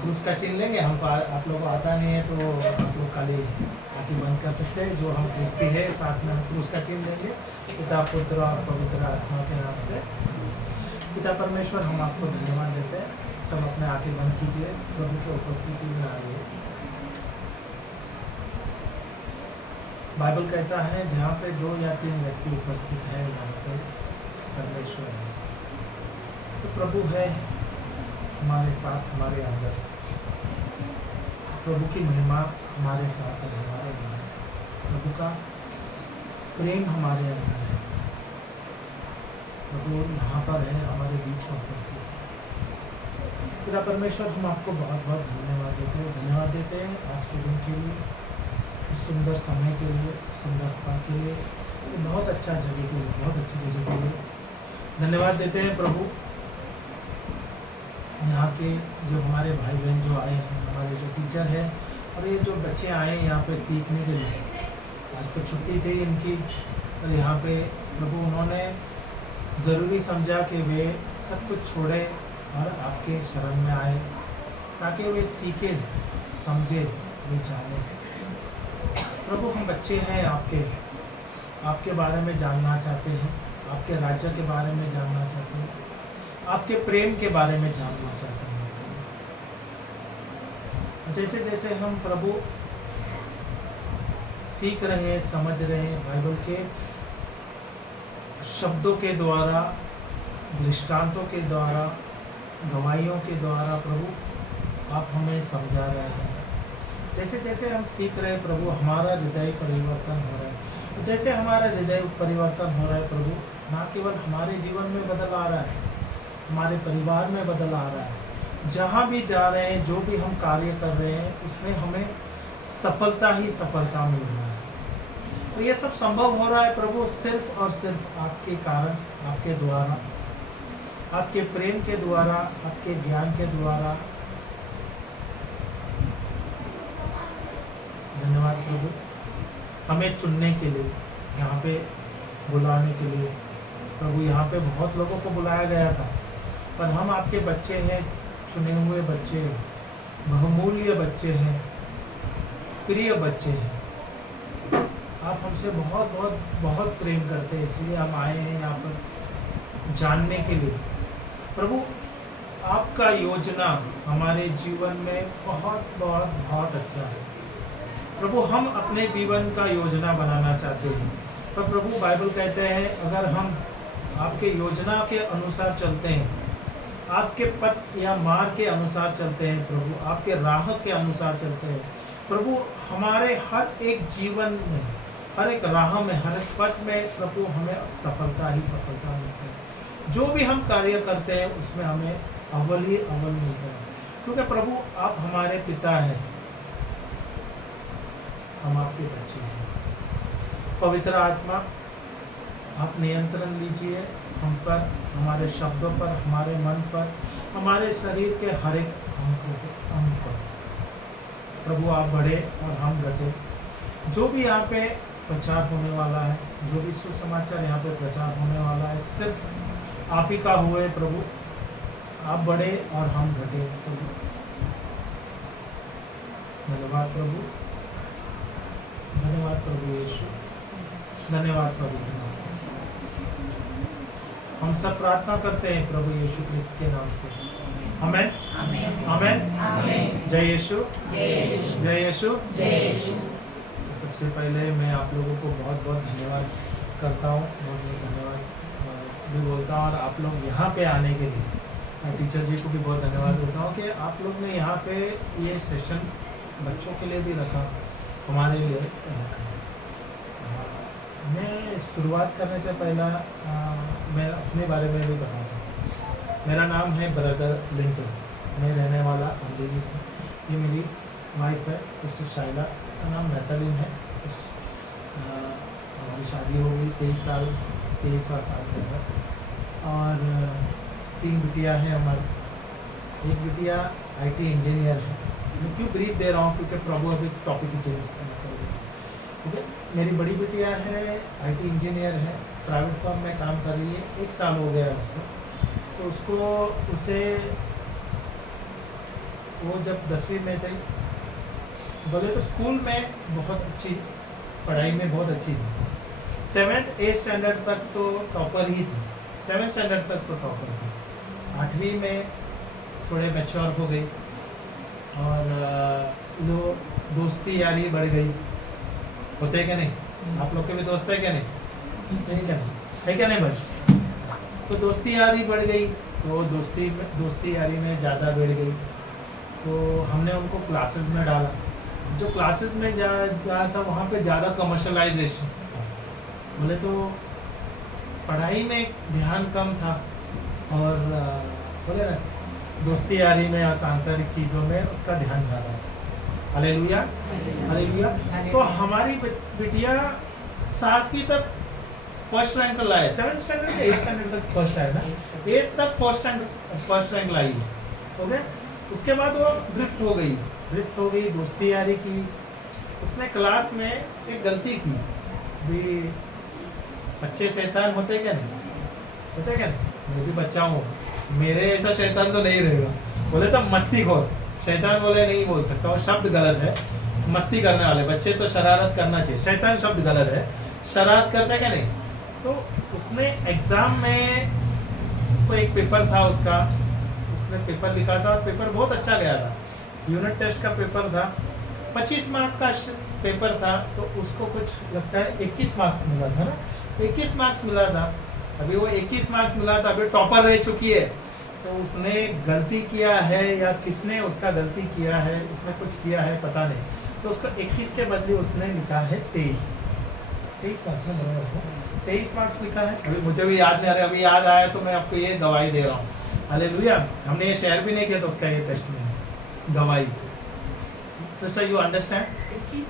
क्रूस का चिन्ह लेंगे। हमको आप लोगों को आता नहीं है तो आप लोग खाली आँखें बंद कर सकते हैं। जो हम क्रिस्पी है साथ में हम क्रूस का चिन्ह लेंगे। पिता पुत्र और पवित्र आत्मा के नाम से। पिता परमेश्वर, हम आपको धन्यवाद देते हैं। सब अपने आँखें बंद कीजिए, प्रभु की उपस्थिति में आइए। बाइबल कहता है जहाँ पे 2 या 3 व्यक्ति उपस्थित है वहाँ पे परमेश्वर है। तो प्रभु है हमारे साथ, हमारे अंदर। प्रभु की महिमा हमारे साथ है, हमारे अंदर। प्रभु का प्रेम हमारे अंदर है। प्रभु यहाँ पर है, हमारे बीच में उपस्थित है। पिता परमेश्वर, हम आपको बहुत बहुत धन्यवाद देते हैं आज के दिन के लिए, इस सुंदर समय के लिए, सुंदरता के लिए, बहुत अच्छा जगह के लिए, बहुत अच्छी जगह के लिए धन्यवाद देते हैं प्रभु। यहाँ के जो हमारे भाई बहन जो आए हैं, हमारे जो टीचर हैं और ये जो बच्चे आए हैं यहाँ पे सीखने के लिए, आज तो छुट्टी थी इनकी, और यहाँ पे प्रभु उन्होंने ज़रूरी समझा कि वे सब कुछ छोड़े और आपके शरण में आए, ताकि वे सीखे, समझे, वे जाने। प्रभु, हम बच्चे हैं आपके बारे में जानना चाहते हैं, आपके राज्य के बारे में जानना चाहते हैं, आपके प्रेम के बारे में जानना चाहते हैं। जैसे जैसे हम प्रभु सीख रहे हैं, समझ रहे हैं, बाइबल के शब्दों के द्वारा, दृष्टांतों के द्वारा, गवाहियों के द्वारा प्रभु आप हमें समझा रहे हैं। जैसे जैसे हम सीख रहे हैं प्रभु, हमारा हृदय परिवर्तन हो रहा है। जैसे हमारा हृदय परिवर्तन हो रहा है प्रभु, ना केवल हमारे जीवन में बदल आ रहा है, हमारे परिवार में बदल आ रहा है। जहाँ भी जा रहे हैं, जो भी हम कार्य कर रहे हैं, उसमें हमें सफलता ही सफलता मिल रहा है। तो ये सब संभव हो रहा है प्रभु सिर्फ और सिर्फ आपके कारण, आपके द्वारा, आपके प्रेम के द्वारा, आपके ज्ञान के द्वारा। धन्यवाद प्रभु, हमें चुनने के लिए, यहाँ पे बुलाने के लिए। प्रभु, यहाँ पे बहुत लोगों को बुलाया गया था, पर हम आपके बच्चे हैं, चुने हुए बच्चे, बहुमूल्य बच्चे हैं, प्रिय बच्चे हैं। आप हमसे बहुत बहुत बहुत प्रेम करते हैं, इसलिए हम आए हैं यहाँ पर जानने के लिए। प्रभु, आपका योजना हमारे जीवन में बहुत बहुत बहुत अच्छा है। प्रभु, हम अपने जीवन का योजना बनाना चाहते हैं, पर प्रभु बाइबल कहते हैं अगर हम आपके योजना के अनुसार चलते हैं, आपके पथ या मार्ग के अनुसार चलते हैं प्रभु, आपके राह के अनुसार चलते हैं प्रभु, हमारे हर एक जीवन में, हर एक राह में, हर एक पथ में प्रभु हमें सफलता ही सफलता मिलती है। जो भी हम कार्य करते हैं उसमें हमें अव्वल ही अव्वल मिलता है, क्योंकि प्रभु आप हमारे पिता हैं, हम आपके बच्चे हैं। पवित्र आत्मा, आप नियंत्रण लीजिए हम पर, हमारे शब्दों पर, हमारे मन पर, हमारे शरीर के हर एक अंग पर। प्रभु आप बढ़े और हम घटे। जो भी यहाँ पे प्रचार होने वाला है, जो भी सुसमाचार यहाँ पे प्रचार होने वाला है, सिर्फ आप ही का हुए प्रभु। आप बढ़े और हम घटे प्रभु। धन्यवाद प्रभु, धन्यवाद प्रभु यीशु, धन्यवाद प्रभु। हम सब प्रार्थना करते हैं प्रभु यीशु क्रिस्त के नाम से। आमेन, आमेन। जय यीशु, जय यीशु। सबसे पहले मैं आप लोगों को बहुत बहुत धन्यवाद करता हूँ, बहुत बहुत धन्यवाद भी बोलता हूँ। और आप लोग यहाँ पे आने के लिए मैं टीचर जी को भी बहुत धन्यवाद देता हूँ कि आप लोग ने यहाँ पे ये सेशन बच्चों के लिए भी रखा, हमारे लिए रखा। मैं शुरुआत करने से पहला मैं अपने बारे में भी बताता हूँ। मेरा नाम है ब्रदर लिंटन, मैं रहने वाला अंधेरी हूँ। ये मेरी वाइफ है सिस्टर शाइला, इसका नाम नैथलीन है। हमारी शादी हो गई 23वां साल चल रहा है, और 3 बिटिया हैं हमारी। एक बिटिया IT इंजीनियर है। मैं क्यों ब्रीफ दे रहा हूँ, क्योंकि प्रभु अभी टॉपिक ही चेंज करना चाहिए। ठीक है, मेरी बड़ी बिटिया है, IT इंजीनियर है, प्राइवेट फर्म में काम कर रही है। 1 साल हो गया उसको। तो उसे वो जब 10वीं में थे, बोले तो स्कूल में बहुत अच्छी, पढ़ाई में बहुत अच्छी थी। 7th 8th स्टैंडर्ड तक तो टॉपर ही थी, 7th स्टैंडर्ड तक तो टॉपर थी। 8वीं में थोड़े मैच्योर हो गई और लो दोस्ती यारी बढ़ गई। होते क्या नहीं? आप लोग के भी दोस्त है क्या नहीं? नहीं क्या नहीं है क्या नहीं भाई? तो दोस्ती यारी बढ़ गई, तो दोस्ती यारी में ज़्यादा बढ़ गई, तो हमने उनको क्लासेस में डाला। जो क्लासेस में जा था वहाँ पे ज़्यादा कमर्शलाइजेशन था, बोले तो पढ़ाई में ध्यान कम था और बोले ना दोस्ती यारी में और सांसारिक चीज़ों में उसका ध्यान ज़्यादा था। Hallelujah hallelujah. तो हमारी बिटिया 7वीं तक फर्स्ट रैंक लाए, 7th स्टैंडर्ड से 8th स्टैंडर्ड तक फर्स्ट है ना, 8th तक फर्स्ट रैंक लाई है। ओके, उसके बाद वो ड्रिफ्ट हो गई, दोस्ती यारी की। उसने क्लास में एक गलती की भी। बच्चे शैतान होते क्या नहीं? होते क्या नहीं? मैं भी बच्चा हूँ, मेरे ऐसा शैतान तो नहीं रहेगा। बोले तो मस्तीखोर, शैतान बोले नहीं बोल सकता, वो शब्द गलत है। मस्ती करने वाले बच्चे तो शरारत करना चाहिए, शैतान शब्द गलत है, शरारत करते क्या नहीं। तो उसने एग्ज़ाम में कोई एक पेपर था उसका, उसने पेपर लिखा था और पेपर बहुत अच्छा गया था। यूनिट टेस्ट का पेपर था, 25 मार्क का पेपर था, तो उसको कुछ लगता है 21 मार्क्स मिला था ना, 21 मार्क्स मिला था। अभी वो 21 मार्क्स मिला था, अभी टॉपर रह चुकी है, तो उसने गलती किया है या किसने उसका गलती किया है, इसने कुछ किया है पता नहीं, तो उसको 21 के बदले उसने लिखा है 23 मार्क्स में, बराबर 23 मार्क्स लिखा है। अभी मुझे भी याद नहीं आ रहा, अभी याद आया तो मैं आपको ये गवाही दे रहा हूँ। हालेलुया। हमने ये शेयर भी नहीं किया था उसका ये टेस्ट में गवाही। Sister, you understand? 23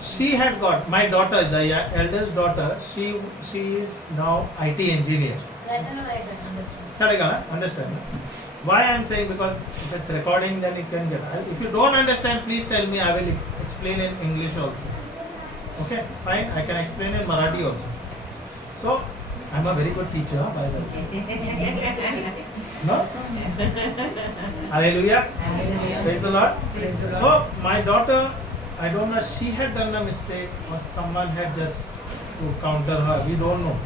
she had got, my daughter, the eldest daughter, she is now IT engineer. चलेगा ना? Understand? Why I am saying, because if it's recording then it can get. If you don't understand, please tell me. I will explain in English also. Okay, fine. I can explain in Marathi also. So I'm a very good teacher, by the way. No? Hallelujah. Praise the Lord. So my daughter, I don't know, she had done a mistake or someone had just to counter her. We don't know.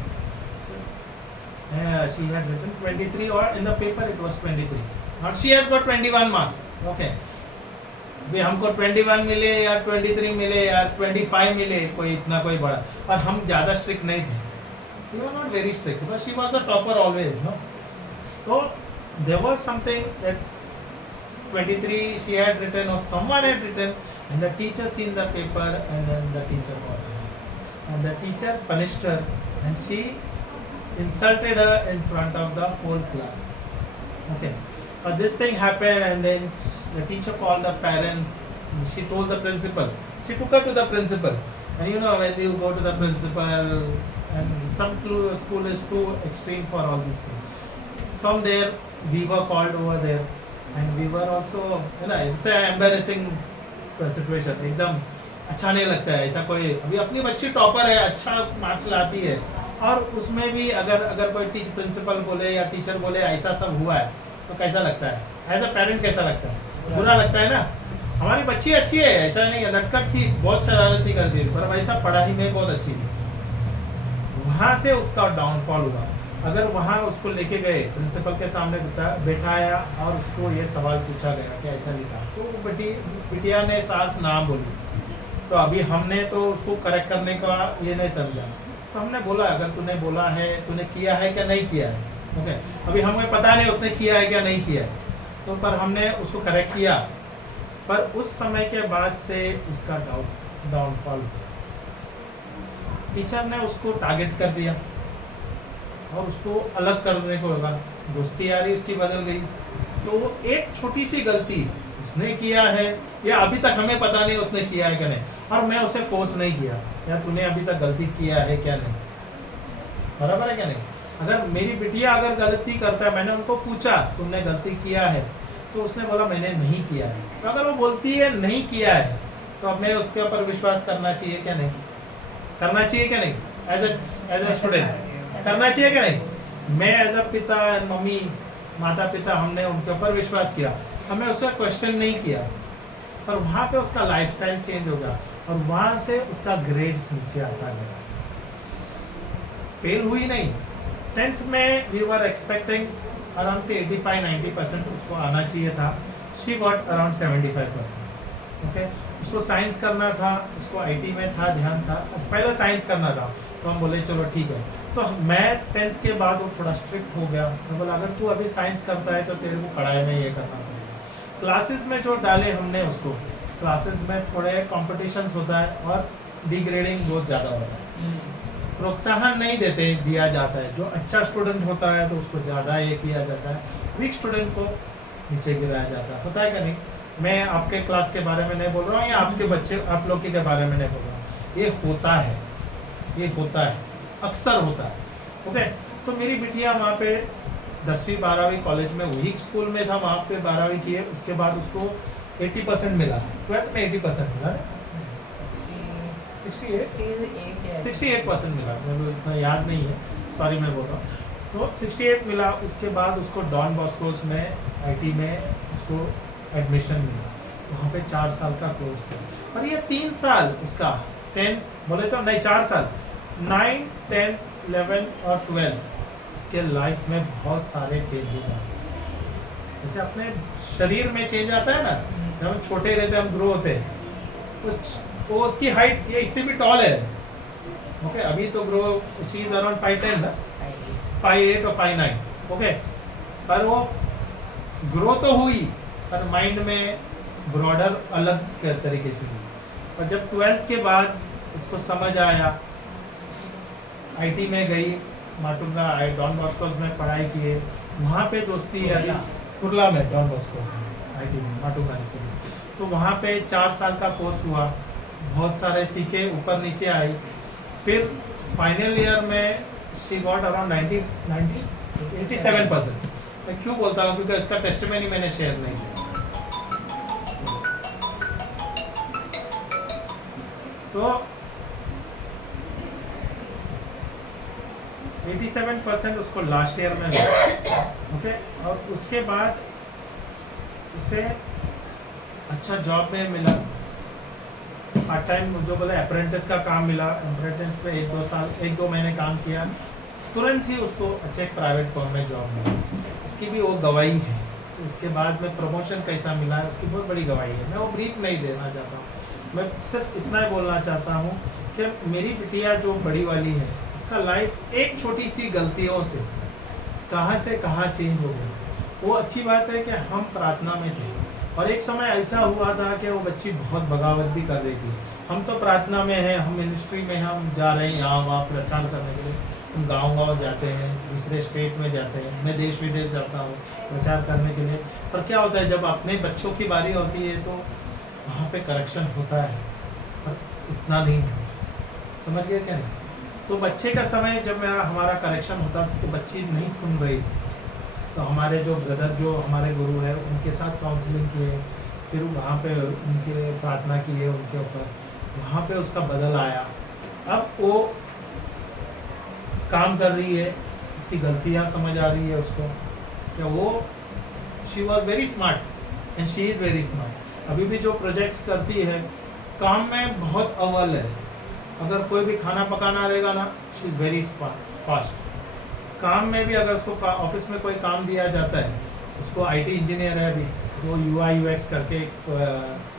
She had written 23, or in the paper it was 23. Not she has got 21 marks. Okay. भी हमको 21 मिले या 23 मिले या 25 मिले, कोई इतना कोई बड़ा, और हम ज़्यादा स्ट्रिक्ट नहीं थे. We were not very strict because she was the topper always, no. So there was something that 23 she had written or someone had written, and the teacher seen the paper, and then the teacher called her, and the teacher punished her, and she insulted her in front of the whole class. Okay. This thing happened, and then the teacher called the parents. She told the principal. She took her to the principal. And you know, when you go to the principal, and some school is too extreme for all these things. From there, we were called over there, and we were also, you know, it's an embarrassing situation. एकदम अच्छा नहीं लगता है ऐसा। कोई अभी अपनी बच्ची टॉपर है, अच्छा मार्क्स लाती है, और उसमें भी अगर कोई प्रिंसिपल बोले या टीचर बोले ऐसा सब हुआ है, तो कैसा लगता है? एज अ पेरेंट कैसा लगता है? बुरा लगता है ना। हमारी बच्ची अच्छी है, ऐसा नहीं है, नटखट थी, बहुत शरारती करती थी, पर वैसा पढ़ाई में बहुत अच्छी थी। वहाँ से उसका डाउनफॉल हुआ। अगर वहाँ उसको लेके गए, प्रिंसिपल के सामने बैठाया और उसको ये सवाल पूछा गया कि ऐसा लिखा, तो बिटिया ने साफ ना बोली, तो अभी हमने तो उसको करेक्ट करने का ये नहीं समझा, तो हमने बोला अगर तूने बोला है, तूने किया है क्या नहीं किया है। ओके, अभी हमें पता नहीं उसने किया है क्या नहीं किया है, तो पर हमने उसको करेक्ट किया, पर उस समय के बाद से उसका डाउनफॉल, टीचर ने उसको टारगेट कर दिया और उसको अलग करने को लगा, दोस्ती यारी उसकी बदल गई। तो एक छोटी सी गलती उसने किया है, या अभी तक हमें पता नहीं उसने किया है क्या नहीं, और मैं उसे फोर्स नहीं किया यार तूने अभी तक गलती किया है क्या नहीं, बराबर है क्या नहीं। अगर मेरी बिटिया अगर गलती करता है, मैंने उनको पूछा तुमने गलती किया है, तो उसने बोला मैंने नहीं किया है, तो अगर वो बोलती है नहीं किया है, तो अब मैं उसके ऊपर विश्वास करना चाहिए क्या नहीं, करना चाहिए क्या नहीं, एज अ स्टूडेंट करना चाहिए क्या नहीं। मैं एज अ पिता एंड मम्मी माता पिता हमने उनके ऊपर विश्वास किया, हमें उसका क्वेश्चन नहीं किया, पर वहाँ पे उसका लाइफस्टाइल चेंज होगा और वहाँ से उसका ग्रेड्स नीचे आता गया। फेल हुई नहीं, 10th में वी वर एक्सपेक्टिंग आराम से 85-90% उसको आना चाहिए था, शी गॉट अराउंड 75%। ओके, उसको साइंस करना था, उसको आईटी में था ध्यान था, पहले साइंस करना था, तो हम बोले चलो ठीक है। तो मैं 10th के बाद वो थोड़ा स्ट्रिक्ट हो गया, मैं बोला अगर तू अभी साइंस करता है तो तेरे को पढ़ाई में ये करना पड़ेगा। क्लासेस में जो डाले हमने उसको, क्लासेस में थोड़े कॉम्पिटिशन्स होता है और डिग्रेडिंग बहुत ज़्यादा होता है, प्रोत्साहन नहीं देते दिया जाता है। जो अच्छा स्टूडेंट होता है तो उसको ज़्यादा ये किया जाता है, वीक स्टूडेंट को नीचे गिराया जाता है, होता है कि नहीं। मैं आपके क्लास के बारे में नहीं बोल रहा हूँ या आपके बच्चे आप लोग के बारे में नहीं बोल रहा हूँ, ये होता है, ये होता है, अक्सर होता है। ओके, तो मेरी बिटिया वहाँ पे 10वीं 12वीं कॉलेज में वही स्कूल में था, वहाँ पे 12वीं की है, उसके बाद उसको 80% मिला, 12th में 80% मिला, 68% मिला, मेरे को इतना याद नहीं है, सॉरी मैं बोल रहा हूँ। तो 68 मिला, उसके बाद उसको डॉन बॉस्कोस में आईटी में उसको एडमिशन मिला, वहाँ पे 4 साल का कोर्स था। और ये 3 साल उसका 10 बोले तो नहीं 4 साल 9, 10, 11 और 12 उसके लाइफ में बहुत सारे चेंजेस आए। जैसे अपने शरीर में चेंज आता है ना, जब हम छोटे रहते हम ग्रो होते हैं, वो उसकी हाइट ये इससे भी टॉल है। ओके, अभी तो ग्रो शी इज अराउंड 5'10" ना, 5'8" और 5'9", ओके। पर वो ग्रो तो हुई पर माइंड में ब्रॉडर अलग तरीके से हुई। और जब 12th के बाद उसको समझ आया, आईटी में गई, माटुंगा डॉन बॉस्को में पढ़ाई किए, वहाँ पे दोस्ती यारी कुर्ला में डॉन बॉस्को आईटी में माटुंगा के, तो वहाँ पे 4 साल का कोर्स हुआ, बहुत सारे सीखे, ऊपर नीचे आई। फिर फाइनल ईयर में शी गॉट अराउंड 87%। मैं क्यों बोलता हूँ, क्योंकि इसका टेस्टिमनी मैंने शेयर नहीं किया। तो 87% उसको लास्ट ईयर में मिला, ओके। और उसके बाद उसे अच्छा जॉब में मिला, पार्ट टाइम जो बोला अप्रेंटिस का काम मिला। अप्रेंटिस में 1-2 महीने काम किया, तुरंत ही उसको अच्छे प्राइवेट फर्म में जॉब मिला। इसकी भी वो गवाही है, उसके बाद में प्रमोशन कैसा मिला है उसकी बहुत बड़ी गवाही है। मैं वो ब्रीफ नहीं देना चाहता हूँ, मैं सिर्फ इतना ही बोलना चाहता हूँ कि मेरी बिटिया जो बड़ी वाली है, उसका लाइफ एक छोटी सी गलतियों से कहाँ से कहाँ चेंज हो गया। वो अच्छी बात है कि हम प्रार्थना में थे, और एक समय ऐसा हुआ था कि वो बच्ची बहुत बगावत भी कर रही थी। हम तो प्रार्थना में हैं, हम मिनिस्ट्री में हैं, हम जा रहे हैं यहाँ वहाँ प्रचार करने के लिए, हम गाँव जाते हैं, दूसरे स्टेट में जाते हैं, मैं देश विदेश जाता हूँ प्रचार करने के लिए। पर क्या होता है, जब अपने बच्चों की बारी होती है तो वहाँ पे करेक्शन होता है, पर इतना नहीं है, समझ गए क्या नहीं। तो बच्चे का समय जब हमारा करेक्शन होता था तो बच्ची नहीं सुन रही थी, तो हमारे जो ब्रदर जो हमारे गुरु है उनके साथ काउंसलिंग किए, फिर वहाँ पे उनके प्रार्थना किए उनके ऊपर, वहाँ पे उसका बदल आया। अब वो काम कर रही है, उसकी गलतियाँ समझ आ रही है उसको, कि वो she was very smart and she is very smart. अभी भी जो प्रोजेक्ट्स करती है काम में बहुत अव्वल है। अगर कोई भी खाना पकाना रहेगा ना, शी इज़ वेरी फास्ट। काम में भी अगर उसको ऑफिस में कोई काम दिया जाता है, उसको आईटी इंजीनियर है अभी, वो UI UX करके एक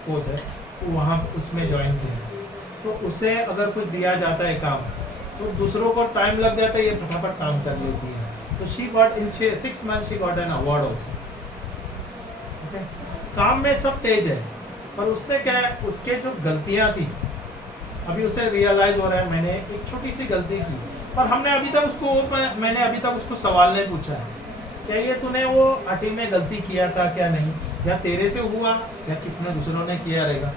कोर्स है, तो वहाँ उसमें ज्वाइन किया है। तो उसे अगर कुछ दिया जाता है काम, तो दूसरों को टाइम लग जाता है, ये फटाफट काम कर लेती है। तो she got in 6 months she got an award also. Okay, काम में सब तेज है, पर उसने क्या है, उसके जो गलतियाँ थी अभी उसे रियलाइज हो रहा है, मैंने एक छोटी सी गलती की, पर हमने अभी तक मैंने अभी तक उसको सवाल नहीं पूछा है, क्या ये तूने वो आईटी में गलती किया था क्या नहीं, या तेरे से हुआ या किसने दूसरों ने किया रहेगा।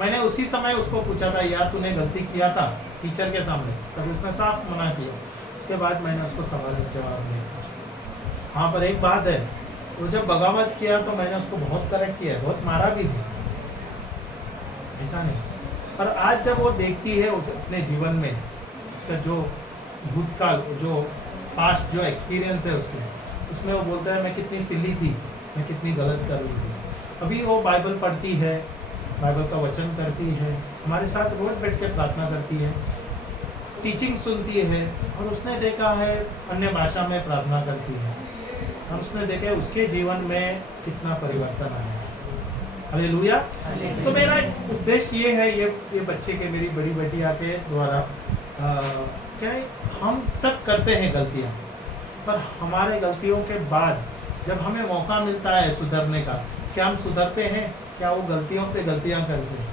मैंने उसी समय उसको पूछा था, यार तूने गलती किया था टीचर के सामने, तब उसने साफ मना किया। उसके बाद मैंने उसको सवाल जवाब नहीं पूछा। हाँ, पर एक बात है, वो जब बगावत किया तो मैंने उसको बहुत करेक्ट किया, बहुत मारा भी है, ऐसा नहीं। पर आज जब वो देखती है उस अपने जीवन में उसका जो भूतकाल, जो पास्ट जो एक्सपीरियंस है उसके, उसमें वो बोलता है मैं कितनी सिली थी, मैं कितनी गलत कर रही थी। अभी वो बाइबल पढ़ती है, बाइबल का वचन करती है, हमारे साथ रोज बैठ के प्रार्थना करती है, टीचिंग सुनती है, और उसने देखा है अन्य भाषा में प्रार्थना करती है, और उसने देखा है उसके जीवन में कितना परिवर्तन आया है। हालेलुया। तो मेरा उद्देश्य ये है, ये बच्चे के, मेरी बड़ी बेटिया के द्वारा क्या है, हम सब करते हैं गलतियाँ, पर हमारे गलतियों के बाद जब हमें मौका मिलता है सुधरने का, क्या हम सुधरते हैं? क्या वो गलतियों पे गलतियाँ करते हैं?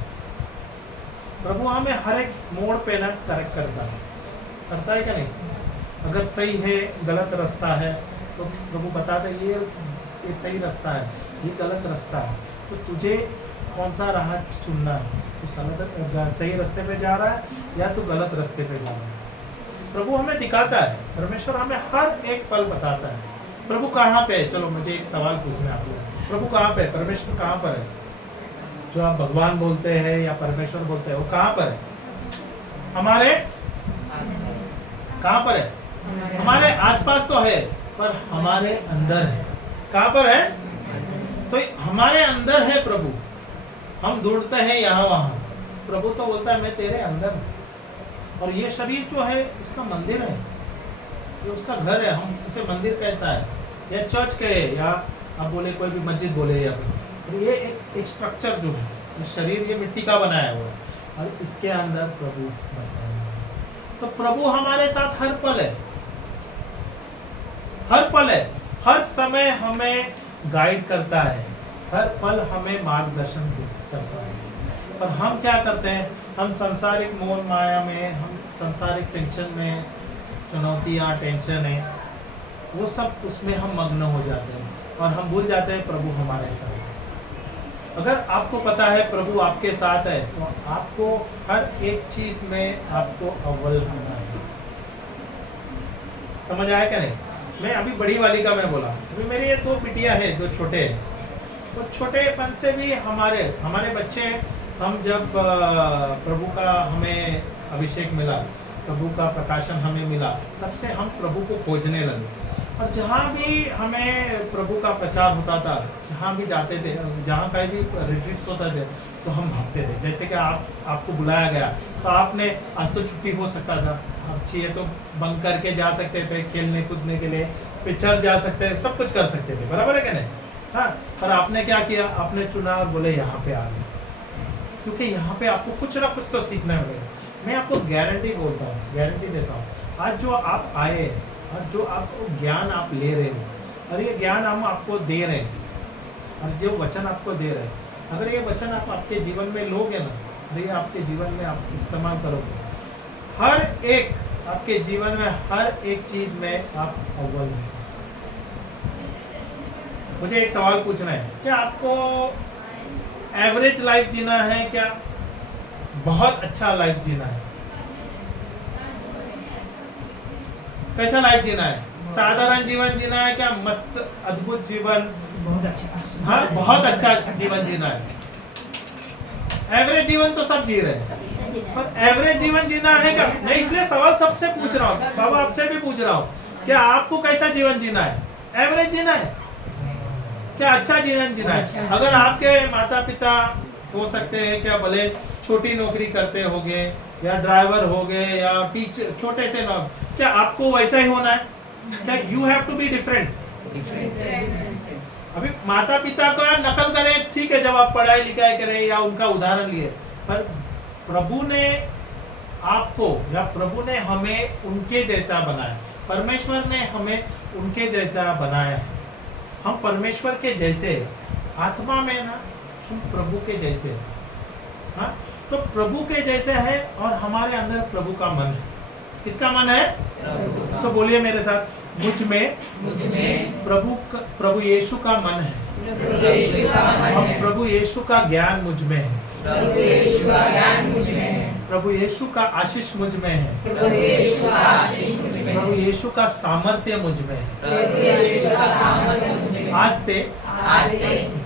प्रभु हमें हर एक मोड़ पे ना करेक्ट करता है क्या नहीं? अगर सही है, गलत रास्ता है, तो प्रभु बताते हैं ये सही रास्ता है, ये गलत रास्ता है, तो तुझे कौन सा राह चुनना है? तो सही रास्ते पे जा रहा है या तो गलत रास्ते पे जा रहा है? प्रभु हमें दिखाता है, परमेश्वर हमें हर एक पल बताता है। प्रभु कहाँ पे है? चलो मुझे एक सवाल पूछना है आपको, प्रभु कहाँ पे है? परमेश्वर कहाँ पर है? जो आप भगवान बोलते हैं या परमेश्वर बोलते हैं, वो कहाँ पर है? हमारे कहाँ पर है? हमारे आसपास तो है, पर हमारे अंदर है। कहाँ पर है? तो हमारे अंदर है प्रभु। हम ढूंढते हैं यहाँ वहाँ, प्रभु तो बोलता है मैं तेरे अंदर हूँ। और ये शरीर जो है इसका मंदिर है, ये उसका घर है, हम इसे मंदिर कहता है, या चर्च कहे, या आप बोले कोई भी मस्जिद बोले, या ये एक स्ट्रक्चर जो है, ये शरीर ये मिट्टी का बनाया हुआ है, और इसके अंदर प्रभु बसा है। तो प्रभु हमारे साथ हर पल है, हर पल है, हर समय हमें गाइड करता है, हर पल हमें मार्गदर्शन करता है। पर हम क्या करते हैं? हम सांसारिक मोह माया में, हम सांसारिक टेंशन में, चुनौतियाँ, टेंशन है, वो सब उसमें हम मग्न हो जाते हैं, और हम भूल जाते हैं प्रभु हमारे साथ है। अगर आपको पता है प्रभु आपके साथ है, तो आपको हर एक चीज में आपको अव्वल होना है। समझ आया क्या नहीं? मैं अभी बड़ी वाली का मैं बोला, अभी मेरी ये 2 बिटिया है, 2 छोटे हैं, तो छोटेपन से भी हमारे बच्चे, हम जब प्रभु का हमें अभिषेक मिला, प्रभु का प्रकाशन हमें मिला, तब से हम प्रभु को खोजने लगे। और जहाँ भी हमें प्रभु का प्रचार होता था, जहाँ भी जाते थे, जहाँ कहीं भी रिट्रीट्स होते थे, तो हम भागते थे। जैसे कि आपको बुलाया गया, तो आपने आज तो छुट्टी हो सकता था, आप चाहिए तो बंक करके जा सकते थे, खेलने कूदने के लिए, पिक्चर जा सकते थे, सब कुछ कर सकते थे, बराबर है क्या नहीं? हाँ, पर आपने क्या किया? आपने चुना और बोले यहाँ पे आ गए, क्योंकि यहाँ पे आपको कुछ ना कुछ तो सीखना मिलेगा। मैं आपको गारंटी बोलता हूँ, गारंटी देता हूँ, आज जो आप आए और जो आपको ज्ञान आप ले रहे हो, और ये ज्ञान हम आपको दे रहे हैं, और जो वचन आपको दे रहे हैं, अगर ये वचन आप आपके जीवन में लोगे ना, और ये आपके जीवन में आप इस्तेमाल करोगे, हर एक आपके जीवन में हर एक चीज में आप अव्वल हैं। मुझे एक सवाल पूछना है, क्या आपको एवरेज लाइफ जीना है, क्या बहुत अच्छा लाइफ जीना है? कैसा लाइफ जीना है? साधारण जीवन जीना है, क्या मस्त अद्भुत जीवन? बहुत अच्छा। हाँ, बहुत अच्छा जीवन जीना है। एवरेज जीवन तो सब जी रहे हैं, पर एवरेज जीवन जीना है क्या? मैं इसलिए सवाल सबसे पूछ रहा हूँ, बाबा आपसे भी पूछ रहा हूँ, क्या आपको कैसा जीवन जीना है? एवरेज जीना है क्या अच्छा जीवन जीना है? अगर आपके माता पिता हो सकते हैं, क्या भले छोटी नौकरी करते होंगे, या ड्राइवर हो गए, या टीचर, छोटे से नौकरी, क्या आपको वैसा ही होना है? क्या you have to be different? अभी माता पिता का नकल करें, ठीक है, जब आप पढ़ाई लिखाई करें या उनका उदाहरण लिए, पर प्रभु ने आपको या प्रभु ने हमें उनके जैसा बनाया, परमेश्वर ने हमें उनके जैसा बनाया है। हम परमेश्वर के जैसे, आत्मा में ना हम प्रभु के जैसे, हाँ, तो प्रभु के जैसे है, और हमारे अंदर प्रभु का मन है। किसका मन है? तो बोलिए मेरे साथ, मुझ में प्रभु यीशु का मन है, और प्रभु यीशु का ज्ञान मुझ में है, प्रभु यीशु का आशीष मुझ में है, प्रभु यीशु का सामर्थ्य मुझ में है। आज से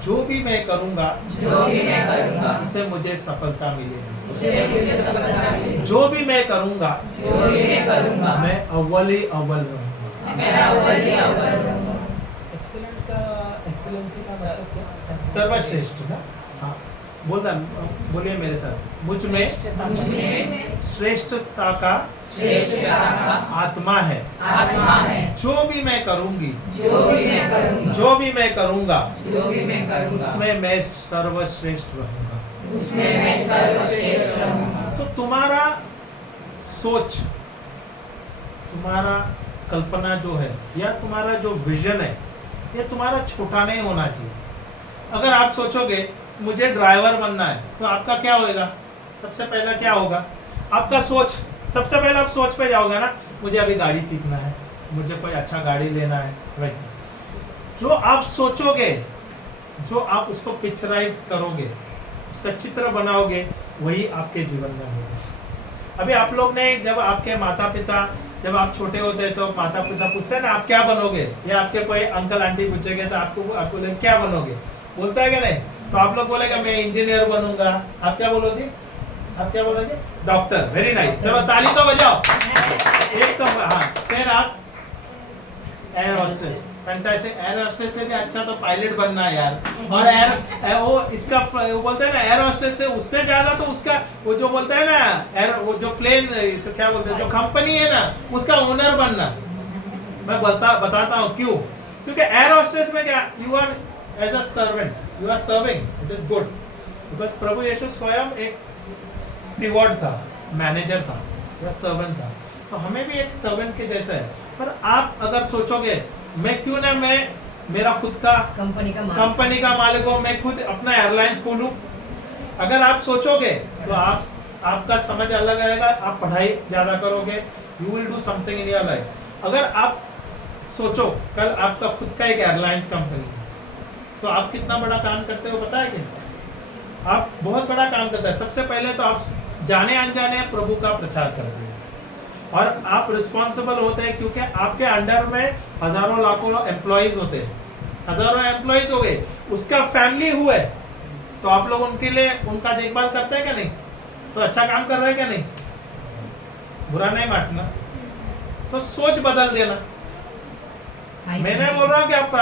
जो भी मैं करूँगा उससे मुझे सफलता मिलेगी। जो भी मैं करूँगा मैं अव्वल ही अव्वल रहूँगा। एक्सीलेंसी का मतलब क्या? सर्वश्रेष्ठ ना। हाँ, बोलिए मेरे साथ, मुझ में श्रेष्ठता का आत्मा है। जो भी मैं करूंगी, जो भी मैं करूंगा, उसमें मैं सर्वश्रेष्ठ रहूंगा। तो तुम्हारा सोच, तुम्हारा कल्पना जो है, या तुम्हारा जो विजन है, ये तुम्हारा छोटा नहीं होना चाहिए। अगर आप सोचोगे मुझे ड्राइवर बनना है, तो आपका क्या होगा? सबसे पहला क्या होगा? आपका सोच, सबसे पहले आप सोच पे जाओगे ना, मुझे अभी गाड़ी सीखना है, मुझे कोई अच्छा गाड़ी लेना है। वैसे जो आप सोचोगे, जो आप उसको पिक्चराइज करोगे, उसका चित्र बनाओगे, वही आपके जीवन में होगा। अभी आप लोग ने, जब आपके माता पिता, जब आप छोटे होते हैं तो माता पिता पूछते हैं ना आप क्या बनोगे, या आपके कोई अंकल आंटी पूछेंगे तो आपको क्या बनोगे, बोलता है कि नहीं? तो आप लोग बोलेगा मैं इंजीनियर बनूंगा। आप क्या बोलोगे? आप क्या बोलोगे? डॉक्टर। वेरी नाइस, चलो ताली तो बजाओ एक तो। हाँ, फिर आप air hostess. Fantastic. Air hostess से भी अच्छा तो पायलट बनना है यार। और एयर वो इसका वो बोलते हैं ना, एयर होस्टेस से उससे ज्यादा तो उसका वो जो बोलता है ना, एयर वो जो प्लेन इसको क्या बोलते हैं, जो कंपनी है ना, उसका ओनर बनना। मैं बताता हूँ क्यों। क्योंकि एयर होस्टेस में क्या, you are as a servant, you are serving, it is good. Because प्रभु यीशु स्वयं एक स्टीवर्ड था, मैनेजर था या सर्वेंट था। तो हमें भी एक सर्वेंट के जैसा है। पर आप अगर सोचोगे मैं क्यों ना मैं मेरा खुद का कंपनी का मालिक हूं, मैं खुद अपना एयरलाइंस खोलूं, अगर आप सोचोगे तो आपका समझ अलग आएगा, आप पढ़ाई ज्यादा करोगे, you will do something in your life. अगर आप सोचो कल आपका खुद का एक एयरलाइंस कंपनी है, तो आप कितना बड़ा काम करते हो पता है क्या? आप बहुत बड़ा काम करते हैं। सबसे पहले तो आप जाने अनजाने प्रभु का प्रचार करते हैं, और आप रिस्पॉन्सिबल होते हैं क्योंकि आपके अंडर में हजारों लाखों एम्प्लॉइज होते हैं। हजारों एम्प्लॉइज हो गए, उसका फैमिली हुए, तो आप लोग उनके लिए उनका देखभाल करते हैं क्या नहीं? तो अच्छा काम कर रहे हैं क्या नहीं? बुरा नहीं मानना, तो सोच बदल देना। मैं नहीं बोल रहा हूँ कि आप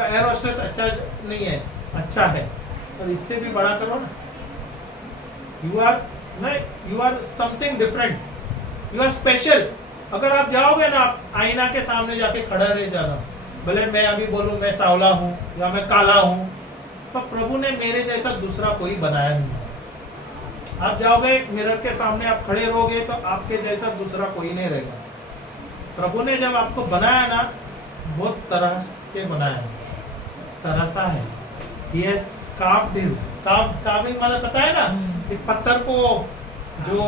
एयर होस्टेस अच्छा नहीं है, अच्छा है, और इससे भी बड़ा करो ना। You are something different, you are special. अगर आप जाओगे ना, आप आईना के सामने जाके खड़ा रह जाना, भले मैं अभी बोलूं मैं सांवला हूं या मैं काला हूं, तो प्रभु ने मेरे जैसा दूसरा कोई बनाया नहीं। आप जाओगे मिरर के सामने, आप खड़े रहोगे तो आपके जैसा दूसरा कोई नहीं रहेगा। प्रभु ने जब आपको बनाया ना, बहुत तरह के बनाया, तरसा है। Yes, carving मतलब पता है ना, एक पत्थर को जो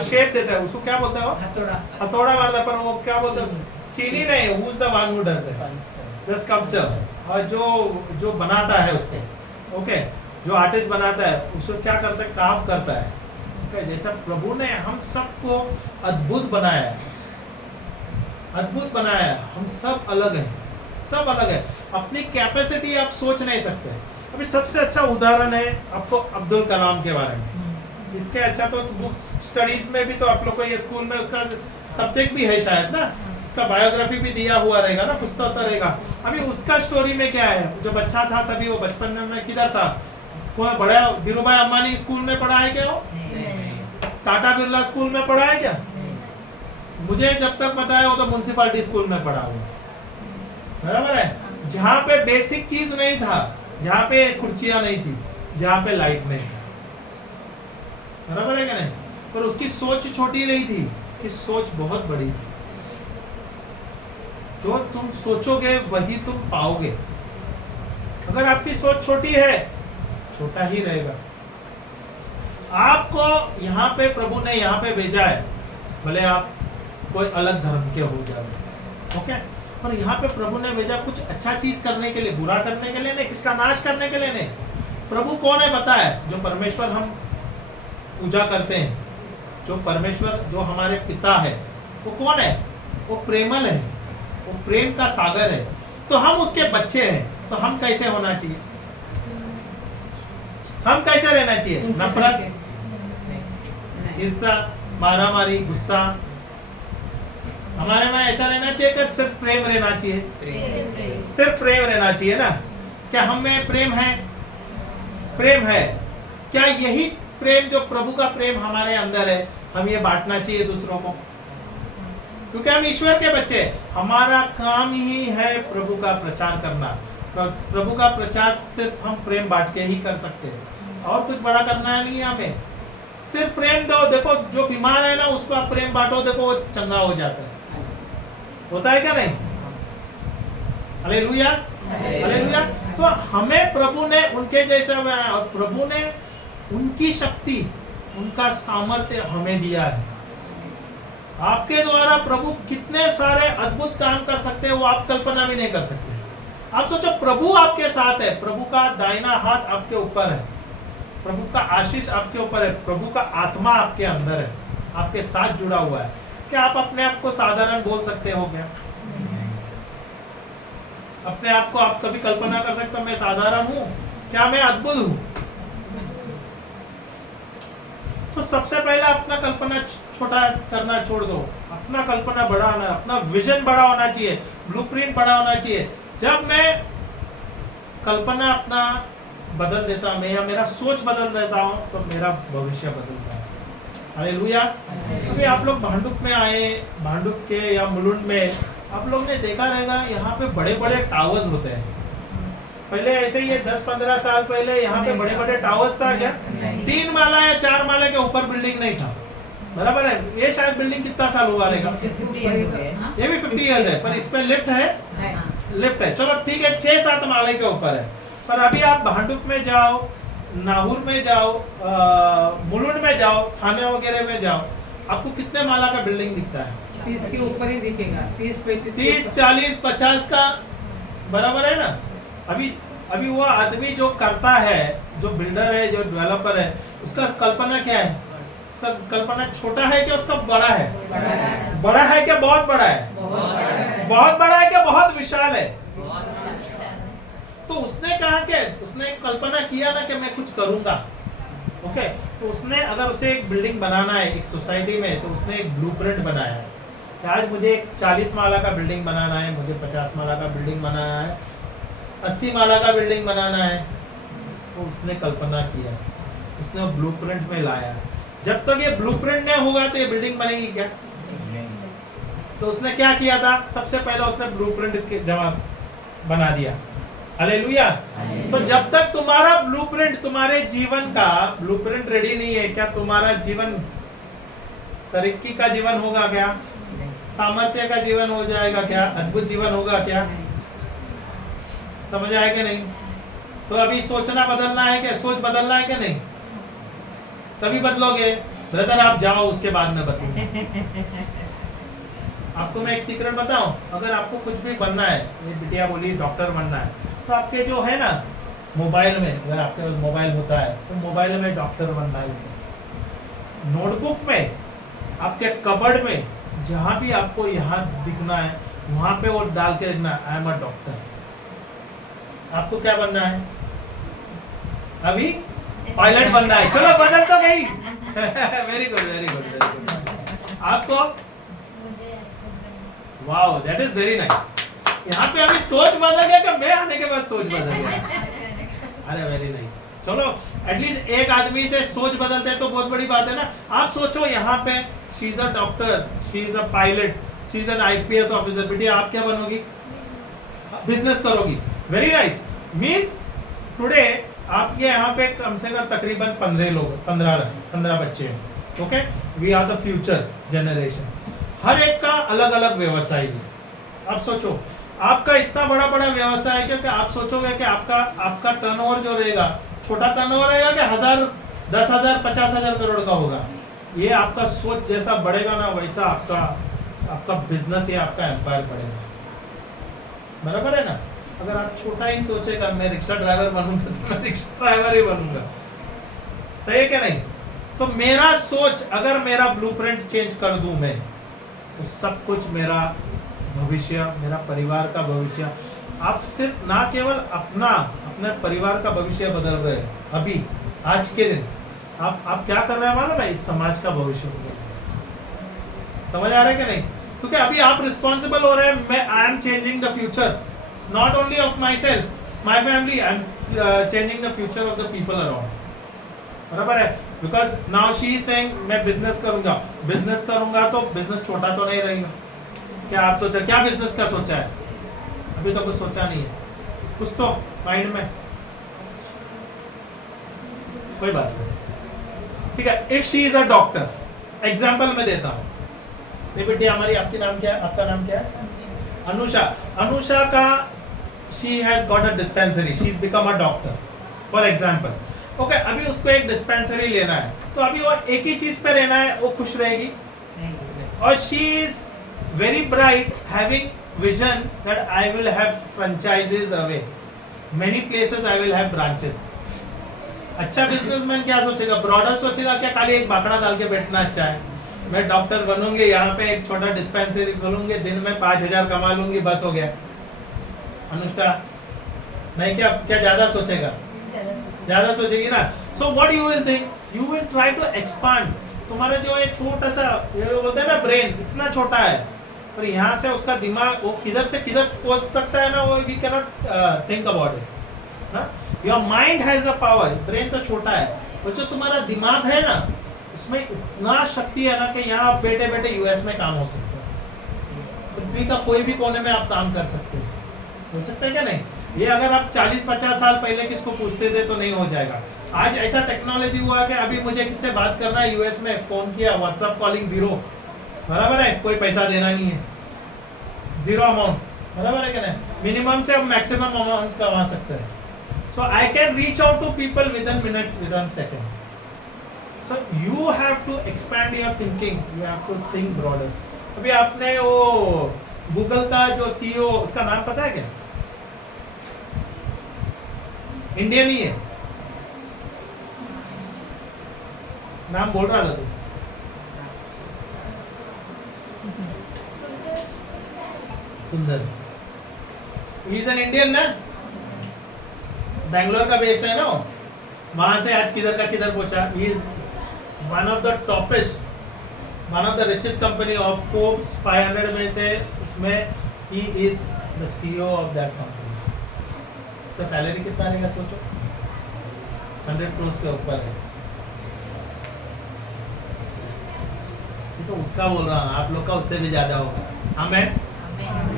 शेप देता है, उसको क्या बोलते हैं? हथौड़ा मारता है, पर वो क्या बोलते हैं? चीनी नहीं, who is the one who does that? The sculpture। और जो बनाता है उसको, ओके, जो आर्टिस्ट बनाता है उसको क्या करता है? कार्व करता है। ओके, जैसा प्रभु ने हम सबको अद्भुत बनाया है, अद्भुत बनाया है। हम सब अलग हैं, सब अलग है। अपनी कैपेसिटी आप सोच नहीं सकते। अभी सबसे अच्छा उदाहरण है आपको अब्दुल कलाम के बारे में। इसके अच्छा तो बुक स्टडीज में भी तो आप लोग को ये स्कूल में उसका सब्जेक्ट भी है शायद ना, उसका बायोग्राफी भी दिया हुआ रहेगा ना, पुस्तक रहेगा। अभी उसका स्टोरी में क्या है, जो बच्चा था तभी वो बचपन में किधर था? कोई बड़ा धीरूभाई अंबानी स्कूल में पढ़ा है क्या? वो टाटा बिरला स्कूल में पढ़ा है क्या? मुझे जब तक पता है वो तो म्युनिसिपैलिटी स्कूल में पढ़ा हुआ, बराबर है। जहाँ पे बेसिक चीज नहीं था, जहाँ पे कुर्सियां नहीं थी, जहाँ पे लाइट नहीं था, बराबर है क्या नहीं? पर उसकी सोच छोटी नहीं थी, उसकी सोच बहुत बड़ी थी। जो तुम सोचोगे वही तुम पाओगे। अगर आपकी सोच छोटी है, छोटा ही रहेगा। आपको यहाँ पे प्रभु ने यहाँ पे भेजा है, भले आप कोई अलग धर्म के हो जाए, ओके, पर यहाँ पे प्रभु ने भेजा कुछ अच्छा चीज करने के लिए, बुरा करने के लिए नहीं, किसका नाश करने के लिए नहीं। प्रभु कौन है पता है? जो परमेश्वर हम पूजा करते हैं, जो परमेश्वर जो हमारे पिता है, वो कौन है? वो प्रेमल है, वो प्रेम का सागर है। तो हम उसके बच्चे हैं, तो हम कैसे होना चाहिए? हम कैसे रहना चाहिए? नफरत, ईर्ष्या, मारामारी, गुस्सा, हमारे में ऐसा रहना चाहिए कि सिर्फ प्रेम रहना चाहिए, सिर्फ प्रेम रहना चाहिए ना। क्या हम में प्रेम है? प्रेम है। क्या यही प्रेम जो प्रभु का प्रेम हमारे अंदर है, हम ये बांटना चाहिए दूसरों को? क्योंकि हम ईश्वर के बच्चे, हमारा काम ही है प्रभु का प्रचार करना। प्रभु का प्रचार सिर्फ हम प्रेम बांट के ही कर सकते हैं, और कुछ बड़ा करना नहीं है हमें। सिर्फ प्रेम दो। देखो जो बीमार है ना, उसको आप प्रेम बांटो, देखो वो चंगा हो जाता है। होता है क्या नहीं? Hallelujah, hallelujah. तो हमें प्रभु ने उनके जैसा, प्रभु ने उनकी शक्ति, उनका सामर्थ्य हमें दिया है। आपके द्वारा प्रभु कितने सारे अद्भुत काम कर सकते हैं, वो आप कल्पना भी नहीं कर सकते। आप सोचो, प्रभु आपके साथ है, प्रभु का दाहिना हाथ आपके ऊपर है, प्रभु का आशीष आपके ऊपर है, प्रभु का आत्मा आपके अंदर है, आपके साथ जुड़ा हुआ है। क्या आप अपने आप को साधारण बोल सकते हो क्या? अपने आप को आप कभी कल्पना कर सकते हो मैं साधारण हूं? क्या मैं अद्भुत हूं? तो सबसे पहले अपना कल्पना छोटा करना छोड़ दो, अपना कल्पना बड़ा होना, अपना विजन बड़ा होना चाहिए, ब्लूप्रिंट बड़ा होना चाहिए। जब मैं कल्पना अपना बदल देता हूं, मैं या मेरा सोच बदल देता हूं, तो मेरा भविष्य बदलता है। हालेलुया। अभी आप लोग भांडुप में आए, भांडुप के या मुलुंड में आप लोग ने देखा रहेगा, यहाँ पे बड़े बड़े टावर्स होते हैं। पहले ऐसे ही 10-15 साल पहले यहाँ पे बड़े बड़े टावर्स था क्या? 3 माला या 4 माला के ऊपर बिल्डिंग नहीं था, बराबर है। ये शायद बिल्डिंग कितना साल हुआ रहेगा, ये भी 50 इयर्स है, पर इसमें लिफ्ट है, लिफ्ट है, चलो ठीक है, 6-7 माले के ऊपर है। पर अभी आप भांडुप में जाओ, नाहूर में जाओ, मुलुंड में जाओ, थाने वगैरह में जाओ, आपको कितने माला का बिल्डिंग दिखता है? 30 के ऊपर ही दिखेगा, 30, 40, 50 का, बराबर है ना। अभी वो आदमी जो करता है, जो बिल्डर है, जो डेवलपर है, उसका कल्पना क्या है? उसका कल्पना छोटा है क्या उसका बड़ा है? बड़ा है क्या बहुत बड़ा है? बहुत बड़ा है क्या बहुत विशाल है? तो उसने कहा कि उसने कल्पना किया ना कि मैं कुछ करूंगा, ओके। तो उसने, अगर उसे एक बिल्डिंग बनाना है एक सोसाइटी में, तो उसने एक ब्लूप्रिंट बनाया है कि आज मुझे एक 40 माला का बिल्डिंग बनाना है, मुझे 50 माला का बिल्डिंग बनाना है, 80 माला का बिल्डिंग बनाना है। तो उसने कल्पना किया, उसने ब्लूप्रिंट में लाया है। जब तक ये ब्लूप्रिंट नहीं होगा तो ये बिल्डिंग बनेगी क्या? तो उसने क्या किया था? सबसे पहले उसने ब्लूप्रिंट जमा बना दिया। हालेलुया। तो जब तक तुम्हारा ब्लूप्रिंट, तुम्हारे जीवन का ब्लूप्रिंट रेडी नहीं है, क्या तुम्हारा जीवन तरक्की का जीवन होगा क्या? सामर्थ्य का जीवन हो जाएगा क्या? अद्भुत जीवन होगा क्या? समझ आया कि नहीं? तो अभी सोचना बदलना है क्या? सोच बदलना है क्या नहीं? कभी बदलोगे ब्रदर? आप जाओ, उसके बाद में बदलूंगा। आपको मैं एक सीक्रेट बताऊं, अगर आपको कुछ भी बनना है, ये बिटिया बोली डॉक्टर बनना है, तो आपके जो है ना मोबाइल में, अगर आपके पास मोबाइल होता है तो मोबाइल में डॉक्टर बनना है, नोटबुक में, आपके कबर्ड में, जहां भी आपको यहाँ दिखना है वहां पे वो डाल के लिखना, आई एम अ डॉक्टर। आपको क्या बनना है? अभी पायलट बनना है। चलो बदल तो गई। Very good, very good, very good. आपको wow, that is very nice. यहाँ पे अभी सोच बदल गया कि मैं आने के बाद सोच बदल गया। अरे वेरी नाइस। चलो एटलीस्ट एक आदमी से सोच बदलते हैं तो बहुत बड़ी बात है ना। आप सोचो यहाँ पे she is a doctor, she is a pilot, she is an IPS officer. बेटिया आप क्या बनोगी? बिजनेस करोगी। Very nice. मीन्स टुडे आपके यहाँ पे कम से कम तकरीबन 15 बच्चे हैं, okay. We are the future generation. हर एक का अलग अलग व्यवसाय है। आप सोचो, आपका इतना बड़ा बड़ा व्यवसाय है क्योंकि आप सोचोगे कि आपका टर्नओवर जो रहेगा, छोटा टर्नओवर रहेगा कि 1000, 10,000, 50,000 करोड़ का होगा। ये आपका सोच जैसा बढ़ेगा ना, वैसा आपका बिजनेस या आपका एम्पायर बढ़ेगा, बराबर है ना। अगर आप छोटा ही सोचेगा मैं रिक्शा ड्राइवर बनूंगा, तो मैं रिक्शा ड्राइवर ही बनूंगा। सही है क्या नहीं? तो मेरा सोच, अगर मेरा ब्लूप्रिंट चेंज कर दूं मैं, तो सब कुछ, मेरा भविष्य, मेरा परिवार का भविष्य, आप सिर्फ ना केवल अपने परिवार का भविष्य बदल रहे हैं अभी आज के दिन, आप क्या कर रहे हैं मालूम है? इस समाज का भविष्य हो गया। समझ आ रहा है कि नहीं? क्योंकि अभी आप रिस्पॉन्सिबल हो रहे हैं, मैं I am changing the future not only of my self, my family, I am changing the future of the people around, बराबर है। Because now she is saying मैं बिजनेस करूंगा तो बिजनेस छोटा तो नहीं रहेगा। क्या आप सोचा, क्या बिजनेस का सोचा है? अभी तो कुछ सोचा नहीं है, कुछ तो माइंड में, कोई बात नहीं, ठीक है। If she is a doctor, example मैं देता हूँ, बेटी हमारी, आपकी नाम क्या है, आपका नाम क्या है? अनुषा। अनुषा का she has got a dispensary, she is become a doctor for example, okay. अभी उसको एक डिस्पेंसरी लेना है, तो अभी वो एक ही चीज पे रहना है, वो खुश रहेगी? और she is very bright, having vision that I will have franchises away, many places I will have branches. अच्छा बिजनेसमैन क्या सोचेगा? ब्रॉडर सोचेगा क्या खाली एक बाकड़ा डाल के बैठना अच्छा है? मैं डॉक्टर बनूंगी, यहाँ पे एक छोटा डिस्पेंसरी खोलूंगी, दिन में 5,000 कमा लूंगी, बस हो गया। अनुष्का नहीं, क्या क्या ज्यादा सोचेगा? ज्यादा सोचेगी ना। So what you will think, you will try to expand. तुम्हारा जो एक छोटा सा, ये बोलते हैं ना ब्रेन, इतना छोटा है, पर यहाँ से उसका दिमाग वो किधर से किधर पहुंच सकता है ना, वो we can not think about it. Your mind has the power, brain तो छोटा है, और जो तुम्हारा दिमाग है ना, उसमें इतना शक्ति है ना कि यहाँ बैठे बैठे यूएस में काम हो सकता है, पृथ्वी का कोई भी कोने में आप काम कर सकते हो सकता है क्या नहीं? ये अगर आप 40-50 साल पहले किसको पूछते थे तो नहीं हो जाएगा। आज ऐसा टेक्नोलॉजी हुआ कि अभी मुझे किससे बात करना है यूएस में, फोन किया, व्हाट्सएप कॉलिंग 0, बराबर है, कोई पैसा देना नहीं है, 0 अमाउंट, बराबर है क्या नहीं? मिनिमम से अब मैक्सिमम अमाउंट कमा सकते हैं। So I can reach out to people within minutes, within seconds. So you have to expand your thinking, you have to think broader. अभी आपने वो गूगल का जो सीईओ, उसका नाम पता है क्या? इंडियन ही है, नाम बोल रहा था तू? सुंदर। ही इज एन इंडियन ना, बैंगलोर का बेस्ड है ना, वहां से आज किधर का किधर पहुंचा। He is one of the toppest, one of the richest company of Forbes 500 में से, उसमें he is the CEO of that company. उसका सैलरी कितना रहेगा सोचो? 100 करोड़ के ऊपर है। ये तो उसका बोल रहा हूँ, आप लोग का उससे भी ज्यादा होगा। आमेन,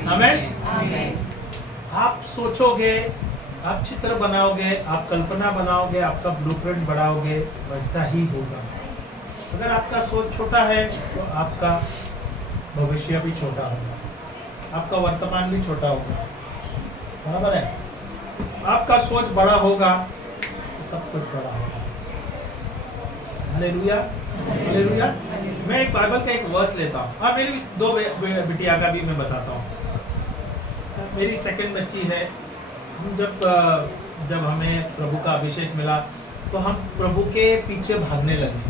आमेन। आप सोचोगे, आप चित्र बनाओगे, आप कल्पना बनाओगे, आपका ब्लूप्रिंट बढ़ाओगे, वैसा ही होगा। अगर आपका सोच छोटा है तो आपका भविष्य भी छोटा होगा, आपका वर्तमान भी छोटा होगा, बराबर है। आपका सोच बड़ा होगा तो सब कुछ बड़ा होगा। Hallelujah, hallelujah. मैं एक बाइबल का एक वर्स लेता हूँ, और मेरी दो बिटिया का भी मैं बताता हूँ। मेरी सेकंड बच्ची है। जब हमें प्रभु का अभिषेक मिला तो हम प्रभु के पीछे भागने लगे।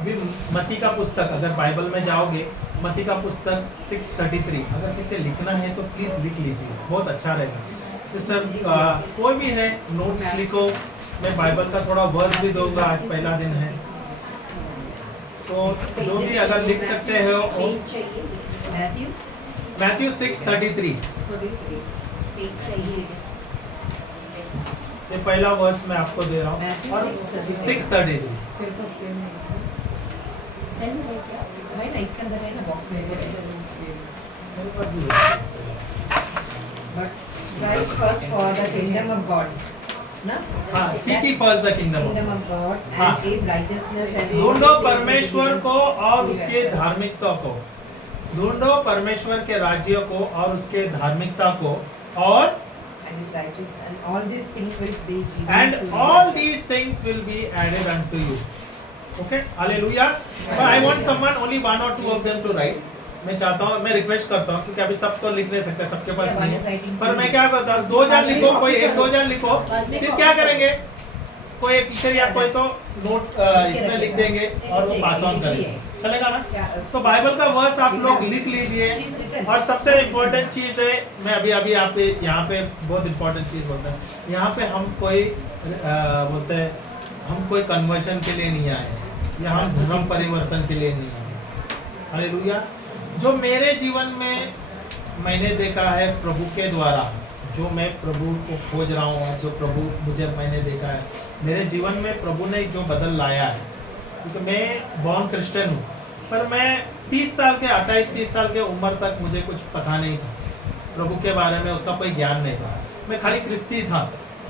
अभी मत्ती का पुस्तक, अगर बाइबल में जाओगे, मत्ती का पुस्तक 6:33, अगर किसे लिखना है तो प्लीज लिख लीजिए, बहुत अच्छा रहेगा। सिस्टर कोई भी है, नोट्स लिखो। मैं बाइबल का थोड़ा वर्स भी दूंगा, आज पहला दिन है, तो जो भी अगर लिख सकते हो। मैथ्यू 6:33, ये पहला वर्स मैं आपको दे रहा हूँ, और 6:33 इसके अंदर है ना, बॉक्स में Strive first for the kingdom of God, ना? हाँ, seek ye first the kingdom of God हाँ, and His righteousness and ढूंढो परमेश्वर को और उसके धार्मिकता को, ढूंढो परमेश्वर के राज्य को और उसके धार्मिकता को, और and His righteousness, and all these things will be given and to you. all these things will be added unto you. Okay, hallelujah. But I want someone, only one or two of them to write. मैं चाहता हूँ, मैं request करता हूँ, क्योंकि अभी सब तो लिख नहीं सकते, सबके पास नहीं है, पर मैं क्या करता हूँ, 2 जन लिखो, कोई 1-2 जन लिखो, फिर क्या करेंगे, कोई टीचर या कोई तो नोट इसमें लिख देंगे और वो पास ऑन करेंगे, चलेगा ना? तो बाइबल का वर्स आप लोग लिख लीजिए। और सबसे इम्पोर्टेंट चीज़ है, मैं अभी आप यहाँ पे बहुत इम्पोर्टेंट चीज़ बोलते हैं, यहाँ पे हम कोई बोलते हैं, हम कोई कन्वर्शन के लिए नहीं आए, या हम धर्म परिवर्तन के लिए नहीं आए। हालेलुया। जो मेरे जीवन में मैंने देखा है प्रभु के द्वारा, जो मैं प्रभु को खोज रहा हूँ, जो प्रभु मैंने देखा है मेरे जीवन में, प्रभु ने जो बदल लाया है, क्योंकि मैं बॉर्न क्रिश्चियन हूँ, पर मैं 30 साल के 28-30 साल के उम्र तक मुझे कुछ पता नहीं था प्रभु के बारे में, उसका कोई ज्ञान नहीं था। मैं खाली क्रिस्ती था,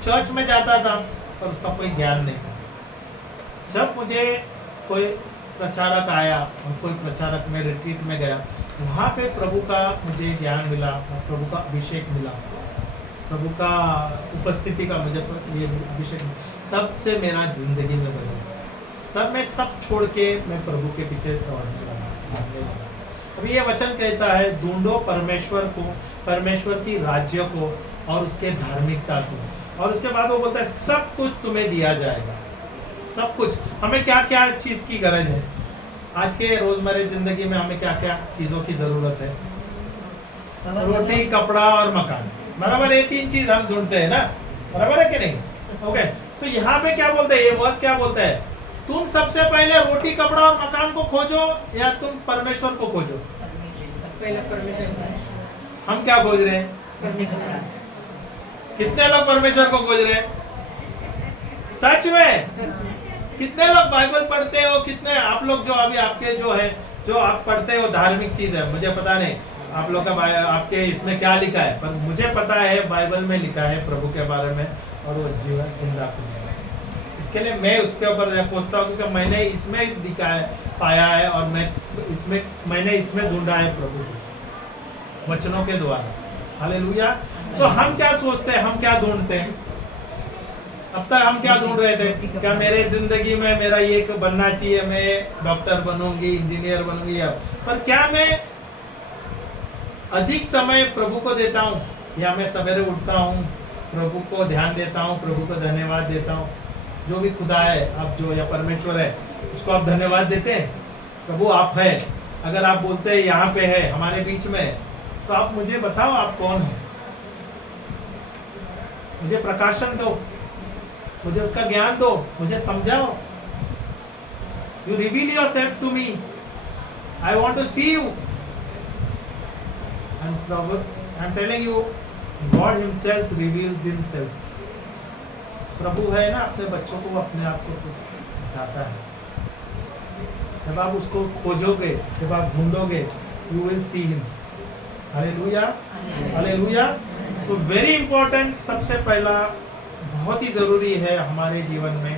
चर्च में जाता था पर उसका कोई ज्ञान नहीं था। जब मुझे कोई प्रचारक आया और कोई प्रचारक में रिट्रीट में गया, वहाँ पे प्रभु का मुझे ज्ञान मिला और प्रभु का अभिषेक मिला, प्रभु का उपस्थिति का मुझे ये अभिषेक, तब से मेरा जिंदगी में बदला। तब मैं सब छोड़ के मैं प्रभु के पीछे दौड़ने लगा। अभी ये वचन कहता है, ढूंढो परमेश्वर को, परमेश्वर की राज्य को और उसके धार्मिकता को, और उसके बाद वो बोलता है सब कुछ तुम्हें दिया जाएगा। सब कुछ, हमें क्या क्या चीज की गरज है आज के रोजमर्रा जिंदगी में, हमें क्या क्या चीजों की जरूरत है? रोटी, कपड़ा और मकान, बराबर? ये 3 चीज हम ढूंढते हैं ना, बराबर है कि नहीं? ओके, तो यहाँ पे क्या बोलते हैं, ये वर्स क्या बोलता है? तुम सबसे पहले रोटी, कपड़ा और मकान को खोजो या तुम परमेश्वर को खोजो? पहले परमेश्वर। हम क्या खोज रहे हैं? कितने लोग परमेश्वर को खोज रहे हैं? सच में? कितने लोग बाइबल पढ़ते हो? कितने आप लोग जो अभी आपके जो है, जो आप पढ़ते हो धार्मिक चीज है, मुझे पता नहीं आप लोग का आपके इसमें क्या लिखा है, पर मुझे पता है बाइबल में लिखा है प्रभु के बारे में, और वो जीवन जिंदा खुदा है। इसके लिए मैं उसके ऊपर सोचता हूँ क्योंकि मैंने इसमें दिखाया पाया है, और मैंने इसमें ढूंढा है प्रभु को वचनों के द्वारा। हालेलुया। तो हम क्या सोचते हैं, हम क्या ढूंढते हैं? अब तक हम क्या ढूंढ रहे थे? क्या मेरे जिंदगी में मेरा ये बनना चाहिए, मैं डॉक्टर बनूंगी, इंजीनियर बनूंगी, पर क्या मैं अधिक समय प्रभु को देता हूँ? या मैं सवेरे उठता हूँ, प्रभु को ध्यान देता हूँ, प्रभु को धन्यवाद देता हूँ, जो भी खुदा है आप जो या परमेश्वर है उसको आप धन्यवाद देते हैं? प्रभु आप है, अगर आप बोलते हैं यहाँ पे है हमारे बीच में, तो आप मुझे बताओ आप कौन है, मुझे प्रकाशन दो, मुझे उसका ज्ञान दो, मुझे समझाओ। You reveal yourself to me, I want to see you. And I'm telling you, God Himself reveals Himself. प्रभु है ना, अपने बच्चों को अपने आप को बताता है। जब आप उसको खोजोगे, जब आप ढूंढोगे, you will see Him. Hallelujah, hallelujah. तो वेरी इंपॉर्टेंट, सबसे पहला बहुत ही जरूरी है हमारे जीवन में,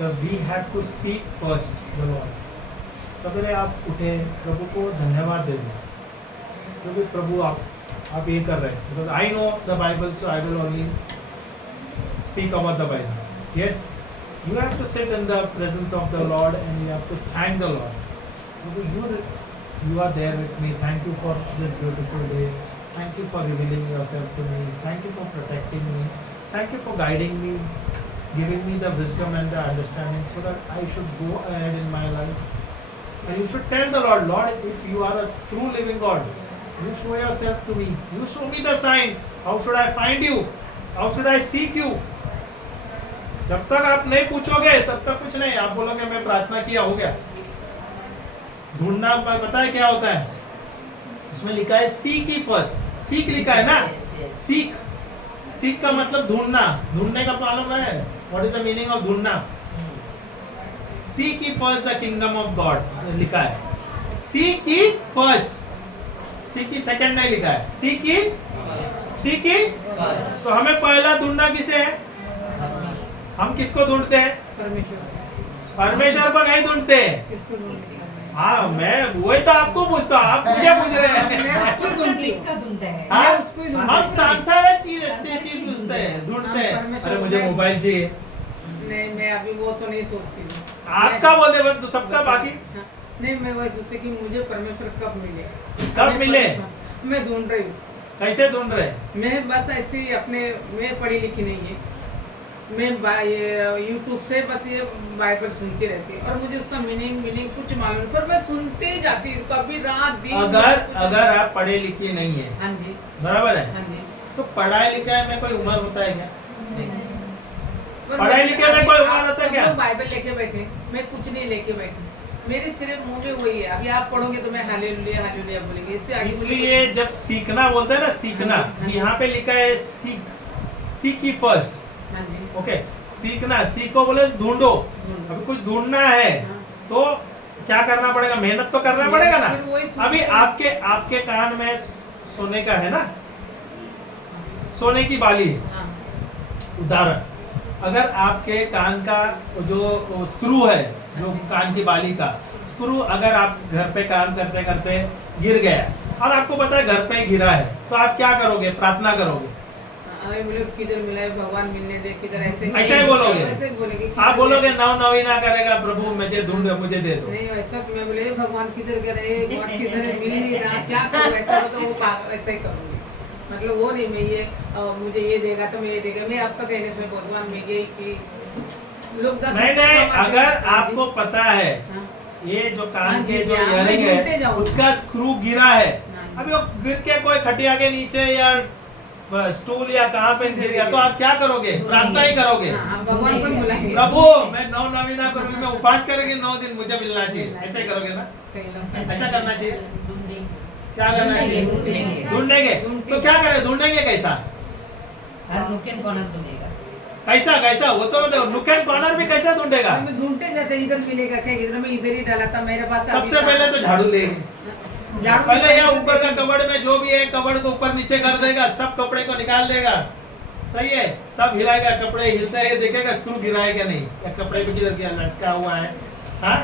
we have to seek first the Lord. सवेरे आप उठे, प्रभु को धन्यवाद दे दें क्योंकि प्रभु आप ये कर रहे हैं। Because I know the Bible, so I will only speak about the Bible. Yes, you have to sit in the presence of the Lord and you have to thank the Lord. You are there with me. Thank you for this beautiful day. Thank you for revealing yourself to me. Thank you for protecting me. Thank you for guiding me, giving me the wisdom and the understanding so that I should go ahead in my life. And you should tell the Lord, Lord, if you are a true living God, you show yourself to me. You show me the sign. How should I find you? How should I seek you? जब तक आप नहीं पूछोगे तब तक कुछ नहीं। आप बोलोगे मैं प्रार्थना किया, हो गया। ढूंढना पता है क्या होता है? इसमें लिखा है सीक ही फर्स्ट। सीक लिखा है ना, सीक, सीक का मतलब ढूंढना। ढूंढने का मालूम है what is the meaning of ढूंढना? Seek ye first the kingdom of God लिखा है। Seek ye first, seek ye second नहीं लिखा है, सीक ही। तो हमें पहला ढूंढना किसे है? हम किसको ढूंढते हैं? परमेश्वर को नहीं ढूंढते। हाँ, मैं वही तो आपको पूछता हूँ, आप मुझे पूछ रहे हैं। हम सांसारिक चीज, अच्छी चीज ढूंढते हैं। अरे मुझे मोबाइल चाहिए। नहीं, मैं अभी वो तो नहीं सोचती। आपका बोलते बस तो सबका बाकी नहीं, मैं वही सोचती कि मुझे परमेश्वर कब मिले। कब मिले? मैं ढूंढ रही हूँ। कैसे ढूंढ रहे? मैं बस ऐसे ही अपने, मैं पढ़ी लिखी नहीं है, मैं यूट्यूब से बस ये बाइबल सुनती रहती है और मुझे उसका मीनिंग कुछ मालूम, पर मैं सुनते जाती हूँ कभी रात दिन। अगर आप पढ़े लिखे नहीं है, हाँ जी, बराबर है, हाँ जी, तो पढ़ाई लिखाई में कोई उम्र होता है क्या? पढ़ाई लिखाई में कोई उम्र होता है क्या? बाइबल लेके बैठे, मैं कुछ नहीं लेके बैठी। मेरे सिर्फ मुंह में वही है। अभी आप पढ़ोगे तो मैं हालेलुया हालेलुया बोलेंगे, इससे आगे इसलिए जब सीखना बोलते हैं ना, सीखना, हाँ जी। यहाँ पे लिखा है सीख, सीख ही फर्स्ट, हाँ जी। ओके। सीखना, सीखो बोले ढूंढो, ढूंढो। अभी कुछ ढूंढना है हाँ। तो क्या करना पड़ेगा, मेहनत तो करना पड़ेगा ना। फिर वही सुनते अभी हैं। आपके आपके कान में सोने का है ना, सोने की बाली है। हाँ। उदाहरण, अगर आपके कान का जो स्क्रू है, जो कान की बाली का स्क्रू, अगर आप घर पे काम करते करते गिर गया और आपको पता है घर पे ही गिरा है, तो आप क्या करोगे, प्रार्थना करोगे, अरे बोले किधर मिला है भगवान, मिलने दे किधर, ऐसा ही बोलोगे। ऐसे ही बोलेंगे। आप बोलोगे नव नवीना करेगा प्रभु, मुझे ढूंढ, मुझे दे दो। नहीं वैसा तो मैं बोले भगवान किधर गए, गॉड किधर है, मिल नहीं रहा, क्या करूँ, ऐसा तो वो ऐसा ही करूँगी। मतलब वो नहीं, मैं ये मुझे ये देगा तो मैं ये देगा, मैं आपका कहने से भगवान में गई कि लोग 10 नहीं नहीं, अगर आपको पता है हाँ। ये जो कान हाँ के जी, जो हाँ, मैं इयरिंग ढूंढते है जाऊँ। उसका स्क्रू गिरा है, हाँ। अभी वो गिर के कोई खटिया के नीचे या स्टूल या कहाँ पे गिर गया, तो आप क्या करोगे, प्रार्थना ही करोगे। हाँ, भगवान को बुलाएंगे। प्रभु मैं नौ नवीना करूंगी, मैं उपवास करेंगे 9 दिन, मुझे मिलना चाहिए, ऐसा ही करोगे ना, कई लोग ऐसा करना चाहिए। ढूंढेंगे। क्या करना चाहिए, ढूंढेंगे। ढूंढेंगे। तो क्या करें, ढूंढेंगे कैसा, हर नुक्कड़ कॉर्नर ढूंढेगा। कैसा कैसा, वो तो नुक एंड कॉर्नर भी कैसा ढूंढेगा। मैं ढूंढते जाते, इधर मिलेगा क्या, इधर मैं इधर ही डाला था मेरे पास। सबसे पहले तो झाड़ू ले, झाड़ू पहले या ऊपर का कबड़ में जो भी है, कबड़ को ऊपर नीचे कर देगा, सब कपड़े को निकाल देगा, सही है, सब हिलाएगा, कपड़े हिलते हैं, देखेगा स्क्रू गिरा है क्या नहीं, या कपड़े पे किधर क्या लटका हुआ है, हाँ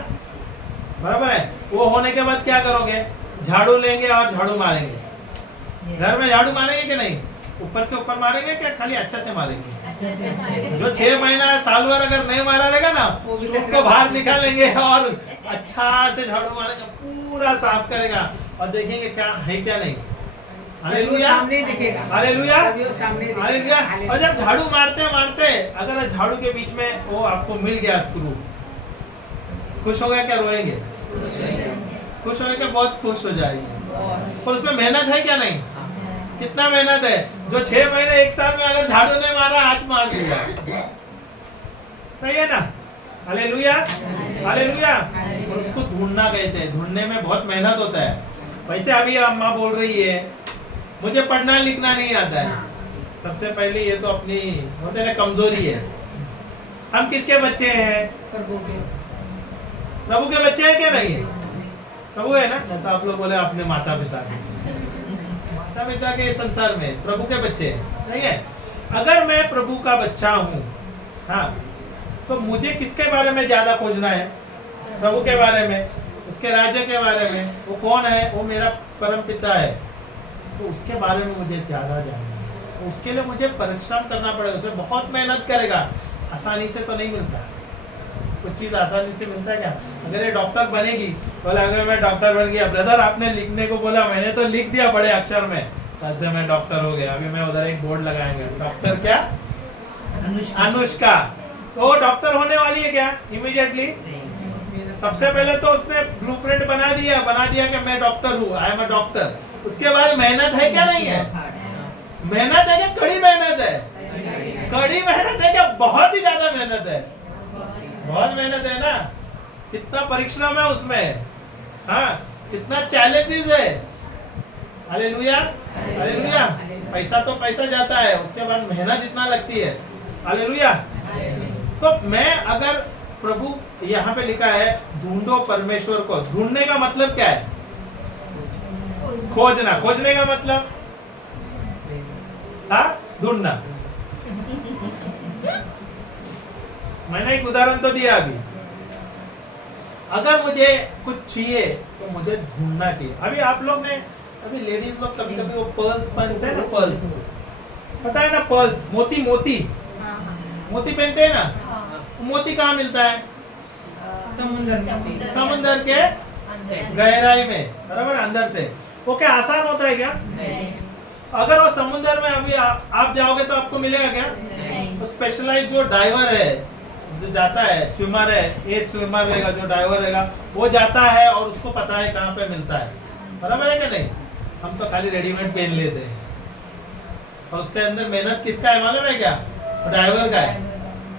बराबर है। वो होने के बाद क्या करोगे, झाड़ू लेंगे और झाड़ू मारेंगे। घर में झाड़ू मारेंगे कि नहीं, ऊपर से ऊपर मारेंगे क्या, खाली अच्छा से मारेंगे। जो 6 महीना साल भर अगर नहीं मारा रहेगा ना, वो भी उसको बाहर निकालेंगे और अच्छा से झाड़ू मारेगा, पूरा साफ करेगा और देखेंगे क्या है क्या नहीं। हालेलुया, सामने दिखेगा, हालेलुया, तभी वो सामने दिखेगा। हालेलुया। हालेलुया। और जब झाड़ू मारते मारते अगर झाड़ू के बीच में वो आपको मिल गया स्क्रू, खुश हो गया क्या, रोएंगे, खुश हो गया, बहुत खुश हो जाएंगे। और उसमें मेहनत है क्या नहीं, कितना मेहनत है, जो 6 महीने 1 साल में अगर झाड़ू ने मारा, आज मार दिया, सही है ना। Hallelujah, hallelujah. और उसको ढूंढना कहते हैं, ढूंढने में बहुत मेहनत होता है। वैसे अभी अम्मा बोल रही है मुझे पढ़ना लिखना नहीं आता है, सबसे पहले ये तो अपनी होते ना कमजोरी है। हम किसके बच्चे हैं, प्रभु के बच्चे हैं क्या नहीं है, प्रभु है ना, तो आप लोग बोले अपने माता पिता के, माता पिता के संसार में प्रभु के बच्चे हैं, सही है। अगर मैं प्रभु का बच्चा हूँ, हाँ, तो मुझे किसके बारे में ज्यादा खोजना है, प्रभु के बारे में, उसके राज्य के बारे में, वो कौन है, वो मेरा परम पिता है, तो उसके बारे में मुझे ज्यादा जानना है। तो उसके लिए मुझे परिश्रम करना पड़ेगा, उसे बहुत मेहनत करेगा, आसानी से तो नहीं मिलता, कुछ चीज आसानी से मिलता है क्या। अगर ये डॉक्टर बनेगी, बोला अगर मैं डॉक्टर बन गया, ब्रदर आपने लिखने को बोला, मैंने तो लिख दिया बड़े अक्षर में, कल से मैं डॉक्टर हो गया, अभी मैं उधर एक बोर्ड लगाएंगे, डॉक्टर क्या, अनुष्का, तो डॉक्टर होने वाली है क्या इमीडिएटली। सबसे पहले तो उसने ब्लूप्रिंट बना दिया कि मैं डॉक्टर हूँ, आई एम अ डॉक्टर। उसके बाद मेहनत है क्या नहीं है, मेहनत है क्या, कड़ी मेहनत है, कड़ी मेहनत है क्या, बहुत ही ज्यादा मेहनत है, बहुत मेहनत है ना, कितना परिश्रम है उसमें, हाँ कितना चैलेंजेस है। Hallelujah, hallelujah. पैसा तो पैसा जाता है, उसके बाद मेहनत इतना लगती है। हालेलुया। तो मैं अगर प्रभु यहाँ पे लिखा है ढूंढो परमेश्वर को, ढूंढने का मतलब क्या है, खोजना, खोजने का मतलब हाँ ढूंढना। मैंने एक उदाहरण तो दिया अभी, अगर मुझे कुछ चाहिए तो मुझे ढूंढना चाहिए। अभी आप लोग ने, अभी लेडीज लोग कभी कभी वो पर्ल्स पहनते हैं ना, पर्ल्स पता है ना, पर्ल्स, मोती मोती मोती पहनते हैं ना, मोती कहाँ मिलता है, समुद्र के गहराई में, बराबर, अंदर से। वो क्या आसान होता है क्या, अगर वो समुद्र में अभी आप जाओगे तो आपको मिलेगा क्या, तो स्पेशलाइज जो डाइवर है, जो जाता है, स्विमर है, ये स्विमर रहेगा, जो डाइवर रहेगा वो जाता है और उसको पता है कहाँ पे मिलता है, बराबर है क्या नहीं। हम तो खाली रेडीमेड पहन लेते हैं, और उसके अंदर मेहनत किसका है मालूम है क्या, डाइवर का है,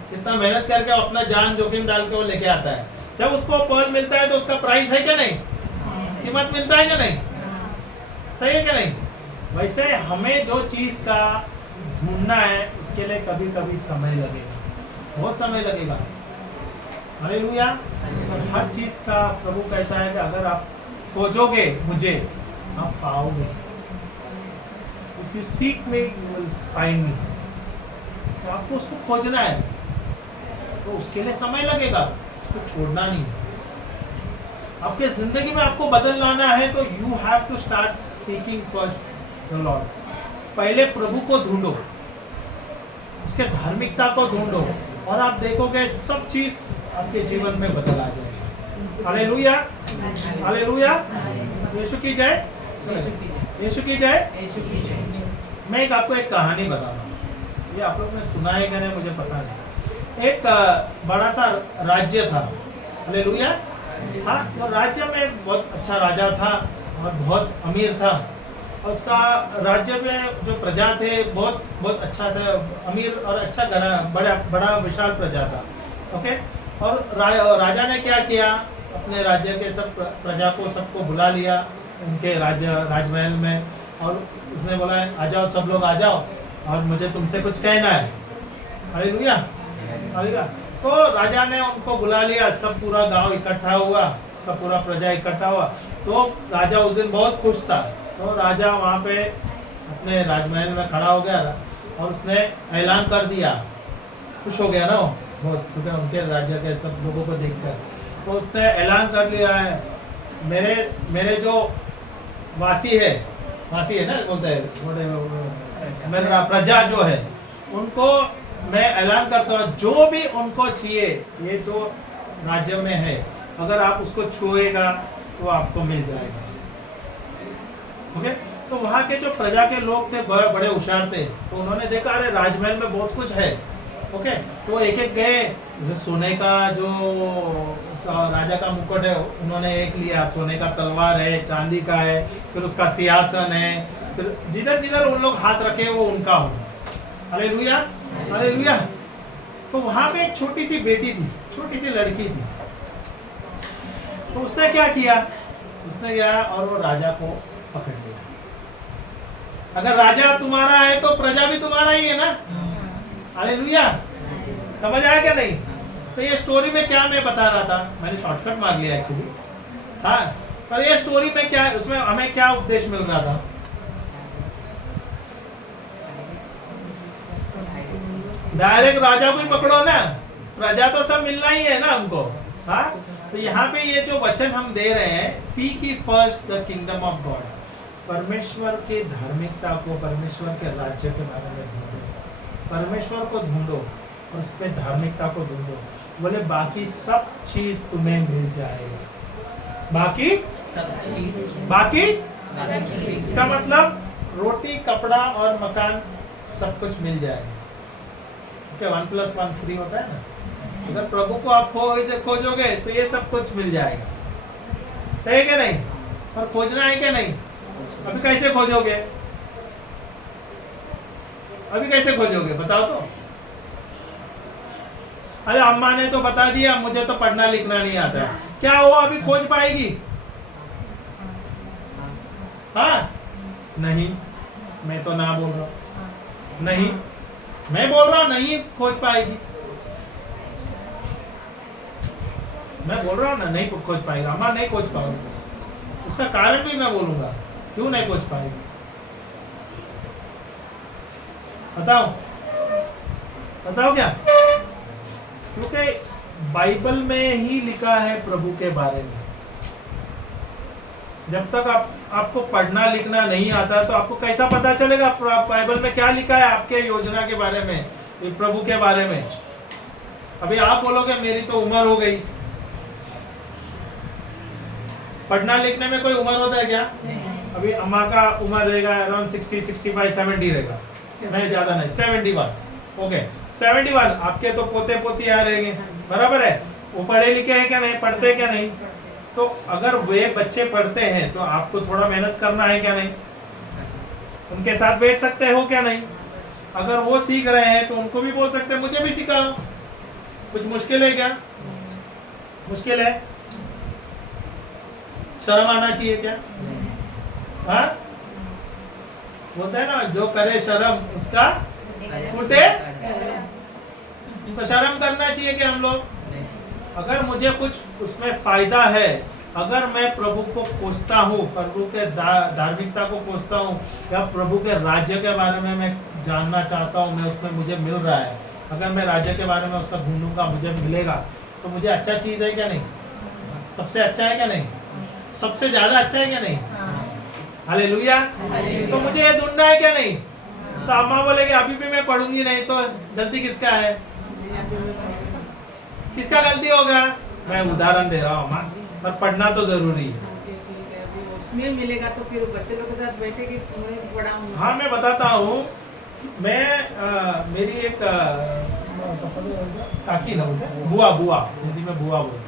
कितना मेहनत करके अपना जान जोखिम डाल के वो लेके आता है। जब उसको पर्ल मिलता है तो उसका प्राइस है क्या नहीं, कीमत मिलता है क्या नहीं, सही है क्या नहीं। वैसे हमें जो चीज का ढूंढना है उसके लिए कभी कभी समय लगेगा, बहुत समय लगेगा। हालेलुया। और हर चीज का प्रभु कहता है कि अगर आप खोजोगे मुझे आप पाओगे। If you seek me you will find me. तो आपको उसको खोजना है, तो उसके लिए समय लगेगा, उसको छोड़ना नहीं। आपके जिंदगी में आपको बदल लाना है तो you have to start seeking first the Lord. पहले प्रभु को ढूंढो, उसके धार्मिकता को ढूंढो, और आप देखोगे सब चीज आपके जीवन में बदल आ जाएगी। Hallelujah, hallelujah. यीशु की जय, यीशु की जय। मैं आपको एक कहानी बताता हूँ, ये आप लोग ने सुना है क्या नहीं मुझे पता नहीं। एक बड़ा सा राज्य था, हालेलुया। हाँ, तो राज्य में एक बहुत अच्छा राजा था और बहुत अमीर था, और उसका राज्य में जो प्रजा थे बहुत बहुत अच्छा था, अमीर और अच्छा बड़ा विशाल प्रजा था। ओके। और राजा ने क्या किया, अपने राज्य के सब प्रजा को सबको बुला लिया उनके राजमहल में, और उसने बोला आ जाओ सब लोग आ जाओ और मुझे तुमसे कुछ कहना है। Hallelujah, hallelujah. तो राजा ने उनको बुला लिया, सब पूरा गांव इकट्ठा हुआ, उसका पूरा प्रजा इकट्ठा हुआ। तो राजा उस दिन बहुत खुश था, तो राजा वहाँ पे अपने राजमहल में खड़ा हो गया और उसने ऐलान कर दिया, खुश हो गया ना वो बहुत, क्योंकि उनके राज्य के सब लोगों को देखकर। तो उसने ऐलान कर लिया है, मेरे जो वासी है ना बोलते हैं, मेरा प्रजा जो है उनको मैं ऐलान करता हूँ, जो भी उनको चाहिए ये जो राज्य में है, अगर आप उसको छुएगा तो आपको मिल जाएगा। ओके। तो वहाँ के जो प्रजा के लोग थे बड़े होशियार थे, तो उन्होंने देखा अरे राजमहल में बहुत कुछ है। ओके। तो एक एक गए, सोने का जो राजा का मुकुट है उन्होंने एक लिया, सोने का तलवार है, चांदी का है, फिर उसका सिंहासन है, फिर जिधर जिधर उन लोग हाथ रखे वो उनका हो। Hallelujah, hallelujah. तो वहां पे एक छोटी सी बेटी थी, छोटी सी लड़की थी। तो उसने क्या किया, उसने गया और वो राजा को पकड़ लिया। अगर राजा तुम्हारा है तो प्रजा भी तुम्हारा ही है ना। हालेलुया, समझ आया क्या नहीं। तो ये स्टोरी में क्या मैं बता रहा था, मैंने शॉर्टकट मार लिया एक्चुअली। हाँ, पर ये स्टोरी में क्या, उसमें हमें क्या उपदेश मिल रहा था। डायरेक्ट राजा को ही पकड़ो ना, प्रजा तो सब मिलना ही है ना हमको। हाँ, तो यहाँ पे ये जो वचन हम दे रहे हैं, seek ye first the kingdom of God, परमेश्वर के धार्मिकता को, परमेश्वर के राज्य के बारे में ढूंढो, परमेश्वर को ढूंढो और उसमें धार्मिकता को ढूंढो। बोले बाकी सब चीज तुम्हें मिल जाएगा। बाकी इसका मतलब रोटी, कपड़ा और मकान सब कुछ मिल जाएगा। 1+1 फ्री होता है ना। अगर प्रभु को आप खोजोगे तो ये सब कुछ मिल जाएगा। सही है क्या नहीं। और खोजना है क्या नहीं। अभी कैसे खोजोगे, अभी कैसे खोजोगे बताओ तो। अरे अम्मा ने तो बता दिया, मुझे तो पढ़ना लिखना नहीं आता है, क्या वो अभी खोज पाएगी। हाँ नहीं, मैं तो ना बोल रहा हूं, नहीं मैं बोल रहा हूं नहीं खोज पाएगी। मैं बोल रहा हूं ना नहीं खोज पाएगा, अम्मा नहीं खोज पाएगी। उसका कारण भी मैं बोलूंगा क्यों नहीं खोज पाएगी। बताओ बताओ क्या। क्योंकि बाइबल में ही लिखा है प्रभु के बारे में। जब तक आपको पढ़ना लिखना नहीं आता तो आपको कैसा पता चलेगा बाइबल में क्या लिखा है आपके योजना के बारे में, प्रभु के बारे में। अभी आप बोलोगे मेरी तो उम्र हो गई, पढ़ना लिखने में कोई उम्र होता है क्या। अभी अम्मा का उम्र रहेगा अराउंड 60, 65, 70 रहेगा, नहीं ज्यादा नहीं, 71। ओके 71। आपके तो पोते पोती आ रहेंगे, बराबर है। वो पढ़े लिखे हैं क्या नहीं, पढ़ते क्या नहीं। तो अगर वे बच्चे पढ़ते हैं तो आपको थोड़ा मेहनत करना है क्या नहीं, उनके साथ बैठ सकते हो क्या नहीं। अगर वो सीख रहे हैं तो उनको भी बोल सकते हैं मुझे भी सिखाओ, कुछ मुश्किल है क्या। मुश्किल है? शर्म आना चाहिए क्या? हाँ, बोलते हैं ना, जो करे शर्म उसका उठे। तो शर्म करना चाहिए कि हम लोग, अगर मुझे कुछ उसमें फायदा है, अगर मैं प्रभु को खोजता हूँ, प्रभु के धार्मिकता को खोजता हूँ, या प्रभु के राज्य के बारे में मैं जानना चाहता हूँ, मैं उसमें मुझे मिल रहा है, अगर मैं राज्य के बारे में उसका ढूंढूंगा, मुझे मिलेगा, तो मुझे अच्छा चीज़ है क्या नहीं? सबसे अच्छा है क्या नहीं? सबसे ज्यादा अच्छा है क्या नहीं? हालेलुया। तो मुझे ये ढूंढना है क्या नहीं? तो अम्मा बोलेगी अभी भी मैं पढ़ूंगी नहीं, तो गलती किसका है? किसका गलती होगा? मैं उदाहरण दे रहा हूँ अम्मा, पर पढ़ना तो जरूरी है। उसमें मिलेगा तो फिर बच्चे लोग के साथ बैठे कि पढ़ाऊंगा। हाँ, मैं बताता हूँ। मैं मेरी एक काकी ना बोलते, बुआ, बुआ हिंदी में बुआ बोलते हैं।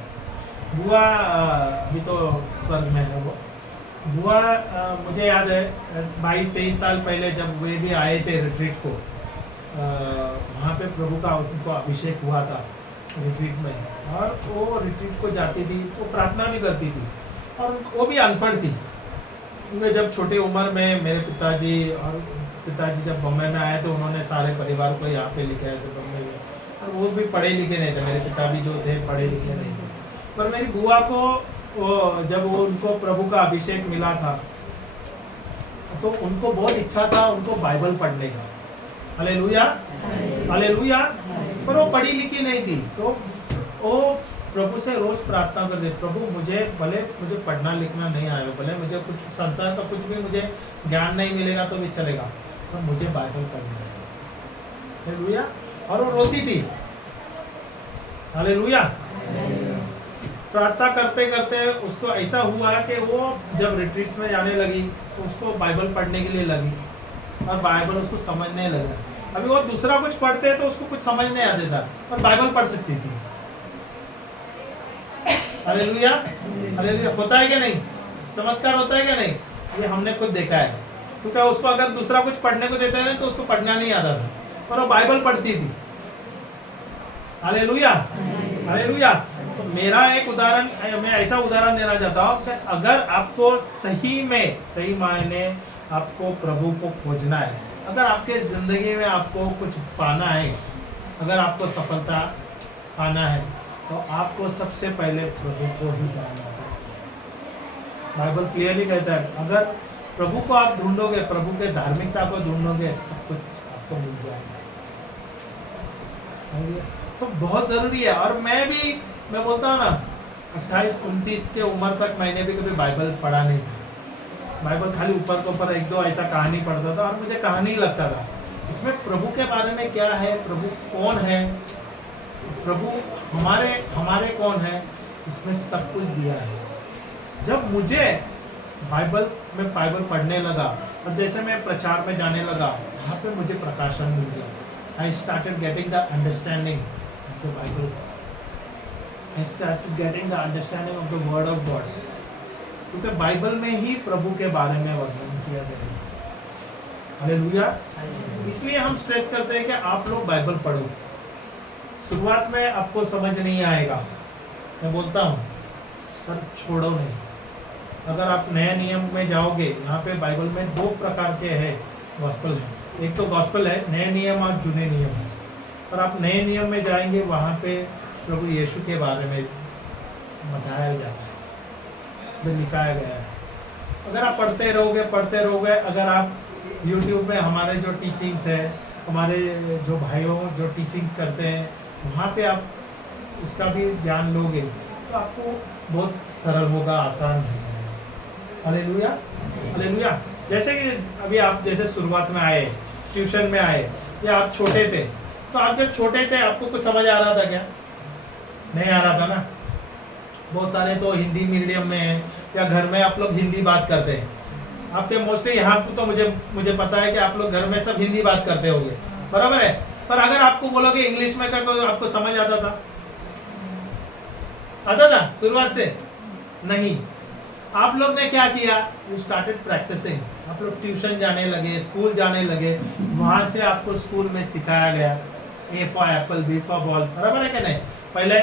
बुआ अभी तो स्वर्ग में है वो। बुआ मुझे याद है 22-23 साल पहले जब वे भी आए थे रिट्रीट को, वहाँ पे प्रभु का उनको अभिषेक हुआ था रिट्रीट में, और वो रिट्रीट को जाती थी, वो प्रार्थना भी करती थी, और वो भी अनपढ़ थी। उन्हें जब छोटी उम्र में मेरे पिताजी जब बम्बई में आए तो उन्होंने सारे परिवार को यहाँ पे लेके आए थे बम्बई में, और वो भी पढ़े लिखे नहीं थे, मेरे पिता भी जो थे पढ़े लिखे नहीं थे। पर मेरी बुआ को जब वो उनको प्रभु का अभिषेक मिला था, तो उनको बहुत इच्छा था उनको बाइबल पढ़ने का। Hallelujah, hallelujah. पर वो पढ़ी लिखी नहीं थी, तो वो प्रभु से रोज प्रार्थना करते, प्रभु भले मुझे पढ़ना लिखना नहीं आए, भले मुझे कुछ संसार का कुछ भी मुझे ज्ञान नहीं मिलेगा तो भी चलेगा, पर मुझे बाइबल पढ़ना है। हालेलुया। और वो रोती थी। हालेलुया। प्रार्थना करते करते उसको ऐसा हुआ कि वो जब रिट्रीट्स में जाने लगी तो उसको बाइबल पढ़ने के लिए लगी, और बाइबल उसको समझने लगा। अभी वो दूसरा कुछ पढ़ते तो उसको कुछ समझ नहीं आते था, पर बाइबल पढ़ सकती थी। Hallelujah, hallelujah. होता है क्या नहीं? चमत्कार होता है क्या नहीं? ये हमने खुद देखा है, क्योंकि उसको अगर दूसरा कुछ पढ़ने को देते हैं तो उसको पढ़ना नहीं आता था, पर वो बाइबल पढ़ती थी। Hallelujah, hallelujah. तो मेरा एक उदाहरण, मैं ऐसा उदाहरण देना चाहता हूँ कि अगर आपको सही मायने आपको प्रभु को खोजना है, अगर आपके जिंदगी में आपको कुछ पाना है, अगर आपको सफलता पाना है, तो आपको सबसे पहले प्रभु को ही जानना है। बाइबल क्लियरली कहता है, अगर प्रभु को आप ढूंढोगे, प्रभु के धार्मिकता को ढूंढोगे, सब कुछ आपको मिल जाएगा। तो बहुत जरूरी है। और मैं बोलता हूँ ना, 28-29 के उम्र तक मैंने भी कभी बाइबल पढ़ा नहीं था। बाइबल खाली ऊपर के ऊपर एक दो ऐसा कहानी पढ़ता था, और मुझे कहानी लगता था। इसमें प्रभु के बारे में क्या है, प्रभु कौन है, प्रभु हमारे कौन है, इसमें सब कुछ दिया है। जब मुझे बाइबल पढ़ने लगा, और जैसे मैं प्रचार में जाने लगा, वहाँ पे मुझे प्रकाशन मिल गया। I started getting the understanding of the Bible. I started getting the understanding of the word of God, क्योंकि बाइबल में ही प्रभु के बारे में वर्णन किया गया है। हालेलुया। इसलिए हम स्ट्रेस करते हैं कि आप लोग बाइबल पढ़ो। शुरुआत में आपको समझ नहीं आएगा, मैं बोलता हूँ, पर छोड़ो नहीं। अगर आप नए नियम में जाओगे, यहाँ पे बाइबल में 2 प्रकार के हैं गॉस्पेल है। एक तो गॉस्पेल है, नए नियम और जुने नियम है। और आप नए नियम में जाएंगे, वहाँ पे प्रभु यीशु के बारे में बताया जाता है, जो लिखाया गया है। अगर आप पढ़ते रहोगे, अगर आप YouTube में हमारे जो टीचिंग्स है, हमारे जो भाइयों जो टीचिंग्स करते हैं, वहाँ पे आप उसका भी ज्ञान लोगे, तो आपको बहुत सरल होगा, आसान हो जाएगा। Hallelujah, hallelujah. जैसे कि अभी आप जैसे शुरुआत में आए, ट्यूशन में आए, या आप छोटे थे, तो आप जब छोटे थे आपको कुछ समझ आ रहा था क्या? नहीं आ रहा था ना। बहुत सारे तो हिंदी मीडियम में है, या घर में आप लोग हिंदी बात करते हैं। आपके मोस्टली यहाँ तो मुझे पता है कि आप लोग घर में सब हिंदी बात करते होंगे, बराबर है। पर अगर आपको बोलोगे इंग्लिश में का, तो आपको समझ आता था शुरुआत से? नहीं। आप लोग ने क्या किया? You started practicing. आप लोग ट्यूशन जाने लगे, स्कूल जाने लगे, वहां से आपको स्कूल में सिखाया गया A for apple, B for ball, बराबर है क्या नहीं? पहले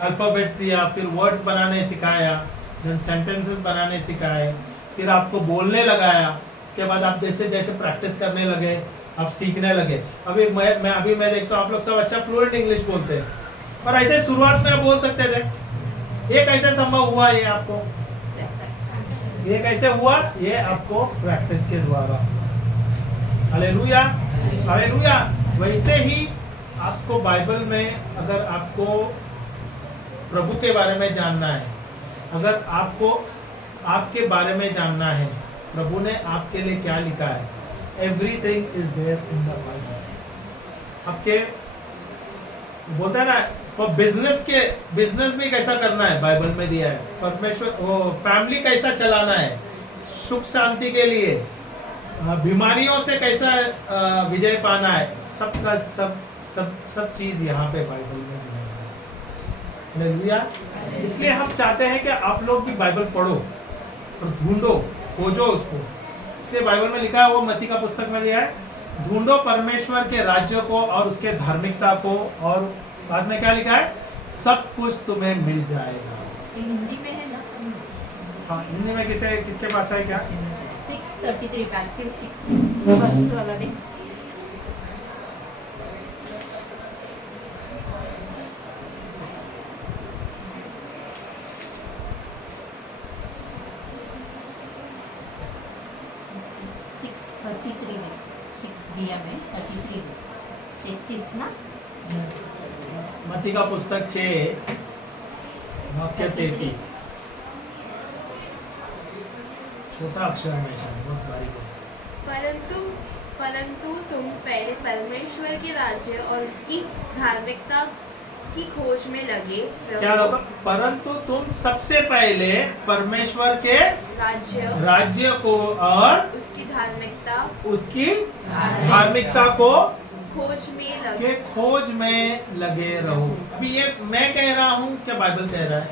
अल्फ़ाबेट्स दिया, फिर वर्ड्स बनाने सिखाया, देन सेंटेंसेस बनाने सिखाए, फिर आपको बोलने लगाया। उसके बाद आप जैसे जैसे प्रैक्टिस करने लगे, आप सीखने लगे। अभी मैं देखता हूँ आप लोग सब अच्छा फ्लुएंट इंग्लिश बोलते हैं, और ऐसे शुरुआत में आप बोल सकते थे। ये कैसे संभव हुआ? ये कैसे हुआ? ये आपको प्रैक्टिस के द्वारा। Hallelujah, hallelujah. वैसे ही आपको बाइबल में अगर आपको प्रभु के बारे में जानना है, अगर आपको आपके बारे में जानना है, प्रभु ने आपके लिए क्या लिखा है, everything is there in the Bible. आपके बोलता है ना, फॉर बिजनेस भी कैसा करना है बाइबल में दिया है। परमेश्वर वो फैमिली कैसा चलाना है, सुख शांति के लिए, बीमारियों से कैसा विजय पाना है, सबका सब चीज यहाँ पे बाइबल में दिया है। हालेलुया। इसलिए हम चाहते हैं कि आप लोग भी बाइबल पढ़ो और ढूंढो, खोजो उसको। इसलिए बाइबल में लिखा है, वो मत्ती का पुस्तक में दिया है, ढूंढो परमेश्वर के राज्य को और उसके धार्मिकता को, और बाद में क्या लिखा है, सब कुछ तुम्हें मिल जाएगा। ये हिंदी में है ना? हाँ, हिंदी में किसके पास है क्या? 6:33 Matthew 6 फर्स्ट वाला दे। में 6 दिया में 33 में 33 ना? मत्ती का पुस्तक 6 वाक्य 33। छोटा अक्षर में शायद, बहुत बारीक है। परंतु तुम पहले परमेश्वर के राज्य और उसकी धार्मिकता की खोज में लगे क्या होगा? परंतु तुम सबसे पहले परमेश्वर के राज्य को और उसकी धार्मिकता को खोज में लगे रहो। अभी ये मैं कह रहा हूँ, क्या बाइबल कह रहा है?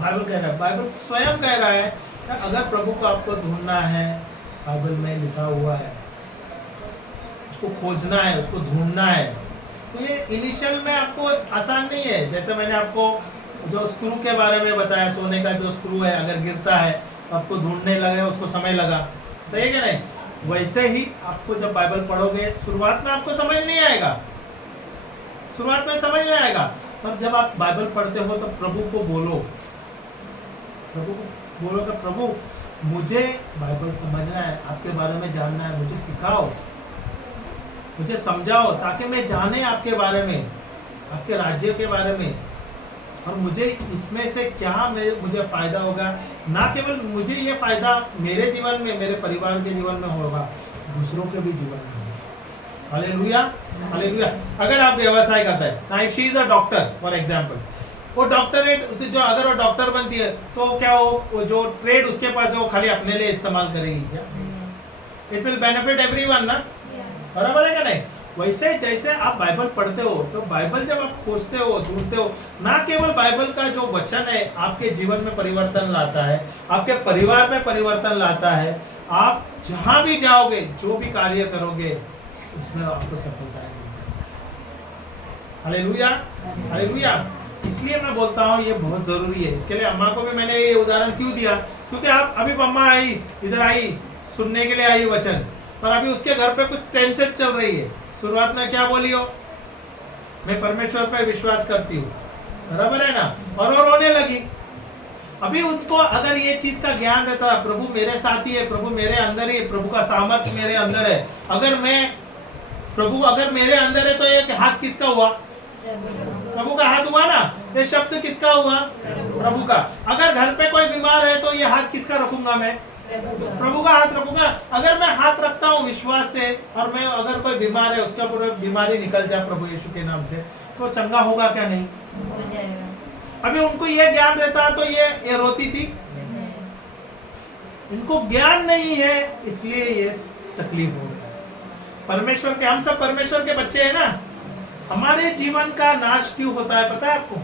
बाइबल कह रहा है, बाइबल स्वयं कह रहा है। अगर प्रभु को आपको ढूंढना है, बाइबल में लिखा हुआ है, उसको खोजना है, उसको ढूंढना है, तो ये इनिशियल में आपको आसान नहीं है। जैसे मैंने आपको जो स्क्रू के बारे में बताया, सोने का जो स्क्रू है, अगर गिरता है तो आपको ढूंढने लगे, उसको समय लगा, सही है कि नहीं? वैसे ही आपको जब बाइबल पढ़ोगे, शुरुआत में आपको समझ नहीं आएगा, शुरुआत में समझ नहीं आएगा, पर जब आप बाइबल पढ़ते हो तो प्रभु को बोलो, कि प्रभु मुझे बाइबल समझना है, आपके बारे में जानना है, मुझे सिखाओ, मुझे समझाओ, ताकि मैं जाने आपके बारे में, आपके राज्य के बारे में, और मुझे इसमें से क्या मुझे फायदा होगा। ना केवल मुझे ये फायदा मेरे जीवन में, मेरे परिवार के जीवन में होगा, दूसरों के भी जीवन में होगा। Hallelujah, hallelujah. अगर आप व्यवसाय करते हैं, ना if she is a doctor for example, वो डॉक्टरेट जो अगर वो डॉक्टर बनती है तो क्या वो जो ट्रेड उसके पास है वो खाली अपने लिए इस्तेमाल करेगी क्या? इट विल बेनिफिट एवरीवन ना, बराबर है क्या नहीं? वैसे जैसे आप बाइबल पढ़ते हो, तो बाइबल जब आप खोजते हो, ढूंढते हो, ना केवल बाइबल का जो वचन है आपके जीवन में परिवर्तन लाता है, आपके परिवार में परिवर्तन लाता है, आप जहां भी जाओगे, जो भी कार्य करोगे, उसमें आपको सफलता मिलेगी। Hallelujah, hallelujah. इसलिए मैं बोलता हूँ ये बहुत जरूरी है। इसके लिए अम्मा को भी मैंने ये उदाहरण क्यों दिया, क्योंकि आप अभी अम्मा आई, इधर आई, सुनने के लिए आई वचन, पर अभी उसके घर पे कुछ टेंशन चल रही है। शुरुआत में क्या बोली हो? मैं परमेश्वर पे विश्वास करती हूँ, बराबर है ना, और वो रोने लगी। अभी उनको अगर ये चीज का ज्ञान रहता, प्रभु मेरे साथ ही है, प्रभु मेरे अंदर ही है, प्रभु का सामर्थ्य मेरे अंदर है, प्रभु अगर मेरे अंदर है, तो ये हाथ किसका हुआ? प्रभु का हाथ हुआ ना। ये शब्द किसका हुआ? प्रभु का। अगर घर पे कोई बीमार है तो ये हाथ किसका रखूंगा? मैं प्रभु का हाथ रखूंगा। अगर मैं हाथ रखता हूँ विश्वास से, और मैं अगर कोई बीमार है उसका पूरा बीमारी निकल जाए प्रभु यीशु के नाम से, तो चंगा होगा क्या? नहीं हो जाएगा। अभी उनको ये ज्ञान रहता तो ये रोती थी। इनको ज्ञान नहीं है, इसलिए ये तकलीफ हो रहा है। परमेश्वर के, हम सब परमेश्वर के बच्चे हैं ना। हमारे जीवन का नाश क्यों होता है पता है आपको?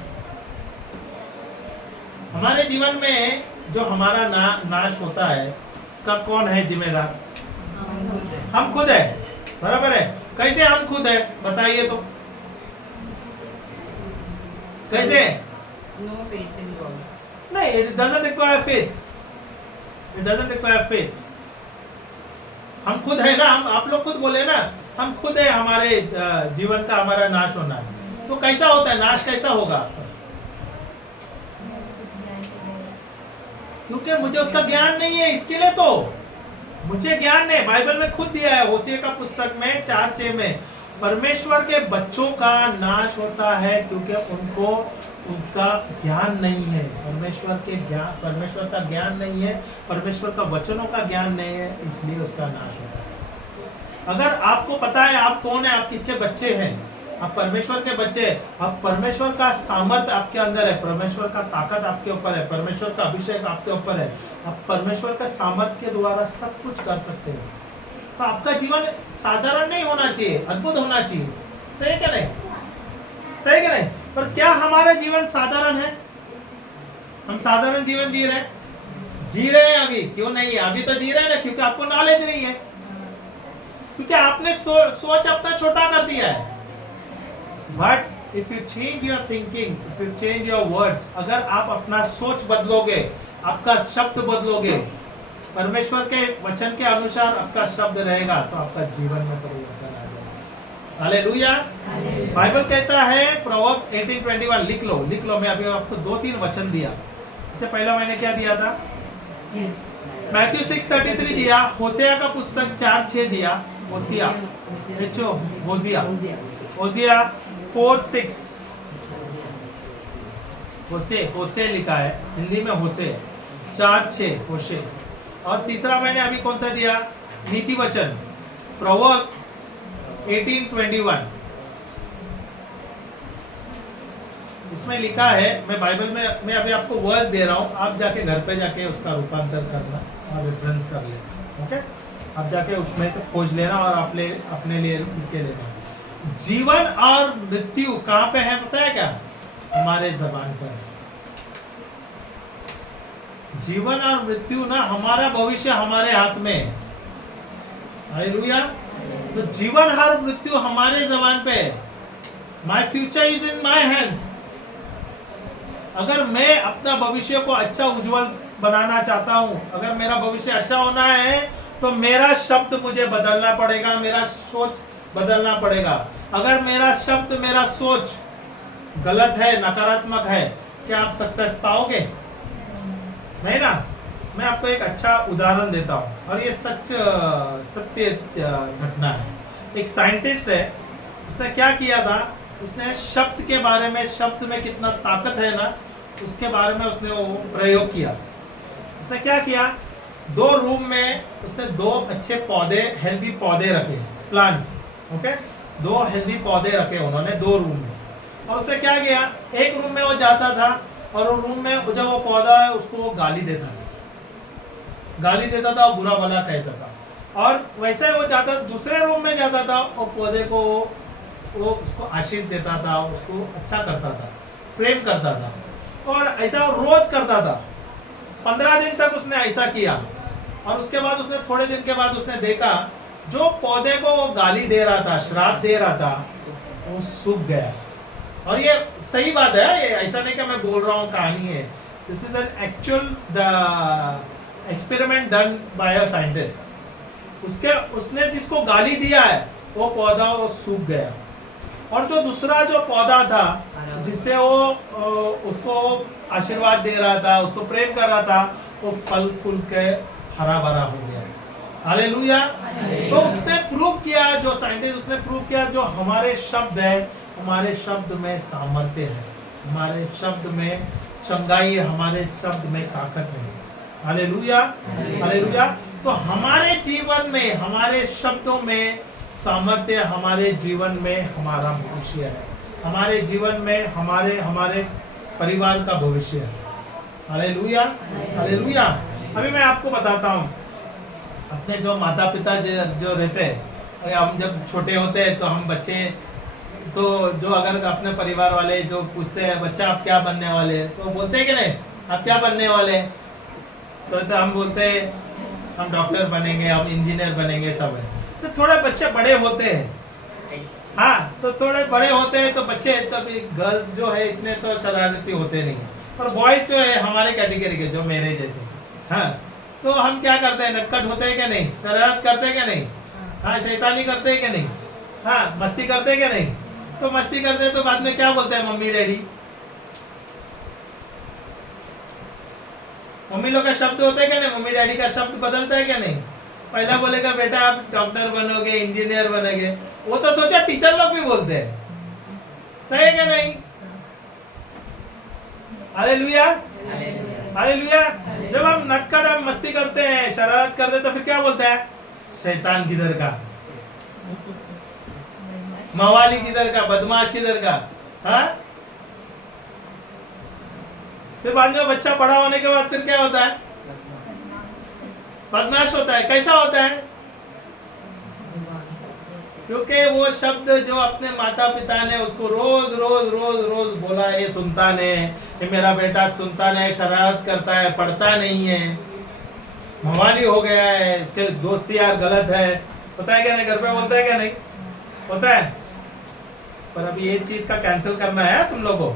हमारे जीवन में जो हमारा नाश होता है, उसका कौन है जिम्मेदार? हम खुद है, बराबर है। कैसे हम खुद है बताइए तो? कैसे? No faith in God. नहीं, it doesn't require faith. It doesn't require faith. हम खुद है ना, हम आप लोग खुद बोले ना, हम खुद है, हमारे जीवन का हमारा नाश होना है। तो कैसा होता है नाश, कैसा होगा? क्योंकि मुझे उसका ज्ञान नहीं है, इसके लिए तो मुझे ज्ञान नहीं। बाइबल में खुद दिया है, होसिया का पुस्तक में 4:6 में, परमेश्वर के बच्चों का नाश होता है क्योंकि उनको उसका ज्ञान नहीं है। परमेश्वर का ज्ञान नहीं है, परमेश्वर का वचनों का ज्ञान नहीं है, इसलिए उसका नाश होता है। अगर आपको पता है आप कौन है, आप किसके बच्चे हैं, आप परमेश्वर के बच्चे, अब परमेश्वर का सामर्थ्य आपके अंदर है, परमेश्वर का ताकत आपके ऊपर है, परमेश्वर का अभिषेक आपके ऊपर है, आप परमेश्वर का सामर्थ्य के द्वारा सब कुछ कर सकते हो। तो आपका जीवन साधारण नहीं होना चाहिए, अद्भुत होना चाहिए। सही क्या नहीं? सही क्या नहीं? पर क्या हमारा जीवन साधारण है? हम साधारण जीवन जी रहे हैं अभी? क्यों नहीं है? अभी तो जी रहे हैं ना, क्योंकि आपको नॉलेज नहीं है, क्योंकि आपने सोच अपना छोटा कर दिया है। But if you change your thinking, if you change your words, अगर आप अपना सोच बदलोगे, आपका शब्द बदलोगे, परमेश्वर के वचन के अनुसार आपका शब्द रहेगा, तो आपका जीवन में परिवर्तन आ जाएगा। हालेलुया। बाइबल कहता है प्रोवर्ब्स 18:21, लिख लो। मैं अभी आपको 2-3 वचन दिया। इससे पहला मैंने क्या दिया था? मैथ्यू 6:33 दिया, होसिया का पुस्तक 4:6 दिया, होसिया 4:6, होसे लिखा है, हिंदी में होसे 4:6 होशे। और तीसरा मैंने अभी कौन सा दिया? नीति वचन, प्रोवर्ब्स 18:21। इसमें लिखा है, मैं बाइबल में मैं अभी आपको वर्स दे रहा हूं, आप जाके घर पे जाके उसका रूपांतर करना और रेफरेंस कर लेना। ओके, आप जाके उसमें से खोज लेना और अपने लिए लिख के लेना। जीवन और मृत्यु कहां पे है पता है क्या? हमारे जबान पर। जीवन और मृत्यु ना, हमारा भविष्य हमारे हाथ में है। हालेलुया। तो जीवन और मृत्यु हमारे जबान पे है। My future is in my hands. अगर मैं अपना भविष्य को अच्छा उज्जवल बनाना चाहता हूं, अगर मेरा भविष्य अच्छा होना है, तो मेरा शब्द मुझे बदलना पड़ेगा, मेरा सोच बदलना पड़ेगा। अगर मेरा शब्द, मेरा सोच गलत है, नकारात्मक है, क्या आप सक्सेस पाओगे? नहीं ना। मैं आपको एक अच्छा उदाहरण देता हूँ, और ये सत्य घटना है। एक साइंटिस्ट है, उसने क्या किया था, उसने शब्द के बारे में, शब्द में कितना ताकत है ना, उसके बारे में उसने वो प्रयोग किया। उसने क्या किया, 2 रूम में उसने 2 अच्छे पौधे, हेल्दी पौधे रखे, प्लांट्स। ओके, 2 हेल्दी पौधे रखे उन्होंने 2 रूम में। और उसने क्या किया, एक रूम में वो जाता था, और वो रूम में जब वो पौधा है उसको वो गाली देता था, और बुरा भला कहता था। और वैसे वो जाता, दूसरे रूम में जाता था, और पौधे को वो उसको आशीष देता था, उसको अच्छा करता था, प्रेम करता था, और ऐसा रोज करता था। 15 दिन तक उसने ऐसा किया, और उसके बाद उसने थोड़े दिन के बाद उसने देखा, जो पौधे को वो गाली दे रहा था, श्राप दे रहा था, वो सूख गया। और ये सही बात है, ये ऐसा नहीं कि मैं बोल रहा हूँ, कहानी है। This is an actual the experiment done by a scientist. उसने जिसको गाली दिया है, वो पौधा वो सूख गया, और जो दूसरा जो पौधा था, जिससे वो उसको आशीर्वाद दे रहा था, उसको प्रेम कर रहा था, वो फल फूल के हरा भरा हो गया। हालेलुया। तो उसने प्रूव किया, जो साइंटिस्ट, उसने प्रूव किया, जो हमारे शब्द है, हमारे शब्द में सामर्थ्य है, हमारे शब्द में चंगाई है, हमारे शब्द में ताकत है। Hallelujah, hallelujah. तो हमारे जीवन में, हमारे शब्दों में सामर्थ्य, हमारे जीवन में हमारा भविष्य है, हमारे जीवन में हमारे परिवार का भविष्य है। Hallelujah, hallelujah. अभी मैं आपको बताता हूँ, अपने जो माता पिता जो रहते हैं, हम जब छोटे होते हैं तो हम बच्चे, तो जो अगर अपने परिवार वाले जो पूछते हैं, बच्चा आप क्या बनने वाले हैं, तो बोलते हैं कि नहीं, आप क्या बनने वाले हैं, तो हम बोलते हैं हम डॉक्टर बनेंगे, हम इंजीनियर बनेंगे, सब है। तो थोड़े बच्चे बड़े होते हैं, हाँ, तो थोड़े बड़े होते हैं तो बच्चे, तभी गर्ल्स जो है इतने तो शरारती होते नहीं, और बॉयज जो है हमारे कैटेगरी के जो मेरे जैसे, हाँ, तो हम क्या करते हैं, नटखट होते हैं क्या नहीं, शरारत करते हैं क्या नहीं, हाँ, शैतानी करते हैं क्या नहीं, हाँ, मस्ती करते हैं क्या नहीं। तो मस्ती करते हैं तो बाद में क्या बोलते हैं मम्मी डैडी, मम्मी लोग का शब्द होता है क्या नहीं, मम्मी डैडी का शब्द बदलता है क्या नहीं। पहला बोलेगा बेटा आप डॉक्टर बनोगे, इंजीनियर बनेगे, वो तो सोचा टीचर लोग भी बोलते हैं, सही है क्या नहीं। Hallelujah, hallelujah. जब हम नटखट हम मस्ती करते हैं, शरारत करते हैं, तो फिर क्या बोलते हैं, शैतान किधर का, मवाली किधर का, बदमाश किधर का, हाँ। फिर बाद में बच्चा बड़ा होने के बाद फिर क्या होता है, बदमाश होता है। कैसा होता है, क्योंकि वो शब्द जो अपने माता पिता ने उसको रोज रोज रोज रोज बोला, ये सुनता नहीं, ये मेरा बेटा सुनता नहीं, शरारत करता है, पढ़ता नहीं है, मवाली हो गया है, इसके दोस्ती यार गलत है, होता है क्या नहीं, घर पे बोलता है क्या नहीं, होता है। पर अभी ये चीज का कैंसिल करना है तुम लोगों को,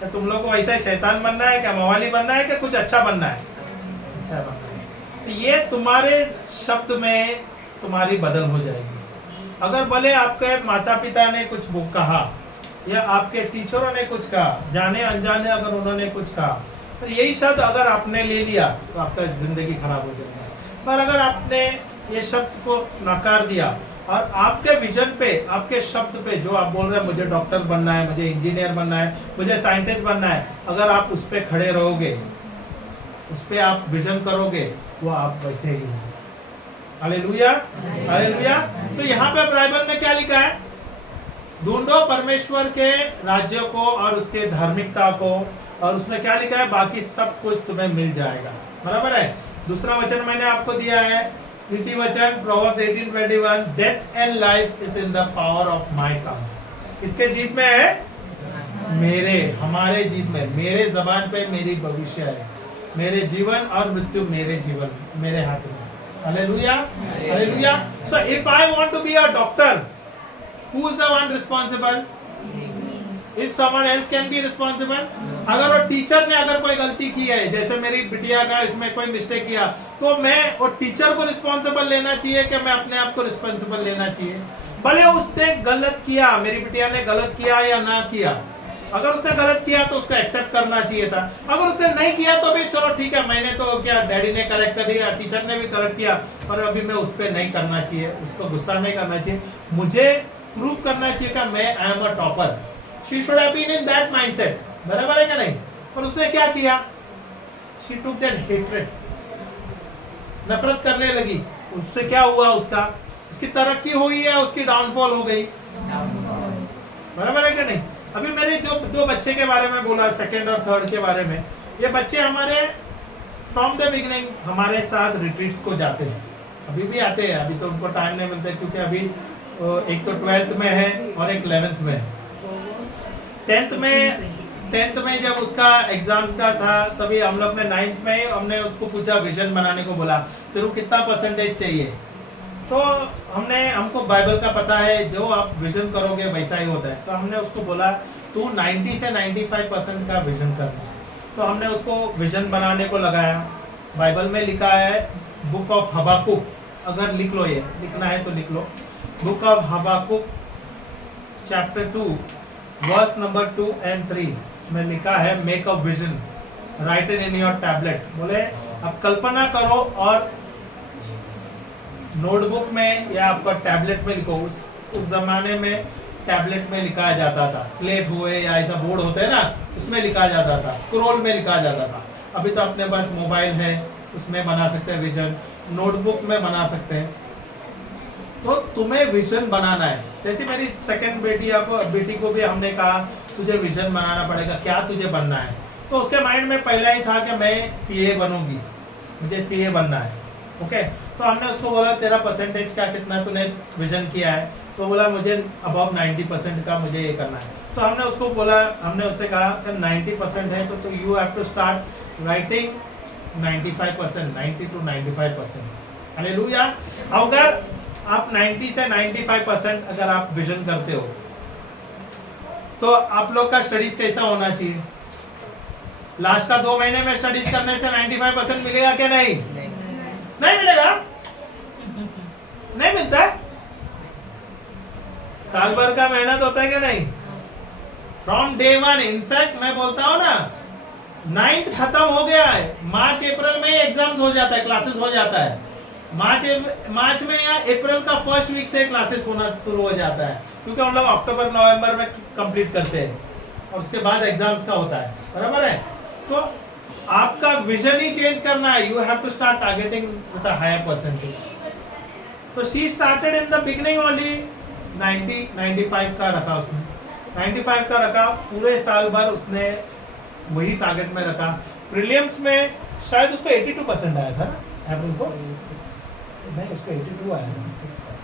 तो तुम लोग को ऐसा शैतान बनना है क्या, मवाली बनना है क्या, कुछ अच्छा बनना है, अच्छा बनना है। तो ये तुम्हारे शब्द में तुम्हारी बदल हो जाएगी। अगर भले आपके माता पिता ने कुछ कहा या आपके टीचरों ने कुछ कहा, जाने अनजाने अगर उन्होंने कुछ कहा, तो यही शब्द अगर आपने ले लिया तो आपका जिंदगी खराब हो जाएगी। पर अगर आपने ये शब्द को नकार दिया और आपके विजन पे, आपके शब्द पे जो आप बोल रहे हैं, मुझे डॉक्टर बनना है, मुझे इंजीनियर बनना है, मुझे साइंटिस्ट बनना है, अगर आप उस पे खड़े रहोगे, उस पे आप विजन करोगे, वो आप वैसे ही हो। Hallelujah, hallelujah. तो यहाँ पे बाइबल में क्या लिखा है, ढूंढो परमेश्वर के राज्य को और उसके धार्मिकता को, और उसने क्या लिखा है, बाकी सब कुछ तुम्हें मिल जाएगा, बराबर है। दूसरा वचन मैंने आपको दिया है, नीति वचन proverbs 18:21, death and life is in the power of my टंग। किसके जीत में है, मेरे, हमारे जीत में, मेरे जबान पे मेरी भविष्य है, मेरे जीवन और मृत्यु मेरे जीवन, मेरे हाथ में। Hallelujah, hallelujah. So if I want to be a doctor, who is the one responsible, if someone else can be responsible. अगर वो टीचर ने अगर कोई गलती की है, जैसे मेरी बिटिया का इसमें कोई मिस्टेक किया, तो मैं वो टीचर को रिस्पांसिबल लेना चाहिए कि मैं अपने आप को रिस्पांसिबल लेना चाहिए। भले उसने गलत किया, मेरी बिटिया ने गलत किया या ना किया, अगर उसने गलत किया तो उसको एक्सेप्ट करना चाहिए था। अगर उसने नहीं किया तो भी चलो ठीक है, मैंने तो क्या, डैडी ने करेक्ट कर दिया, टीचर ने भी करेक्ट किया, पर अभी मैं उस पर नहीं करना चाहिए, उसको गुस्सा नहीं करना चाहिए, मुझे प्रूव करना चाहिए कि मैं I am a topper. She should have been in that mindset, बराबर है क्या नहीं। पर उसने क्या किया, शी टुक दैट हेट्रेड, नफरत करने लगी। उससे क्या हुआ, उसकी तरक्की हुई है, उसकी डाउनफॉल हो गई, बराबर है क्या नहीं। अभी मैंने जो दो बच्चे के बारे में बोला, सेकंड और थर्ड के बारे में, ये बच्चे हमारे फ्रॉम द बिगिनिंग हमारे साथ रिट्रीट्स को जाते हैं, अभी भी आते हैं। अभी तो उनको टाइम नहीं मिलता क्योंकि अभी एक तो 12th में है और एक 11th में है। 10th में जब उसका एग्जाम्स का था, तभी हम लोग ने 9th में हमने उसको पूछा, विजन बनाने को बोला, तेरे को कितना परसेंटेज चाहिए। तो हमको बाइबल का पता है, जो आप विजन करोगे वैसा ही होता है। तो हमने उसको बोला तू 90 से 95% का विजन करना। तो हमने उसको विजन बनाने को लगाया। बाइबल में लिखा है बुक ऑफ हबाकुक, अगर लिख लो, ये लिखना है तो लिख लो, book of Habakkuk chapter 2 verse number 2 and 3 में लिखा है make a vision, write it in your tablet. बोले अब कल्पना करो और नोटबुक में या आपका टैबलेट में लिखो। उस जमाने में टैबलेट में लिखा जाता था, स्लेट हुए या ऐसा बोर्ड होते हैं ना, उसमें लिखा जाता था, स्क्रॉल में लिखा जाता था। अभी तो अपने पास मोबाइल है, उसमें बना सकते हैं विजन, नोटबुक में बना सकते हैं। तो तुम्हें विजन बनाना है। जैसे मेरी सेकंड बेटी को भी हमने कहा तुझे विजन बनाना पड़ेगा, क्या तुझे बनना है। तो उसके माइंड में पहला ही था कि मैं सीए बनूंगी, मुझे सीए बनना है। ओके, तो हमने उसको बोला तेरा परसेंटेज क्या, कितना तूने विजन किया है। तो बोला मुझे अबाउट 90% का मुझे ये करना है। तो हमने उसको बोला, हमने उससे कहा कि 90% है तो you have to start writing 95%, 90 to 95%। Hallelujah. आप 90 से 95% अगर आप विजन करते हो तो आप लोग का स्टडीज कैसा होना चाहिए? लास्ट का 2 महीने में स्टडीज करने से 95% मिलेगा क्या? नहीं नहीं मिलेगा, नहीं मिलता है। साल भर का मेहनत होता है क्या? नहीं। फ्रॉम डे वन, इनफैक्ट मैं बोलता हूँ ना, 9th खत्म हो गया है, मार्च अप्रैल में एग्जाम्स हो जाता है, क्लासेस हो जाता है। मार्च में या अप्रैल का फर्स्ट वीक से क्लासेस होना शुरू हो जाता है, क्योंकि हम लोग अक्टूबर नवंबर में कंप्लीट करते हैं और उसके बाद एग्जाम्स का होता है, बराबर है। तो आपका विजन ही चेंज करना है, you have to start targeting with a higher percentage. तो she started in the beginning only 95 का रखा उसने, 95 का रखा, पूरे साल भर उसने वही टारगेट में रखा। प्रीलिम्स में शायद उसको 82% आया था ना एप्रिल को, नहीं उसको 82 आया था,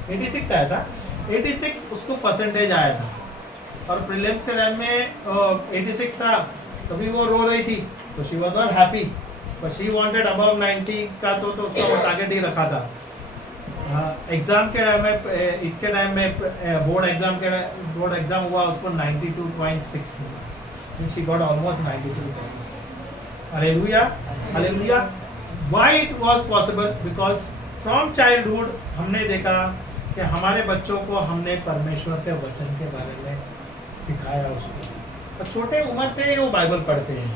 86 आया था, 86 उसको परसेंटेज आया था। और प्रीलिम्स के टाइम में 86 था, तभी वो रो रही थी, तो she was not happy, but she wanted above 90 का, तो उसका वो टारगेट ही रखा था। एग्जाम के टाइम में, इसके टाइम में बोर्ड एग्जाम हुआ, उसको 92.6 मिला, she got almost 93%। Hallelujah, hallelujah. Why it was possible? Because from childhood हमने देखा कि हमारे बच्चों को हमने परमेश्वर के वचन के बारे में सिखाया उसको, और छोटे उम्र से ही वो बाइबल पढ़ते हैं।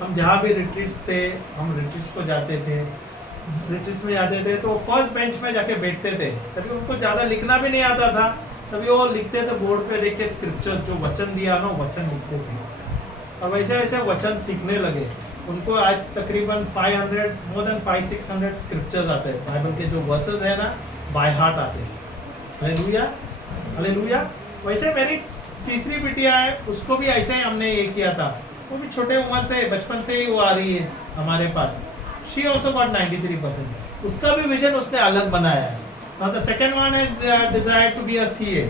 हम जहाँ भी रिट्रीट्स थे, हम रिट्रीट्स को जाते थे, रिट्रीट्स में जाते थे तो फर्स्ट बेंच में जाके बैठते थे, तभी उनको ज़्यादा लिखना भी नहीं आता था, तभी वो लिखते थे बोर्ड पे देख के, स्क्रिप्चर जो वचन दिया ना वचन लिखते थे, और वैसे वैसे वचन सीखने लगे। उनको आज तकरीबन 500, मोर देन 500-600 स्क्रिप्चर्स आते हैं, बाइबल के जो वर्सेस है ना बाय हार्ट आते हैं। Hallelujah, hallelujah. वैसे मेरी तीसरी बिटिया है, उसको भी ऐसे ही हमने ये किया था, वो भी छोटे उम्र से, बचपन से ही वो आ रही है हमारे पास। She also got 93%। उसका भी विजन उसने अलग बनाया है। Now the second one is desired to be a CA।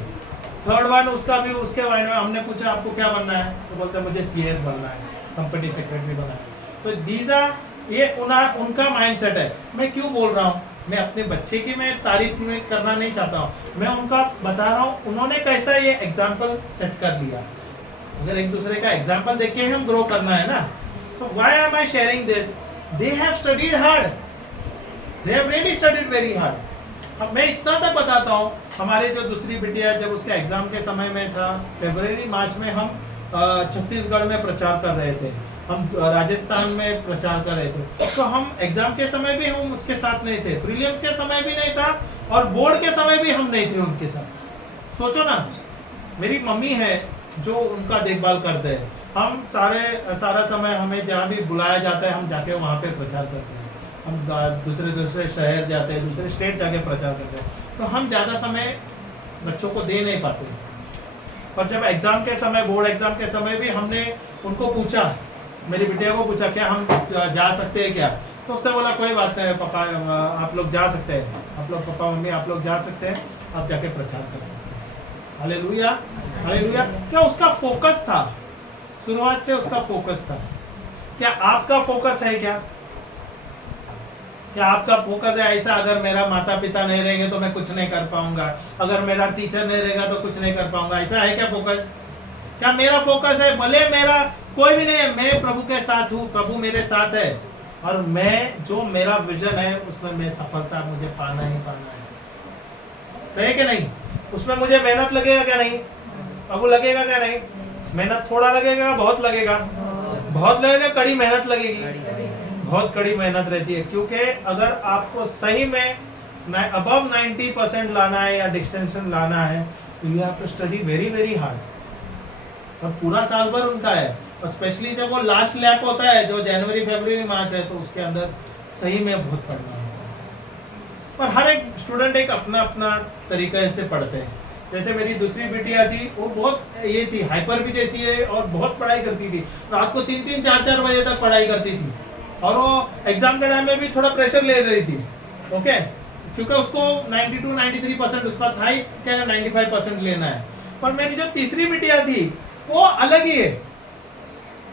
Third one उसका भी, उसके बारे में हमने पूछा आपको क्या बनना है, तो बोलते हैं मुझे CS बनना है, कंपनी सेक्रेटरी बनना है। तो दीज आर, ये उनका माइंडसेट है। मैं क्यों बोल रहा हूँ, मैं अपने बच्चे की मैं तारीफ में करना नहीं चाहता हूँ, मैं उनका बता रहा हूँ उन्होंने कैसा ये एग्जाम्पल सेट कर लिया। अगर एक दूसरे का एग्जाम्पल देख के हम ग्रो करना है ना, तो why am I sharing this? They have studied hard, they have really studied very hard. अब मैं इतना तक बताता हूँ, हमारे जो दूसरी बिटिया जब उसके एग्जाम के समय में था, फरवरी मार्च में हम छत्तीसगढ़ में प्रचार कर रहे थे, हम राजस्थान में प्रचार कर रहे थे, तो हम एग्जाम के समय भी हम उसके साथ नहीं थे, प्रीलिम्स के समय भी नहीं था, और बोर्ड के समय भी हम नहीं थे उनके साथ। सोचो ना, मेरी मम्मी है जो उनका देखभाल करते हैं, हम सारा समय हमें जहाँ भी बुलाया जाता है हम जाके वहाँ पे प्रचार करते हैं, हम दूसरे शहर जाते हैं, दूसरे स्टेट जाके प्रचार करते हैं, तो हम ज़्यादा समय बच्चों को दे नहीं पाते। पर जब एग्ज़ाम के समय, बोर्ड एग्ज़ाम के समय भी हमने उनको पूछा, मेरी बिटिया को पूछा क्या हम जा सकते हैं क्या, तो उसने बोला कोई बात नहीं पापा, आप लोग जा सकते हैं, आप लोग पापा मम्मी आप लोग जा सकते हैं, आप जाके प्रचार कर सकते हैं। Hallelujah, hallelujah. क्या उसका फोकस था, शुरुआत से उसका फोकस था। क्या आपका फोकस है? क्या आपका फोकस है ऐसा, अगर मेरा माता पिता नहीं रहेंगे तो मैं कुछ नहीं कर पाऊंगा, अगर मेरा टीचर नहीं रहेगा तो कुछ नहीं कर पाऊंगा, ऐसा है क्या फोकस? क्या मेरा फोकस है भले मेरा कोई भी नहीं है, मैं प्रभु के साथ हूँ, प्रभु मेरे साथ है, और मैं जो मेरा विजन है उसमें मैं सफलता मुझे पाना ही पाना है। सही है कि नहीं? उसमें मुझे मेहनत लगेगा क्या? नहीं। प्रभु लगेगा क्या? नहीं। मेहनत थोड़ा लगेगा, बहुत लगेगा, बहुत लगेगा, कड़ी मेहनत लगेगी, बहुत कड़ी मेहनत रहती है, क्योंकि अगर आपको सही में अबव 90% लाना है या डिस्टिंक्शन लाना है तो you have to study very very hard. और पूरा साल भर उनका है, और स्पेशली जब वो लास्ट लैप होता है जो जनवरी फरवरी मार्च है, तो उसके अंदर सही में बहुत पढ़ना है। पर हर एक स्टूडेंट एक अपना अपना तरीके से पढ़ते हैं। जैसे मेरी दूसरी बिटिया थी, वो बहुत ये थी, हाइपर भी जैसी है, और बहुत पढ़ाई करती थी, रात को 3-3 4-4 बजे तक पढ़ाई करती थी, और वो एग्जाम के टाइम में भी थोड़ा प्रेशर ले रही थी। ओके, क्योंकि उसको 92-93% उसका था ही, क्या 95% लेना है। पर मेरी जो तीसरी बिटिया थी वो अलग ही है,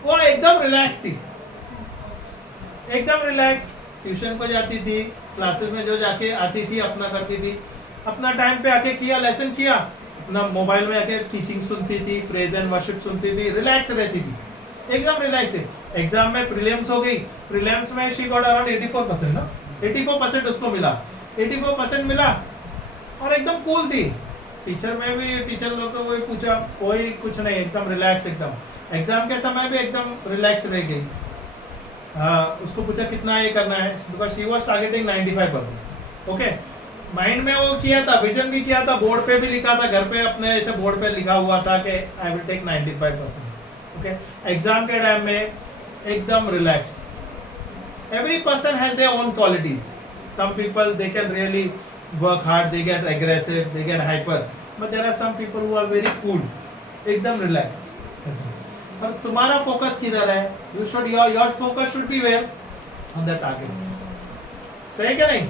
वो एकदम रिलैक्स थी, एकदम रिलैक्स। ट्यूशन को जाती थी, क्लासेस में जो जाके आती थी अपना करती थी, अपना टाइम पे आके किया, लेसन किया, अपना मोबाइल में आके टीचिंग सुनती थी, प्रेज एंड वर्शिप सुनती थी, रिलैक्स रहती थी, एकदम रिलैक्स थी। एग्जाम में प्रीलिम्स हो गई, प्रीलिम्स में शी गॉट अराउंड 84% ना, 84% उसको मिला, 84% मिला और एकदम कूल थी। टीचर में भी टीचर लोग को वही पूछा, कोई कुछ नहीं, एकदम रिलैक्स, एकदम एग्जाम के समय भी एकदम रिलैक्स रह गई। उसको पूछा कितना ये करना है, because she was targeting 95%। Okay, mind में वो किया था, विजन भी किया था, बोर्ड पे भी लिखा था, घर पे अपने ऐसे बोर्ड पे लिखा हुआ था कि I will take 95%। Okay, exam के टाइम में एकदम relax. Every person has their own qualities, some people they can really work hard, they get aggressive, they get hyper, but there are some people who are very cool, एकदम relax. और तुम्हारा focus किधर है? You should your focus should be where on the target. सही क्या नहीं?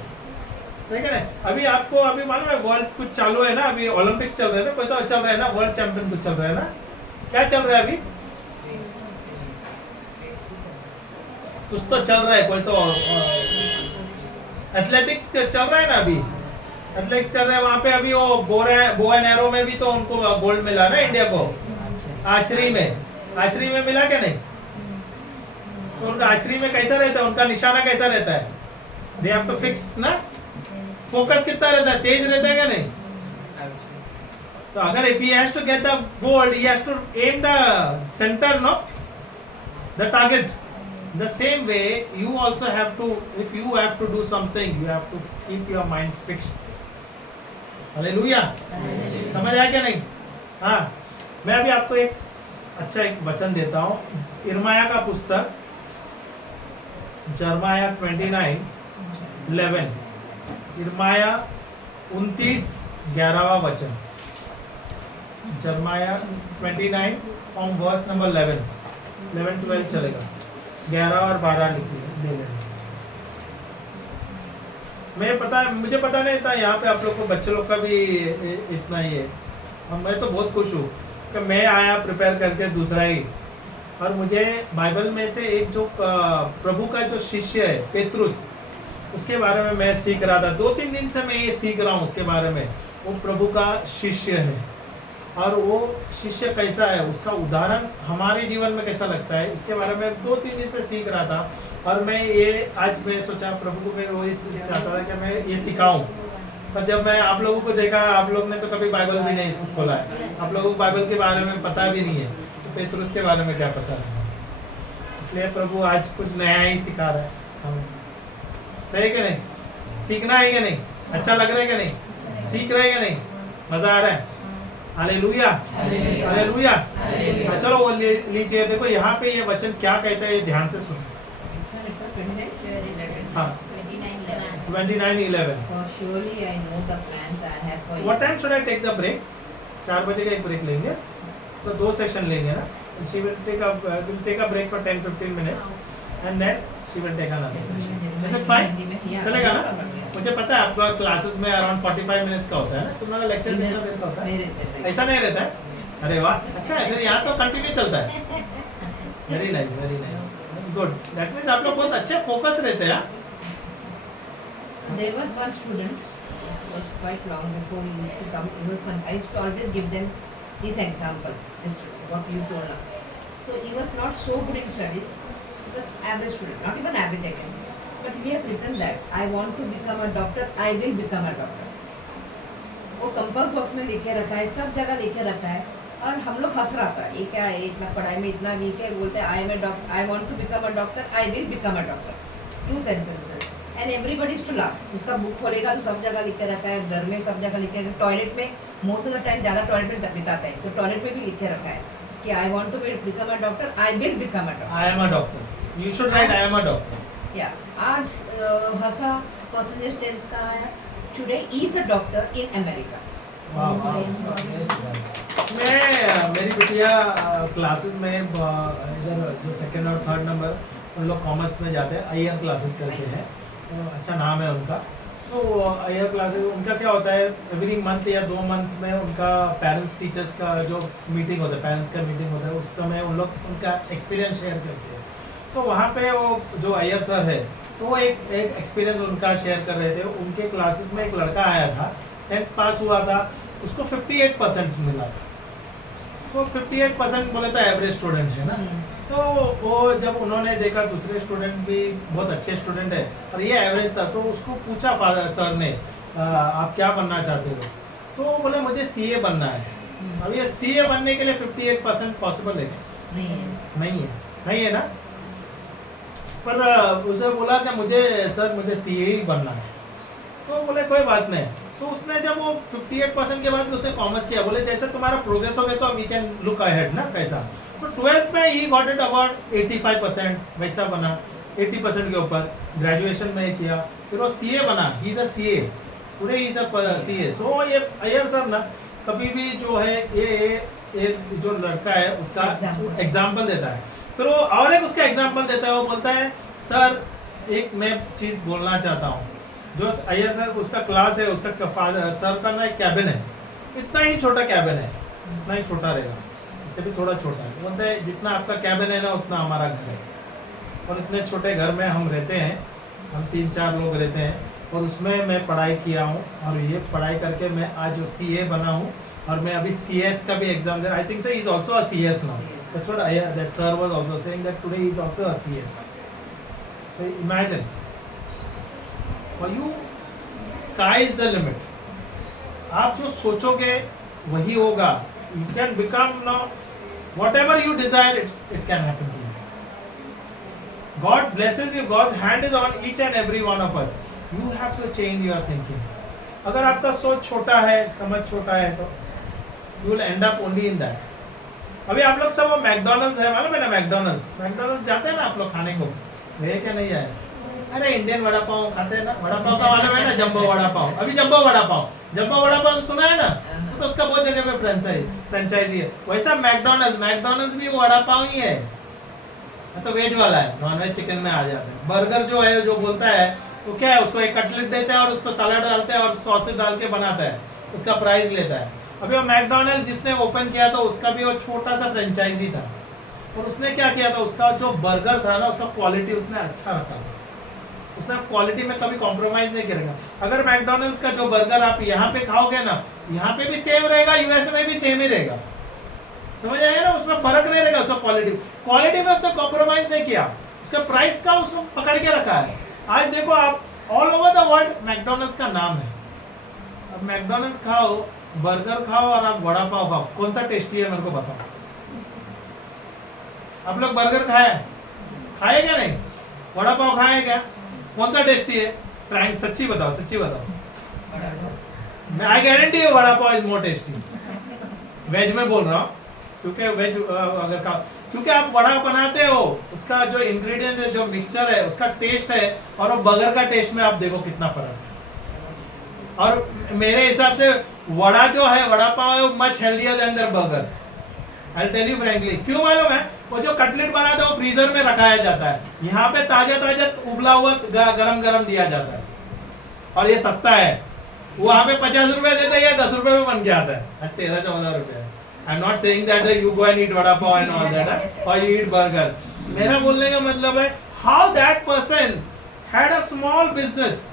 सही क्या नहीं? अभी आपको अभी मालूम है वर्ल्ड कुछ चालू है ना, अभी ओलंपिक्स चल रहे थे, कोई तो चल रहा है ना, वर्ल्ड चैंपियन कुछ चल रहा है ना, क्या चल रहा है अभी? कुछ तो चल रहा है, कोई तो एथलेटिक्स चल रहा है ना अभी, एथलेटिक्स चल रहा है वहां पे। अभी वो बो एंड एरो में भी तो उनको गोल्ड मिला ना इंडिया को, आर्चरी में मिला क्या नहीं? तो उनका आर्चरी में कैसा रहता है, उनका निशाना कैसा रहता है? दे हैव टू फिक्स ना, फोकस कितना रहता है, तेज रहता है क्या नहीं? तो अगर if he has to get the gold, he has to aim the centre, no, the target. The same way you also have to, if you have to do something, you have to keep your mind fixed. Hallelujah, समझ आया क्या नहीं? हाँ, मैं अभी आपको एक अच्छा एक वचन देता हूँ, इर्माया का पुस्तक, जर्माया 29:11, इर्माया 29:11 वचन, जर्माया 29 फ्रॉम वर्स नंबर 11-12 चलेगा, 11 और 12 ले लेना। मुझे पता नहीं था यहाँ पे आप लोग को, बच्चे लोग का भी इतना ही है, और मैं तो बहुत खुश हूँ कि मैं आया प्रिपेयर करके दूसरा ही। और मुझे बाइबल में से एक जो प्रभु का जो शिष्य है पेतरुस, उसके बारे में मैं सीख रहा था, 2-3 दिन से मैं ये सीख रहा हूँ उसके बारे में। वो प्रभु का शिष्य है, और वो शिष्य कैसा है, उसका उदाहरण हमारे जीवन में कैसा लगता है, इसके बारे में 2-3 दिन से सीख रहा था। और मैं ये आज मैं सोचा प्रभु को मैं वही चाहता था कि मैं ये सिखाऊं। पर जब मैं आप लोगों को देखा, आप लोग ने तो कभी बाइबल भी नहीं खोला है, आप लोगों को बाइबल के बारे में पता भी नहीं है, तो पेतरुस के बारे में क्या पता है। इसलिए प्रभु आज कुछ नया ही सिखा रहा है हमें। सही कि नहीं? सीखना है कि नहीं? अच्छा लग रहा है कि नहीं? सीख रहे हैं कि नहीं? मजा आ रहा है? Hallelujah, hallelujah. चलो वो लीजिए, देखो यहाँ पे ये वचन क्या कहता है, ये ध्यान से सुनो। हाँ, 29:11। For surely I know the plans I have for you. What time should I take the break? 4 बजे का एक ब्रेक लेंगे, तो 2 सेशन लेंगे ना। She will take a break for 10-15 minutes, and then she will take another session. Is it fine? चलेगा ना? मुझे पता है आपका क्लासेस में अराउंड 45 मिनट्स का होता है ना, तुम्हारा लेक्चर कितना देर का होता है? ऐसा नहीं रहता है? अरे वाह, अच्छा है, फिर यहाँ तो कंटिन्यू चलता है। Very nice, very nice, that's good. That means आप लोग बहुत अच्छे फोकस रहते हैं। There was one student, it was quite long before he used to come. I used to always give them this example, this what you told now. So he was not so good in studies. He was average student, not even average I can say. But he has written that I want to become a doctor. I will become a doctor. वो compass box में लिखे रखा है, सब जगह लिखे रखा है, और हम लोग हंस रहा था, ये क्या है, इतना पढ़ाई में इतना वीक है, बोलते हैं I want to become a doctor, I will become a doctor, 2 sentences. And everybody is to laugh. उसका बुक खोलेगा तो सब जगह लिखे रखा है, घर में सब जगह लिखे रखा है, टॉयलेट में मोस्ट ऑफ द टाइम ज़्यादा टॉयलेट में बिताते हैं, तो टॉयलेट में भी लिखे रखा है कि I want to become a doctor, I will become a doctor, I am a doctor. You should write I am a doctor. या आज हंसा परसेंटेज 10th का आया, today is a doctor in America. मैं मेरी बिटिया क्लासेस में इधर जो 2nd और 3rd नंबर उन लोग कॉमर्स में जाते हैं, आईआर क्लासेस करते हैं, तो अच्छा नाम है उनका। तो आईआर क्लासेस उनका क्या होता है, एवरी मंथ या 2 मंथ में उनका पेरेंट्स टीचर्स का जो मीटिंग होता है, पेरेंट्स का मीटिंग होता है, उस समय उन लोग उनका एक्सपीरियंस शेयर करते हैं। तो वहाँ पे वो जो आईआर सर है, तो एक एक्सपीरियंस उनका शेयर कर रहे थे। उनके क्लासेस में एक लड़का आया था, 10th पास हुआ था, उसको 58% मिला था। तो 58% बोले तो एवरेज स्टूडेंट है ना। तो वो जब उन्होंने देखा दूसरे स्टूडेंट भी बहुत अच्छे स्टूडेंट है और ये एवरेज था, तो उसको पूछा फादर सर ने आप क्या बनना चाहते हो, तो बोले मुझे सीए बनना है। अब ये सीए बनने के लिए 58% पॉसिबल है क्या? नहीं है। नहीं है ना। पर उसने बोला कि मुझे सर मुझे सीए ही बनना है। तो बोले कोई बात नहीं। तो उसने जब वो 58% के बाद भी उसने कॉमर्स किया, बोले जैसे तुम्हारा प्रोग्रेस हो गया तो वी कैन लुक अहेड ना कैसा। तो 12th में ही गॉट इट अबाउट 85%, वैसा बना 80% के ऊपर। ग्रेजुएशन में किया, फिर वो सीए बना। He is a CA, today he is a CA. So ये अय्यर सर ना कभी भी जो है ये जो लड़का है उसका एग्जाम्पल देता है, फिर वो और एक उसका एग्जाम्पल देता है। वो बोलता है सर एक मैं चीज़ बोलना चाहता हूँ। जो अय्यर सर उसका क्लास है, उसका फादर सर का ना एक कैबिन है, इतना ही छोटा कैबिन है, इतना ही छोटा रहेगा, इससे भी थोड़ा छोटा है। बोलते हैं जितना आपका कैबिन है ना उतना हमारा घर है, और इतने छोटे घर में हम रहते हैं, हम 3-4 लोग रहते हैं, और उसमें मैं पढ़ाई किया हूँ, और ये पढ़ाई करके मैं आज सीए बना हूँ, और मैं अभी सीएस का भी exam they. I think so he is also a CS now. That's what that sir was also saying that today he is also a CS. So imagine, for you sky is the limit. आप जो सोचोगे वही होगा। You can become now whatever you desire, it can happen to you. God blesses you. God's hand is on each and every one of us. You have to change your thinking. अगर आपका सोच छोटा है, समझ छोटा है, तो you will end up only in that. अभी आप लोग सब वो मैकडोनल्ड्स है, मालूम है ना? मैकडोनल्ड्स जाते हैं ना आप लोग खाने को, गए क्या नहीं आए? अरे इंडियन वड़ा पाव खाते हैं ना, वड़ा पाव का मालूम है ना? जंबो वड़ा पाव। अभी जंबो वड़ा पाव सुना है ना? तो उसका बहुत जगह पे फ्रेंचाइजी है। वैसा मैकडोनल्ड्स भी वड़ा पाव ही है, तो वेज वाला है, नॉन वेज चिकन में आ जाता है। बर्गर जो है, जो बोलता है वो क्या है, उसको एक कटलेट देता है और उसको सलाद डालते हैं और सॉसेज डाल के बनाता है, उसका प्राइस लेता है। अभी वो मैकडोनल्ड जिसने ओपन किया था उसका भी वो छोटा सा फ्रेंचाइजी था, और उसने क्या किया था, उसका जो बर्गर था ना, उसका क्वालिटी उसने अच्छा रखा था। उसने क्वालिटी में कभी कॉम्प्रोमाइज नहीं करेगा। अगर मैकडोनल्ड्स का जो बर्गर आप यहाँ पे खाओगे ना, यहाँ पे भी सेम रहेगा, यूएस में भी सेम ही रहेगा, समझ आएगा ना? उसमें फर्क नहीं रहेगा। उसका क्वालिटी में उसने कॉम्प्रोमाइज नहीं किया, उसका प्राइस का उसने पकड़ के रखा है। आज देखो आप all over the world McDonald's का नाम है। अब मैकडोनल्ड्स खाओ, बर्गर खाओ और आप वड़ा पाव खाओ, कौन सा टेस्टी है मेरे को बताओ। आप लोग बर्गर खाए क्या नहीं? वड़ा पाव खाए क्या? कौन सा टेस्टी है? फ्रैंक सच्ची बताओ। I guarantee you vada pav is more tasty. Veg में बोल रहा हूँ, क्योंकि वेज अगर खाओ, क्योंकि आप वड़ा बनाते हो, उसका जो इंग्रेडिएंट्स है, जो मिक्सचर है, उसका टेस्ट है, और वो बर्गर का टेस्ट में आप देखो कितना फर्क है। और मेरे हिसाब से वड़ा जो है, वड़ा पाव है, much healthier than their burger. I will tell you frankly, क्यों मालूम है? वो जो कटलेट बनाते हैं वो फ्रीजर में रखाया जाता है, यहाँ पे ताजा उबला हुआ गरम दिया जाता है, और ये सस्ता है। वहाँ पे 50 रुपए देते हैं या 10 रुपए में बन के आता है, 13-14 रुपए। I am not saying that you go and eat vada pav and all that, और यू ईट बर्गर। मेरा बोलने का मतलब है how that person had a small business,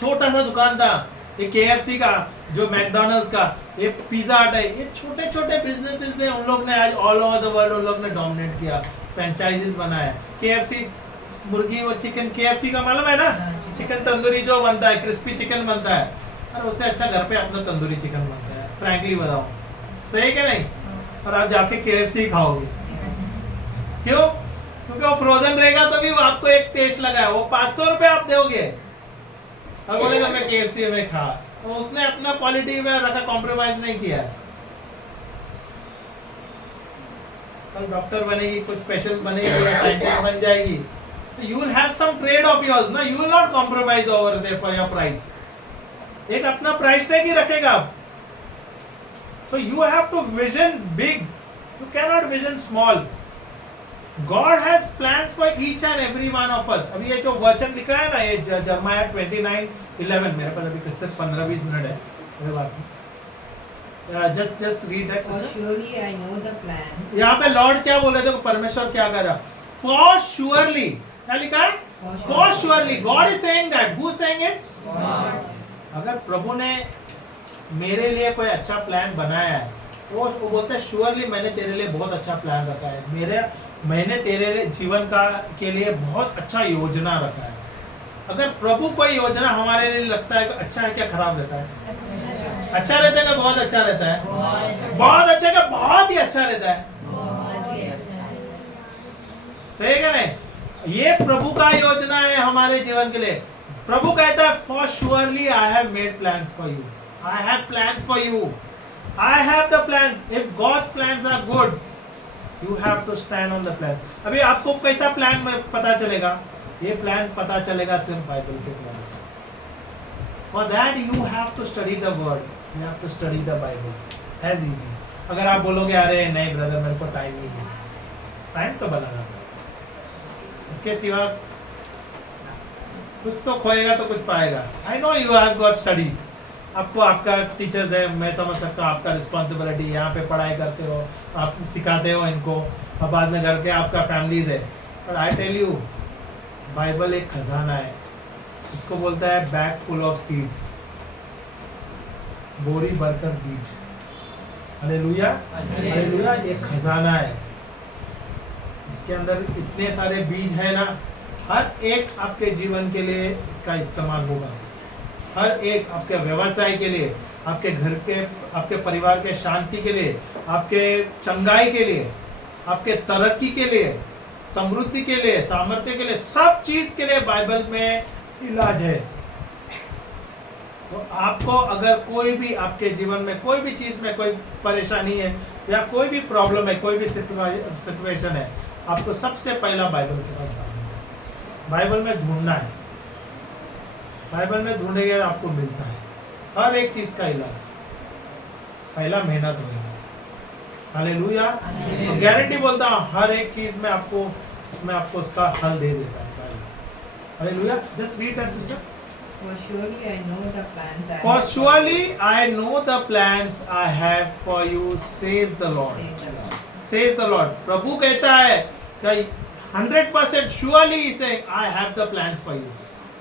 छोटा सा दुकान था, ये KFC का, जो मैकडोनल्ड्स का, ये पिज्जा हट है, ये छोटे छोटे बिजनेसेस से उन लोग ने आज ऑल ओवर द वर्ल्ड उन लोग ने डोमिनेट किया, फ्रेंचाइजीज बनाया। KFC मुर्गी और चिकन, KFC का मालूम है ना? चिकन तंदूरी जो बनता है, क्रिस्पी चिकन बनता है, और उससे अच्छा घर पे अपना तंदूरी चिकन बनता है। फ्रैंकली बताओ, सही क्या नहीं? और आप जाके KFC खाओगे, क्यों? क्योंकि वो फ्रोजन रहेगा, तो भी वो आपको एक टेस्ट लगा है। वो 500 रुपए आप दोगे और बोलेगा मैं KFC में खा, तो उसने अपना क्वालिटी में रखा, कॉम्प्रोमाइज नहीं किया। कल डॉक्टर बनेगी, कुछ स्पेशल बनेगी या साइंटिस्ट बन जाएगी, तो you will have some trade off yours ना, you will not compromise over there for your price. एक अपना प्राइस टैग ही रखेगा आप। So you have to vision big, you cannot vision small. God has plans for each and every one of us. अभी ये जो वचन लिखा है ना, ये जर्माया 29:11, मेरे पास अभी सिर्फ 15-20 मिनट है, कोई बात नहीं। just read that. For surely I know the plan. यहाँ पे लॉर्ड क्या बोल रहे थे, परमेश्वर क्या कर रहा? For surely, क्या लिखा है? For surely. God is saying that. Who is saying it? God. अगर प्रभु ने मेरे लिए कोई अच्छा प्लान बनाया है, वो बोलते हैं श्योरली मैंने तेरे लिए बहुत अच्छा प्लान रखा है, मैंने तेरे जीवन का के लिए बहुत अच्छा योजना रखा है। अगर प्रभु कोई योजना हमारे लिए लगता है अच्छा है क्या खराब रहता है? अच्छा रहता है क्या बहुत अच्छा रहता है? बहुत अच्छा क्या बहुत ही अच्छा रहता है? सही है क्या नहीं? ये प्रभु का योजना है हमारे जीवन के लिए। प्रभु कहता है for surely I have made plans for you, I have plans for you, I have the plans. If God's plans are good, you have to stand on the plan. अभी आपको कैसा प्लान में पता चलेगा? ये प्लान पता चलेगा सिर्फ बाइबल के plan. For that you have to study the word, you have to study the Bible as easy. अगर आप बोलोगे अरे नहीं ब्रदर मेरे को टाइम नहीं है, टाइम तो बनाना पड़ेगा, इसके सिवा कुछ तो खोएगा तो कुछ पाएगा। I know you have got studies, आपको आपका टीचर्स है, मैं समझ सकता हूँ आपका रिस्पॉन्सिबिलिटी, यहाँ पे पढ़ाई करते हो, आप सिखाते हो इनको, और बाद में घर के आपका फैमिलीज है। पर आई टेल यू बाइबल एक खजाना है, इसको बोलता है बैग फुल ऑफ सीड्स, बोरी भरकर बीज। Hallelujah, hallelujah. एक खजाना है, इसके अंदर इतने सारे बीज है ना, हर एक आपके जीवन के लिए इसका इस्तेमाल होगा। हर एक आपके व्यवसाय के लिए, आपके घर के, आपके परिवार के शांति के लिए, आपके चंगाई के लिए, आपके तरक्की के लिए, समृद्धि के लिए, सामर्थ्य के लिए, सब चीज के लिए बाइबल में इलाज है। तो आपको अगर कोई भी आपके जीवन में कोई भी चीज में कोई परेशानी है या कोई भी प्रॉब्लम है, कोई भी सिचुएशन है, आपको सबसे पहला बाइबल के पास जाना है, बाइबल में ढूंढना है। बाइबल में ढूंढेंगे आपको मिलता है हर एक चीज का इलाज। पहला मेहनत होगा। हालेलुया। तो गारंटी बोलता हूँ हर एक चीज में आपको, उसमें आपको उसका हल दे देता है Bible. Hallelujah. Just read that sister. For surely I know the plans I For have surely I know the plans I have for you, says the Lord. says the Lord. Says the Lord. प्रभु कहता है कि 100% surely he saying I have the plans for you.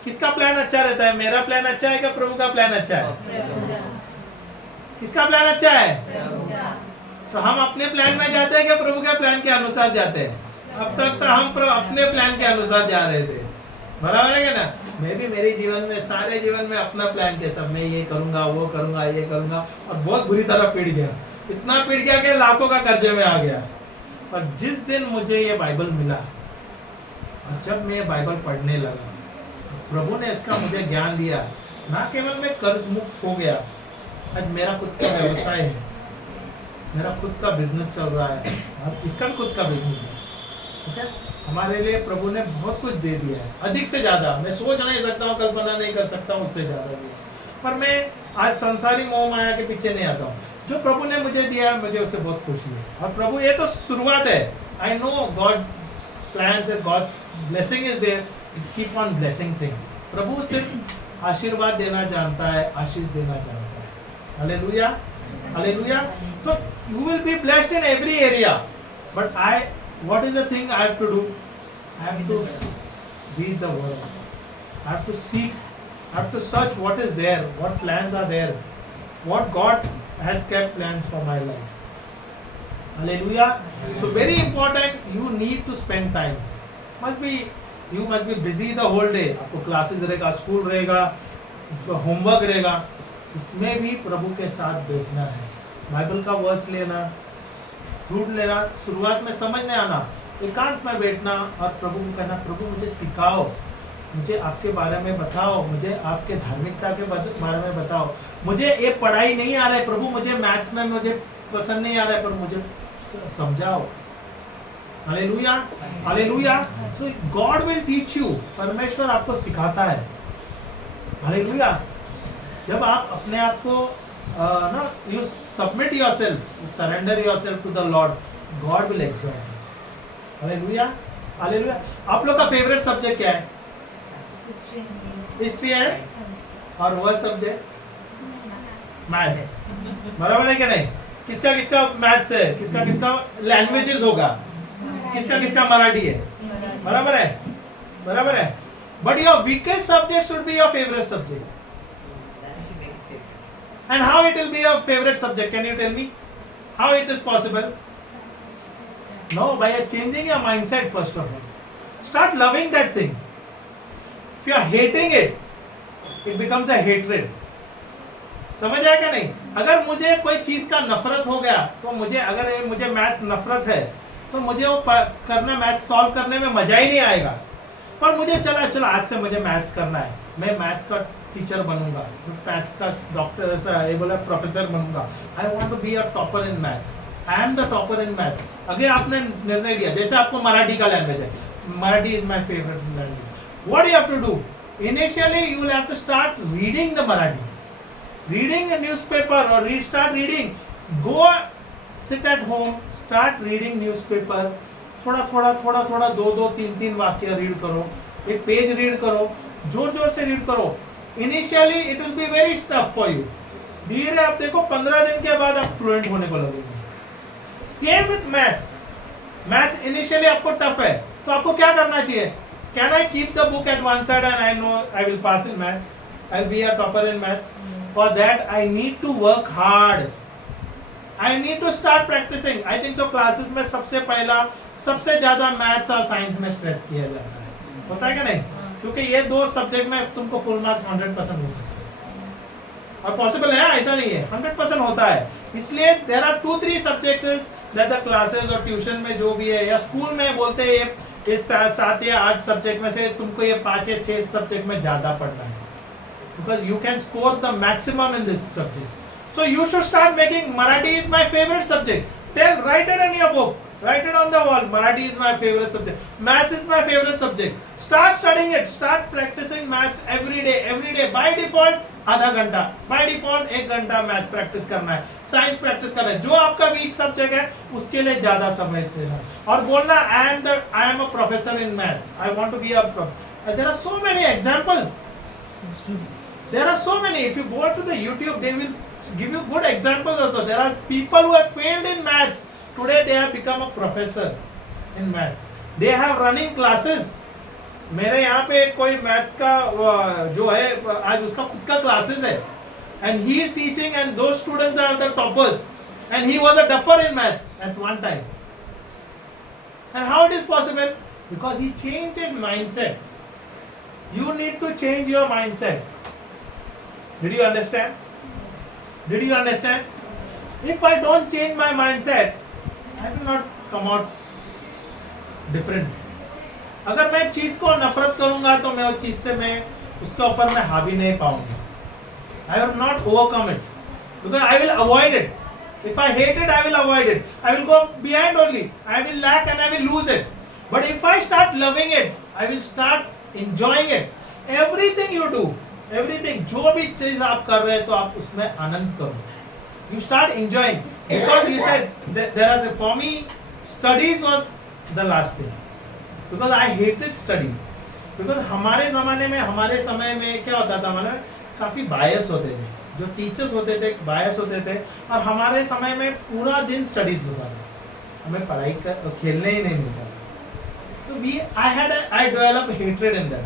किसका plan अच्छा रहता है? मेरा plan अच्छा है क्या प्रभु का प्लान अच्छा है? किसका प्लान अच्छा है? तो हम अपने प्लान में जाते हैं क्या प्रभु के प्लान के अनुसार जाते हैं? अब तक तो हम अपने प्लान के अनुसार जा रहे थे, बराबर है क्या ना? मैं भी मेरे जीवन में, सारे जीवन में अपना प्लान के सब, मैं ये करूंगा, वो करूंगा, ये करूंगा, और बहुत बुरी तरह पिट गया। इतना पिट गया कि लाखों का कर्जे में आ गया। और जिस दिन मुझे ये बाइबल मिला और जब मैं बाइबल पढ़ने लगा, प्रभु ने इसका मुझे ज्ञान दिया, ना केवल मैं कर्ज मुक्त हो गया, आज मेरा खुद का व्यवसाय है, मेरा खुद का बिजनेस चल रहा है, और इसका भी खुद का बिजनेस है। ठीक है, हमारे लिए प्रभु ने बहुत कुछ दे दिया है, अधिक से ज्यादा। मैं सोच नहीं सकता हूँ, कल्पना नहीं कर सकता हूँ, उससे ज्यादा भी। पर मैं आज संसारी मोह माया के पीछे नहीं आता हूँ। जो प्रभु ने मुझे दिया है, मुझे उससे बहुत खुशी है। और प्रभु ये तो शुरुआत है। I know God plans and God's blessing is there, keep on blessing things. प्रभु सिर्फ आशीर्वाद देना जानता है, आशीष देना जानता है। Hallelujah, hallelujah. तो you will be blessed in every area, but what is the thing I have to do? I have to read the word. I have to seek, I have to search what is there, what plans are there, what God has kept plans for my life. Hallelujah. So very important, you need to spend time. You must be busy the whole day. आपको classes रहेगा, school रहेगा, homework रहेगा, इसमें भी प्रभु के साथ बैठना है, बाइबल का वर्स लेना, ढूंढ लेना। शुरुआत में समझ नहीं आना, एकांत में बैठना और प्रभु को कहना, प्रभु मुझे सिखाओ, मुझे आपके बारे में बताओ, मुझे आपके धार्मिकता के बारे में बताओ, मुझे ये पढ़ाई नहीं आ रहा है प्रभु, मुझे मैथ्स में मुझे पसंद नहीं आ रहा है, पर मुझे समझाओ। Hallelujah, hallelujah. तो गॉड विल टीच यू, परमेश्वर आपको सिखाता है। हालेलुया। जब आप अपने आप को you submit yourself, you surrender yourself to the Lord, God will exalt you. Hallelujah, hallelujah. आप लोग का फेवरेट सब्जेक्ट क्या है? हिस्ट्री है, और वह सब्जेक्ट मैथ्स, बराबर है क्या नहीं? किसका किसका मैथ्स है, किसका किसका लैंग्वेजेस होगा, किसका किसका मराठी है, बराबर है, बराबर है। But your weakest subject should be your favourite subject. And how it will be your favorite subject? Can you tell me? How it is possible? No, by changing your mindset first of all. Start loving that thing. If you are hating it, it becomes a hatred. समझ आया क्या नहीं? अगर मुझे कोई चीज का नफरत हो गया तो मुझे मैथ्स नफरत है तो मुझे वो करना, मैथ्स सॉल्व करने में मजा ही नहीं आएगा. पर मुझे चला आज से मुझे मैथ्स करना है, मैं मैथ्स का टीचर बनूंगा, मैथ्स का डॉक्टर बोला प्रोफेसर बनूंगा. I want to be a topper in maths. I am the topper in maths. अगर आपने निर्णय लिया, जैसे आपको मराठी का लैंग्वेज है, Marathi is my favourite language. What you have to do? Initially you will have to start reading the Marathi, reading a newspaper or start reading. Go sit at home, start reading newspaper. थोड़ा 2-3 वाक्य read करो, एक page read करो, जोर से read करो. Initially it will be very tough for you. धीरे आप देखो 15 दिन के बाद आप फ्लुएंट होने को लगेंगे. Same with maths. Maths initially आपको टफ है तो आपको क्या करना चाहिए? Can I keep the book at one side and I know I will pass in maths? I'll be a topper in maths. For that I need to work hard. I need to start practicing. I think so classes में सबसे ज्यादा maths और science में stress किया जाता है. होता है क्या नहीं? क्योंकि ये दो सब्जेक्ट में तुमको फुल मार्क्स 100% हो सकते हैं. और पॉसिबल है, ऐसा नहीं है, 100% होता है. इसलिए there are 2-3 subjects that the classes और ट्यूशन में जो भी है या स्कूल में बोलते हैं इस 7 या 8 सब्जेक्ट में से तुमको ये 5 या 6 सब्जेक्ट में ज्यादा पढ़ना है, because you can score the maximum in this subject. So you should start making Marathi is my favorite subject. Write it in your book, write it on the wall. Marathi is my favorite subject. Maths is my favorite subject. Start studying it. Start practicing maths every day. By default आधा घंटा, by default 1 घंटा maths practice करना है, science practice करना है. जो आपका week subject है उसके लिए ज्यादा समय देना और बोलना I am a professor in maths. I want to be a there are so many examples. There are so many. If you go to the YouTube, they will give you good examples also. There are people who have failed in maths. Today they have become a professor in maths. They have running classes. मेरे यहाँ पे कोई maths का जो है आज उसका खुद का क्लासेस है and he is teaching and those students are the toppers and he was a duffer in maths at one time. And how it is possible? Because he changed his mindset. You need to change your mindset. Did you understand? Did you understand? If I don't change my mindset, I will not come out different. अगर मैं एक चीज को नफरत करूंगा तो मैं उस चीज से मैं उसके ऊपर मैं हावी नहीं पाऊंगा. I will not overcome it because I will avoid it. If I hate it, I will avoid it. I will go behind only. I will lack and I will lose it. But if I start loving it, I will start enjoying it. Everything you do, everything, जो भी चीज आप कर रहे हैं तो आप उसमें आनंद करो. You start enjoying because you said there are for me studies was the last thing. Because I hated studies. Because हमारे ज़माने में हमारे समय में क्या होता था, हमारे काफ़ी बायस होते थे, जो टीचर्स होते थे बायस होते थे और हमारे समय में पूरा दिन स्टडीज होता था, हमें पढ़ाई कर खेलने ही नहीं मिलता था. तो I developed hatred in that.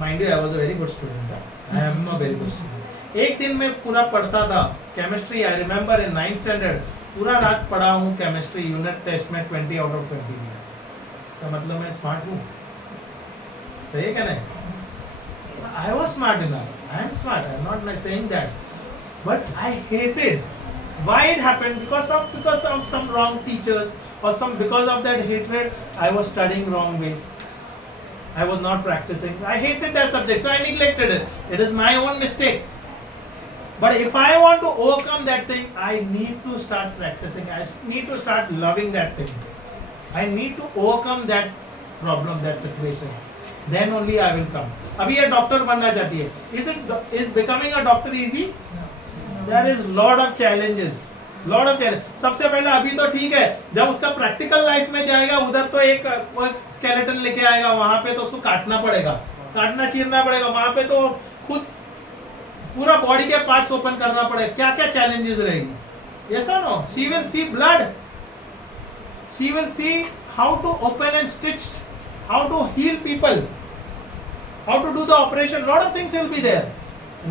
Mind you, I was a very good student. I am a very good student. एक दिन में पूरा पढ़ता था chemistry. I remember in 9th standard पूरा रात पढ़ा हूँ केमिस्ट्री. यूनिट टेस्ट में 20 out of 20 मिला. इसका मतलब मैं स्मार्ट हूँ, सही है क्या नहीं? I was smart enough. I am smart. I am not saying that. But I hated. Why it happened? Because of some wrong teachers or because of that hatred, I was studying wrong ways. I was not practicing. I hated that subject, so I neglected it. It is my own mistake. But if I want to overcome that thing, I need to start practicing. I need to start loving that thing. I need to overcome that problem, that situation. Then only I will come. अभी ये doctor बनना चाहती है. Is becoming a doctor easy? There is lot of challenges. सबसे पहले अभी तो ठीक है, जब उसका प्रैक्टिकल लाइफ में जाएगा उधर तो एक स्केलेटन लेके आएगा, वहां पे तो उसको काटना पड़ेगा, काटना चीरना पड़ेगा, वहां पे तो खुद पूरा बॉडी के पार्ट्स ओपन करना पड़ेगा. क्या क्या चैलेंजेस रहेगी? Yes or no? She will see blood. She will see how to open and stitch, how to heal people, how to do the operation. Lot of things will be there.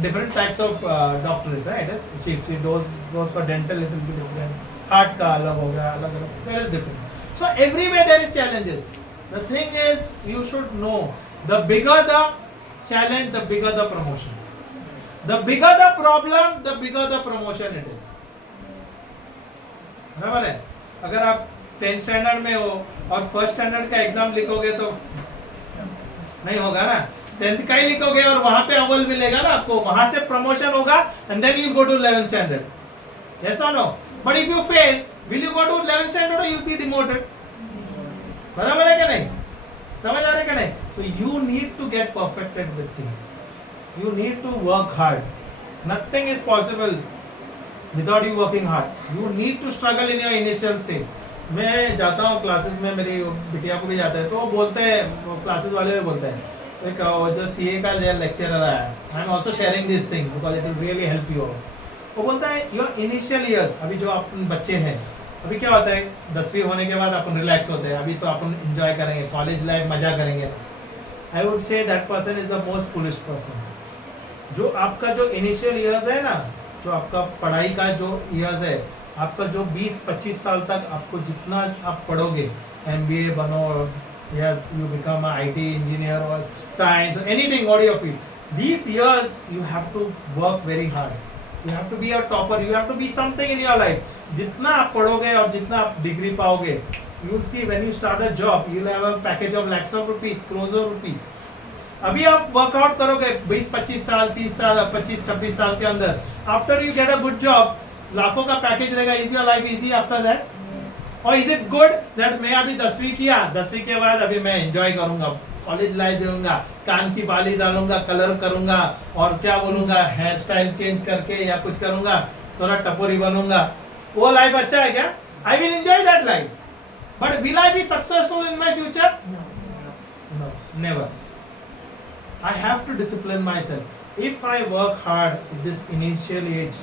different types of doctorate, right? She goes for dental, it will be different. Heart का अलग हो गया, अलग अलग. There is different. So everywhere there is challenges. The thing is, you should know, the bigger the challenge, the bigger the promotion. The bigger the problem, the bigger the promotion it is. बराबर है? अगर आप 10th standard में हो और first standard का exam लिखोगे तो नहीं होगा ना. 10th का ही लिखोगे और वहां पे अव्वल मिलेगा ना आपको, वहां से प्रमोशन होगा and then you go to 11th standard. Yes और नो? But if you fail, will you go to 11th standard और यू विल बी डिमोटेड? बराबर है कि नहीं? समझ आ रहा है कि नहीं? So you need to get perfected with things. You need to work hard. Nothing is possible without you working hard. You need to struggle in your initial stage. मैं जाता हूँ क्लासेस में, मेरी बिटिया को भी जाता है, तो वो बोलते हैं, क्लासेस वाले भी बोलते हैं, एक जो सीए का लेक्चरर आया है, I am also sharing this thing because it will really help you. वो बोलता है योर इनिशियल ईयर्स, अभी जो अपन बच्चे हैं, अभी क्या होता है 10वीं होने के बाद अपन रिलैक्स होते हैं, अभी तो अपन एंजॉय करेंगे, कॉलेज लाइफ मजा करेंगे. I would say that person is the most foolish person. जो आपका जो इनिशियल ईयर्स है ना, जो आपका पढ़ाई का जो ईयर्स है, आपका जो 20-25 साल तक आपको जितना आप पढ़ोगे, एमबीए बनो या यू बिकम आईटी इंजीनियर और science anything what your field, these years you have to work very hard. You have to be a topper, you have to be something in your life. जितना आप पढ़ोगे और जितना आप degree पाओगे, you will see when you start a job, you will have a package of lakhs of rupees, crores of rupees. अभी आप workout करोगे 20-25 साल, 30 साल, 25-26 साल के अंदर, after you get a good job, लाखों का पैकेज रहेगा. Is your life easy after that? और इज इट गुड दैट मैं अभी 10वीं किया, 10वीं के बाद अभी मैं एंजॉय करूंगा, कॉलेज लाइफ दूंगा, कान की बाली डालूंगा, कलर करूंगा और क्या बोलूंगा, हेयर स्टाइल चेंज करके या कुछ करूंगा, थोड़ा टपोरी बनूंगा, वो लाइफ अच्छा है क्या? I will enjoy that life, but will I be successful in my future? No, never. I have to discipline myself. If I work hard at this initial age,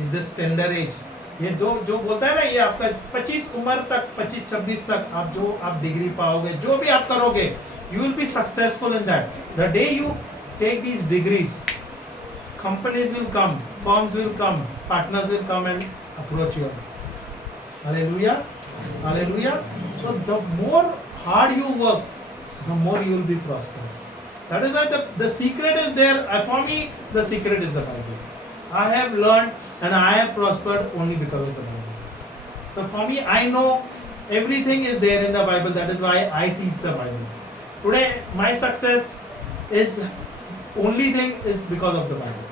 in this tender age, ये जो बोलता है ना, ये आपका 25 उम्र तक, 25-26 तक आप डिग्री पाओगे, जो भी आप करोगे, you will be successful in that. The day you take these degrees, companies will come, firms will come, partners will come and approach you. Hallelujah, hallelujah. So the more hard you work, the more you will be prosperous. That is why the secret is there. For me, the secret is the Bible. I have learned and I have prospered only because of the Bible. So for me, I know everything is there in the Bible. That is why I teach the Bible. Today, my success is only thing is because of the Bible.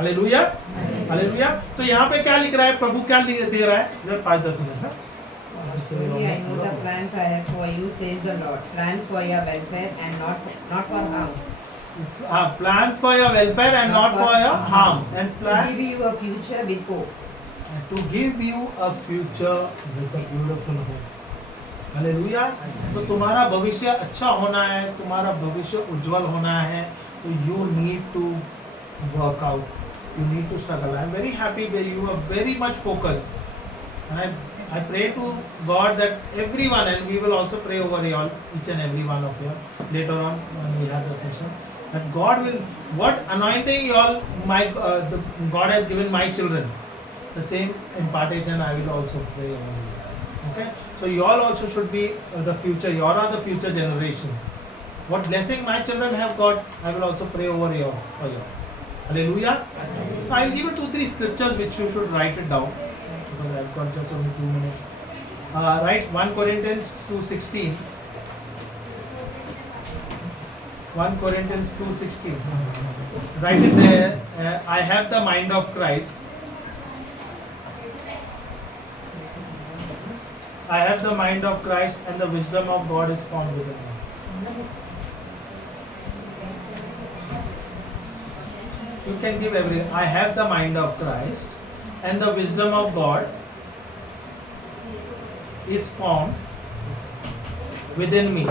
Hallelujah, hallelujah. तो यहाँ पे क्या लिख रहा है, प्रभु क्या दे रहा है? जब 5-10 मिनट है. Surely I know the plans I have for you, says the Lord. Plans for your welfare and not for harm. Plans for your welfare and not for your harm. And To plan give you a future with hope. to give you a future with a beautiful hope. Hallelujah. तो तुम्हारा भविष्य अच्छा होना है, तुम्हारा भविष्य उज्जवल होना है, तो you need to work out. You need to struggle. I am very happy that you are very much focused. And I pray to God that everyone, and we will also pray over you all, each and every one of you later on when we have the session, that God will, what anointing you all, God has given my children, the same impartation I will also pray over you. Okay, so you all also should be the future. You all are the future generations. What blessing my children have got, I will also pray over you for you. Hallelujah. So I will give you 2-3 scriptures which you should write it down. Because I've got just only 2 minutes. Write 1 Corinthians 2:16. 1 Corinthians 2:16. Write it there. I have the mind of Christ. I have the mind of Christ, and the wisdom of God is found within me. You can give everything. I have the mind of Christ, and the wisdom of God is formed within me.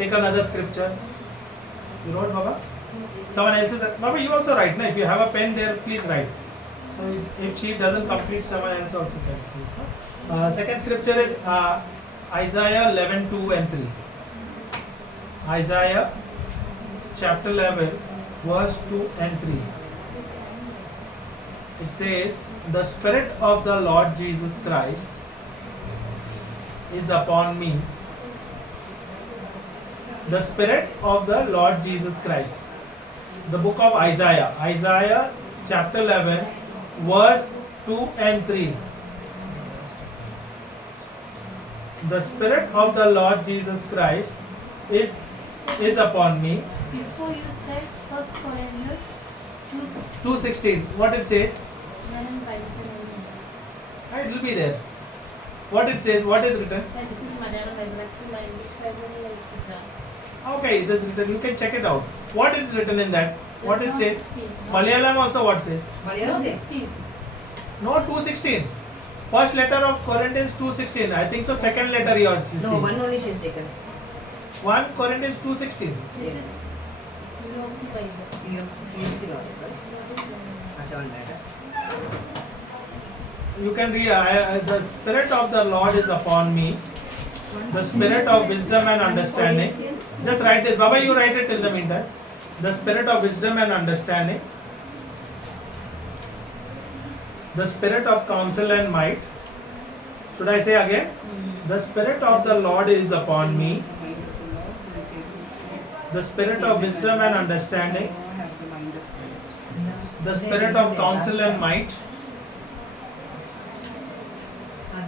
Take another scripture. You wrote, Baba? Someone else is. Baba, you also write. Na? If you have a pen there, please write. So if she doesn't complete, someone else also can. Second scripture is Isaiah 11:2 and 3. Isaiah chapter 11 verse 2 and 3. It says, "The Spirit of the Lord Jesus Christ is upon me." The Spirit of the Lord Jesus Christ. The book of Isaiah. Isaiah chapter 11, verse 2 and 3. The Spirit of the Lord Jesus Christ is upon me. Before you said First Corinthians 2:16. 2:16. What it says? It It will be there. What it says? What is written? This is Malayalam Bible. Actually, my English Bible is different. Okay, it is written. You can check it out. What is written in that? What it says? 16. Malayalam also what says? Malayalam says, 16. No, 2:16. First letter of Corinthians 2:16. I think so. Second letter you are seeing. no, one only she has taken. 1 Corinthians 2:16. This is POC Bible. POC Lord, right? Acha, one minute. You can read. The Spirit of the Lord is upon me. The Spirit of wisdom and understanding. Just write this. Baba, you write it till the meantime. The Spirit of wisdom and understanding. The Spirit of counsel and might. Should I say again? The Spirit of the Lord is upon me. The Spirit of wisdom and understanding. The Spirit of counsel and might.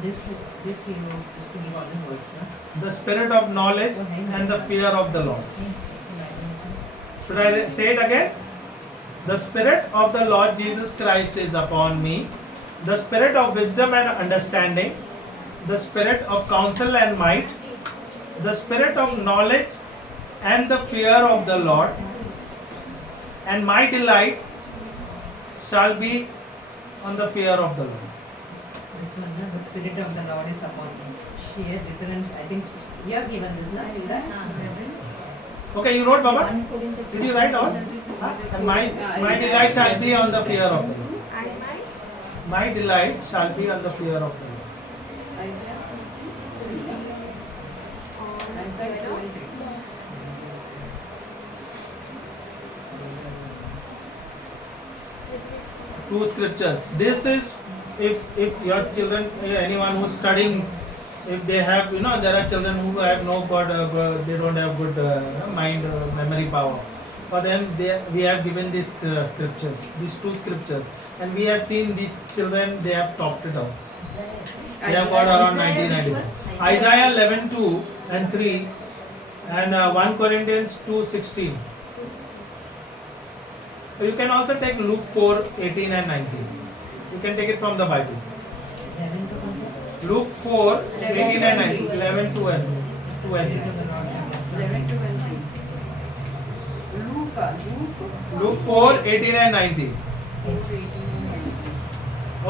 This you know, just to give all the words, no? The Spirit of knowledge and the fear of the Lord. Should I say it again? The Spirit of the Lord Jesus Christ is upon me. The Spirit of wisdom and understanding. The Spirit of counsel and might. The Spirit of knowledge and the fear of the Lord. And my delight shall be on the fear of the Lord. This one, no? The Spirit of the Lord is upon me. She had written, I think you have given this, no? Is that? Okay, you wrote, Baba? 1 Corinthians. Did you write all? And my delight shall be on the fear of the Lord. And My delight shall be on the fear of the Lord. Two scriptures. This is if your children, anyone who's studying, if they have, there are children who have no they don't have good mind memory power. For them, we have given these scriptures, these two scriptures, and we have seen these children, they have topped it out. They have got around Isaiah, 1990. which one? Isaiah 11:2 and 3, and 1 Corinthians 2:16. You can also take Luke 4:18 and 19. You can take it from the Bible. 11 to 20. Luke 4:18 and 19. 11 2 and 2 and 3. 11 to 20. Luke 4:18 and 19.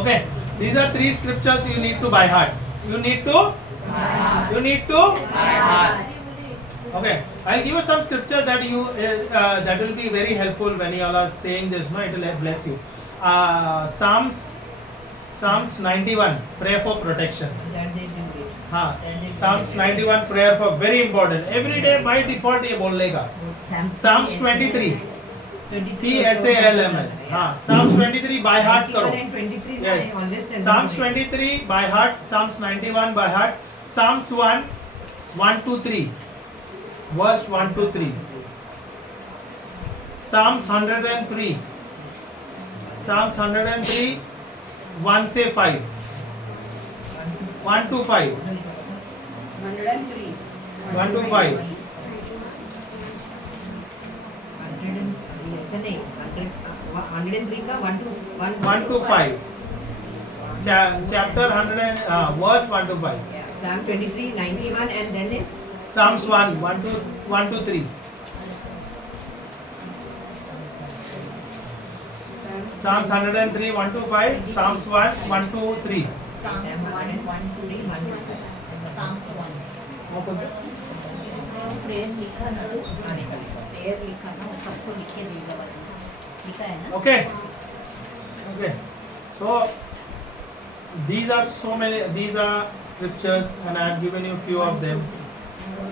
Okay, these are three scriptures you need to by heart. You need to. Okay, I'll give you some scripture that that will be very helpful when you all are saying this. No, it will bless you. Psalms 91, prayer for protection. That they do it. हाँ, Psalms 91 prayer for very important. Every day by default ये बोलेगा. Psalms 23. PSALMS. हाँ, Psalms 23 by heart करो. 21 and 23 Yes. I always tell Psalms them. 23 by heart. Psalms 91 by heart. Psalms 1, 1 to 3. Verse 1 to 3. Psalms 103. Psalms 103, 1 से 5. 1 to 5. 103. 1 to 5. 103 का 1 to 1 to 5. Chapter 100 verse 1 to 5. Yeah. Psalm 23, 91 and then is Psalms 1, 1 to 3. Psalms 103, 1 to 5. Psalms 1, 1 to 3. Psalms 1, 1 to 3, 1 to 5. Psalms 1. Prayer लिखा ना, prayer लिखा ना, वो सबको लिख के देगा वाला लिखा है ना. Okay. Okay. So these are so many. These are scriptures, and I have given you few of them.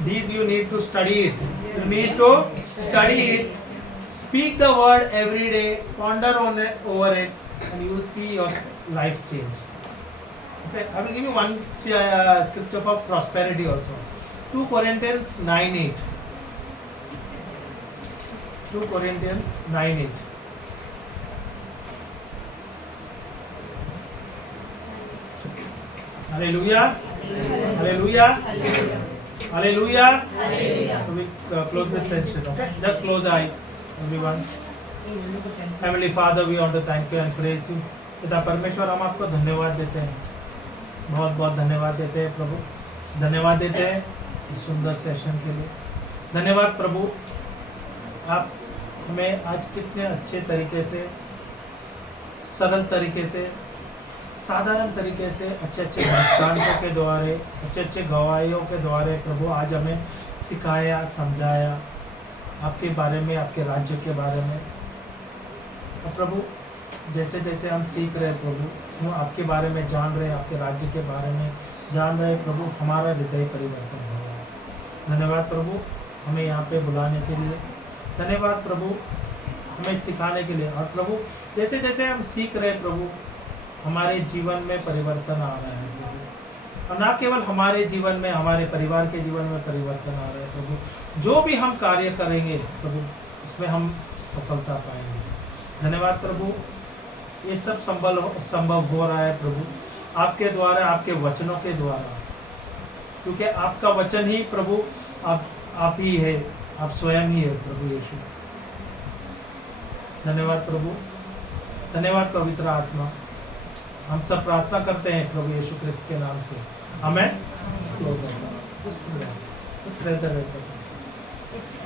These you need to study it. You need to study it. Speak the word every day, ponder on it, over it, and you will see your life change. Okay, I will give you one scripture for prosperity also. 2 Corinthians 9:8. 2 Corinthians 9:8. Hallelujah. Hallelujah. Hallelujah. So we close this session. Okay, just close the eyes, everyone. Heavenly Father, we want to thank you and praise you. पिता परमेश्वर, हम आपको धन्यवाद देते हैं, बहुत बहुत धन्यवाद देते हैं प्रभु, धन्यवाद देते हैं इस सुंदर सेशन के लिए। धन्यवाद प्रभु, आप हमें आज कितने अच्छे तरीके से, सरल तरीके से, साधारण तरीके से, अच्छे अच्छे दृष्टांतों के द्वारा, अच्छे अच्छे गवाहियों के द्वारा प्रभु आज हमें सिखाया, समझाया आपके बारे में, आपके राज्य के बारे में। और प्रभु जैसे जैसे हम सीख रहे प्रभु, हम आपके बारे में जान रहे, आपके राज्य के बारे में जान रहे प्रभु, हमारा हृदय परिवर्तन हो रहा है। धन्यवाद प्रभु हमें यहाँ पे बुलाने के लिए, धन्यवाद प्रभु हमें सिखाने के लिए। और प्रभु जैसे जैसे हम सीख रहे प्रभु, हमारे जीवन में परिवर्तन आ रहा है प्रभु, और ना केवल हमारे जीवन में, हमारे परिवार के जीवन में परिवर्तन आ रहा है प्रभु। जो भी हम कार्य करेंगे प्रभु, उसमें हम सफलता पाएंगे। धन्यवाद प्रभु, ये सब संभव हो रहा है प्रभु आपके द्वारा, आपके वचनों के द्वारा, क्योंकि आपका वचन ही प्रभु आप ही है, आप स्वयं ही है प्रभु यीशु। धन्यवाद प्रभु, धन्यवाद पवित्र आत्मा। हम सब प्रार्थना करते हैं प्रभु यीशु क्रिस्त के नाम से, आमेन।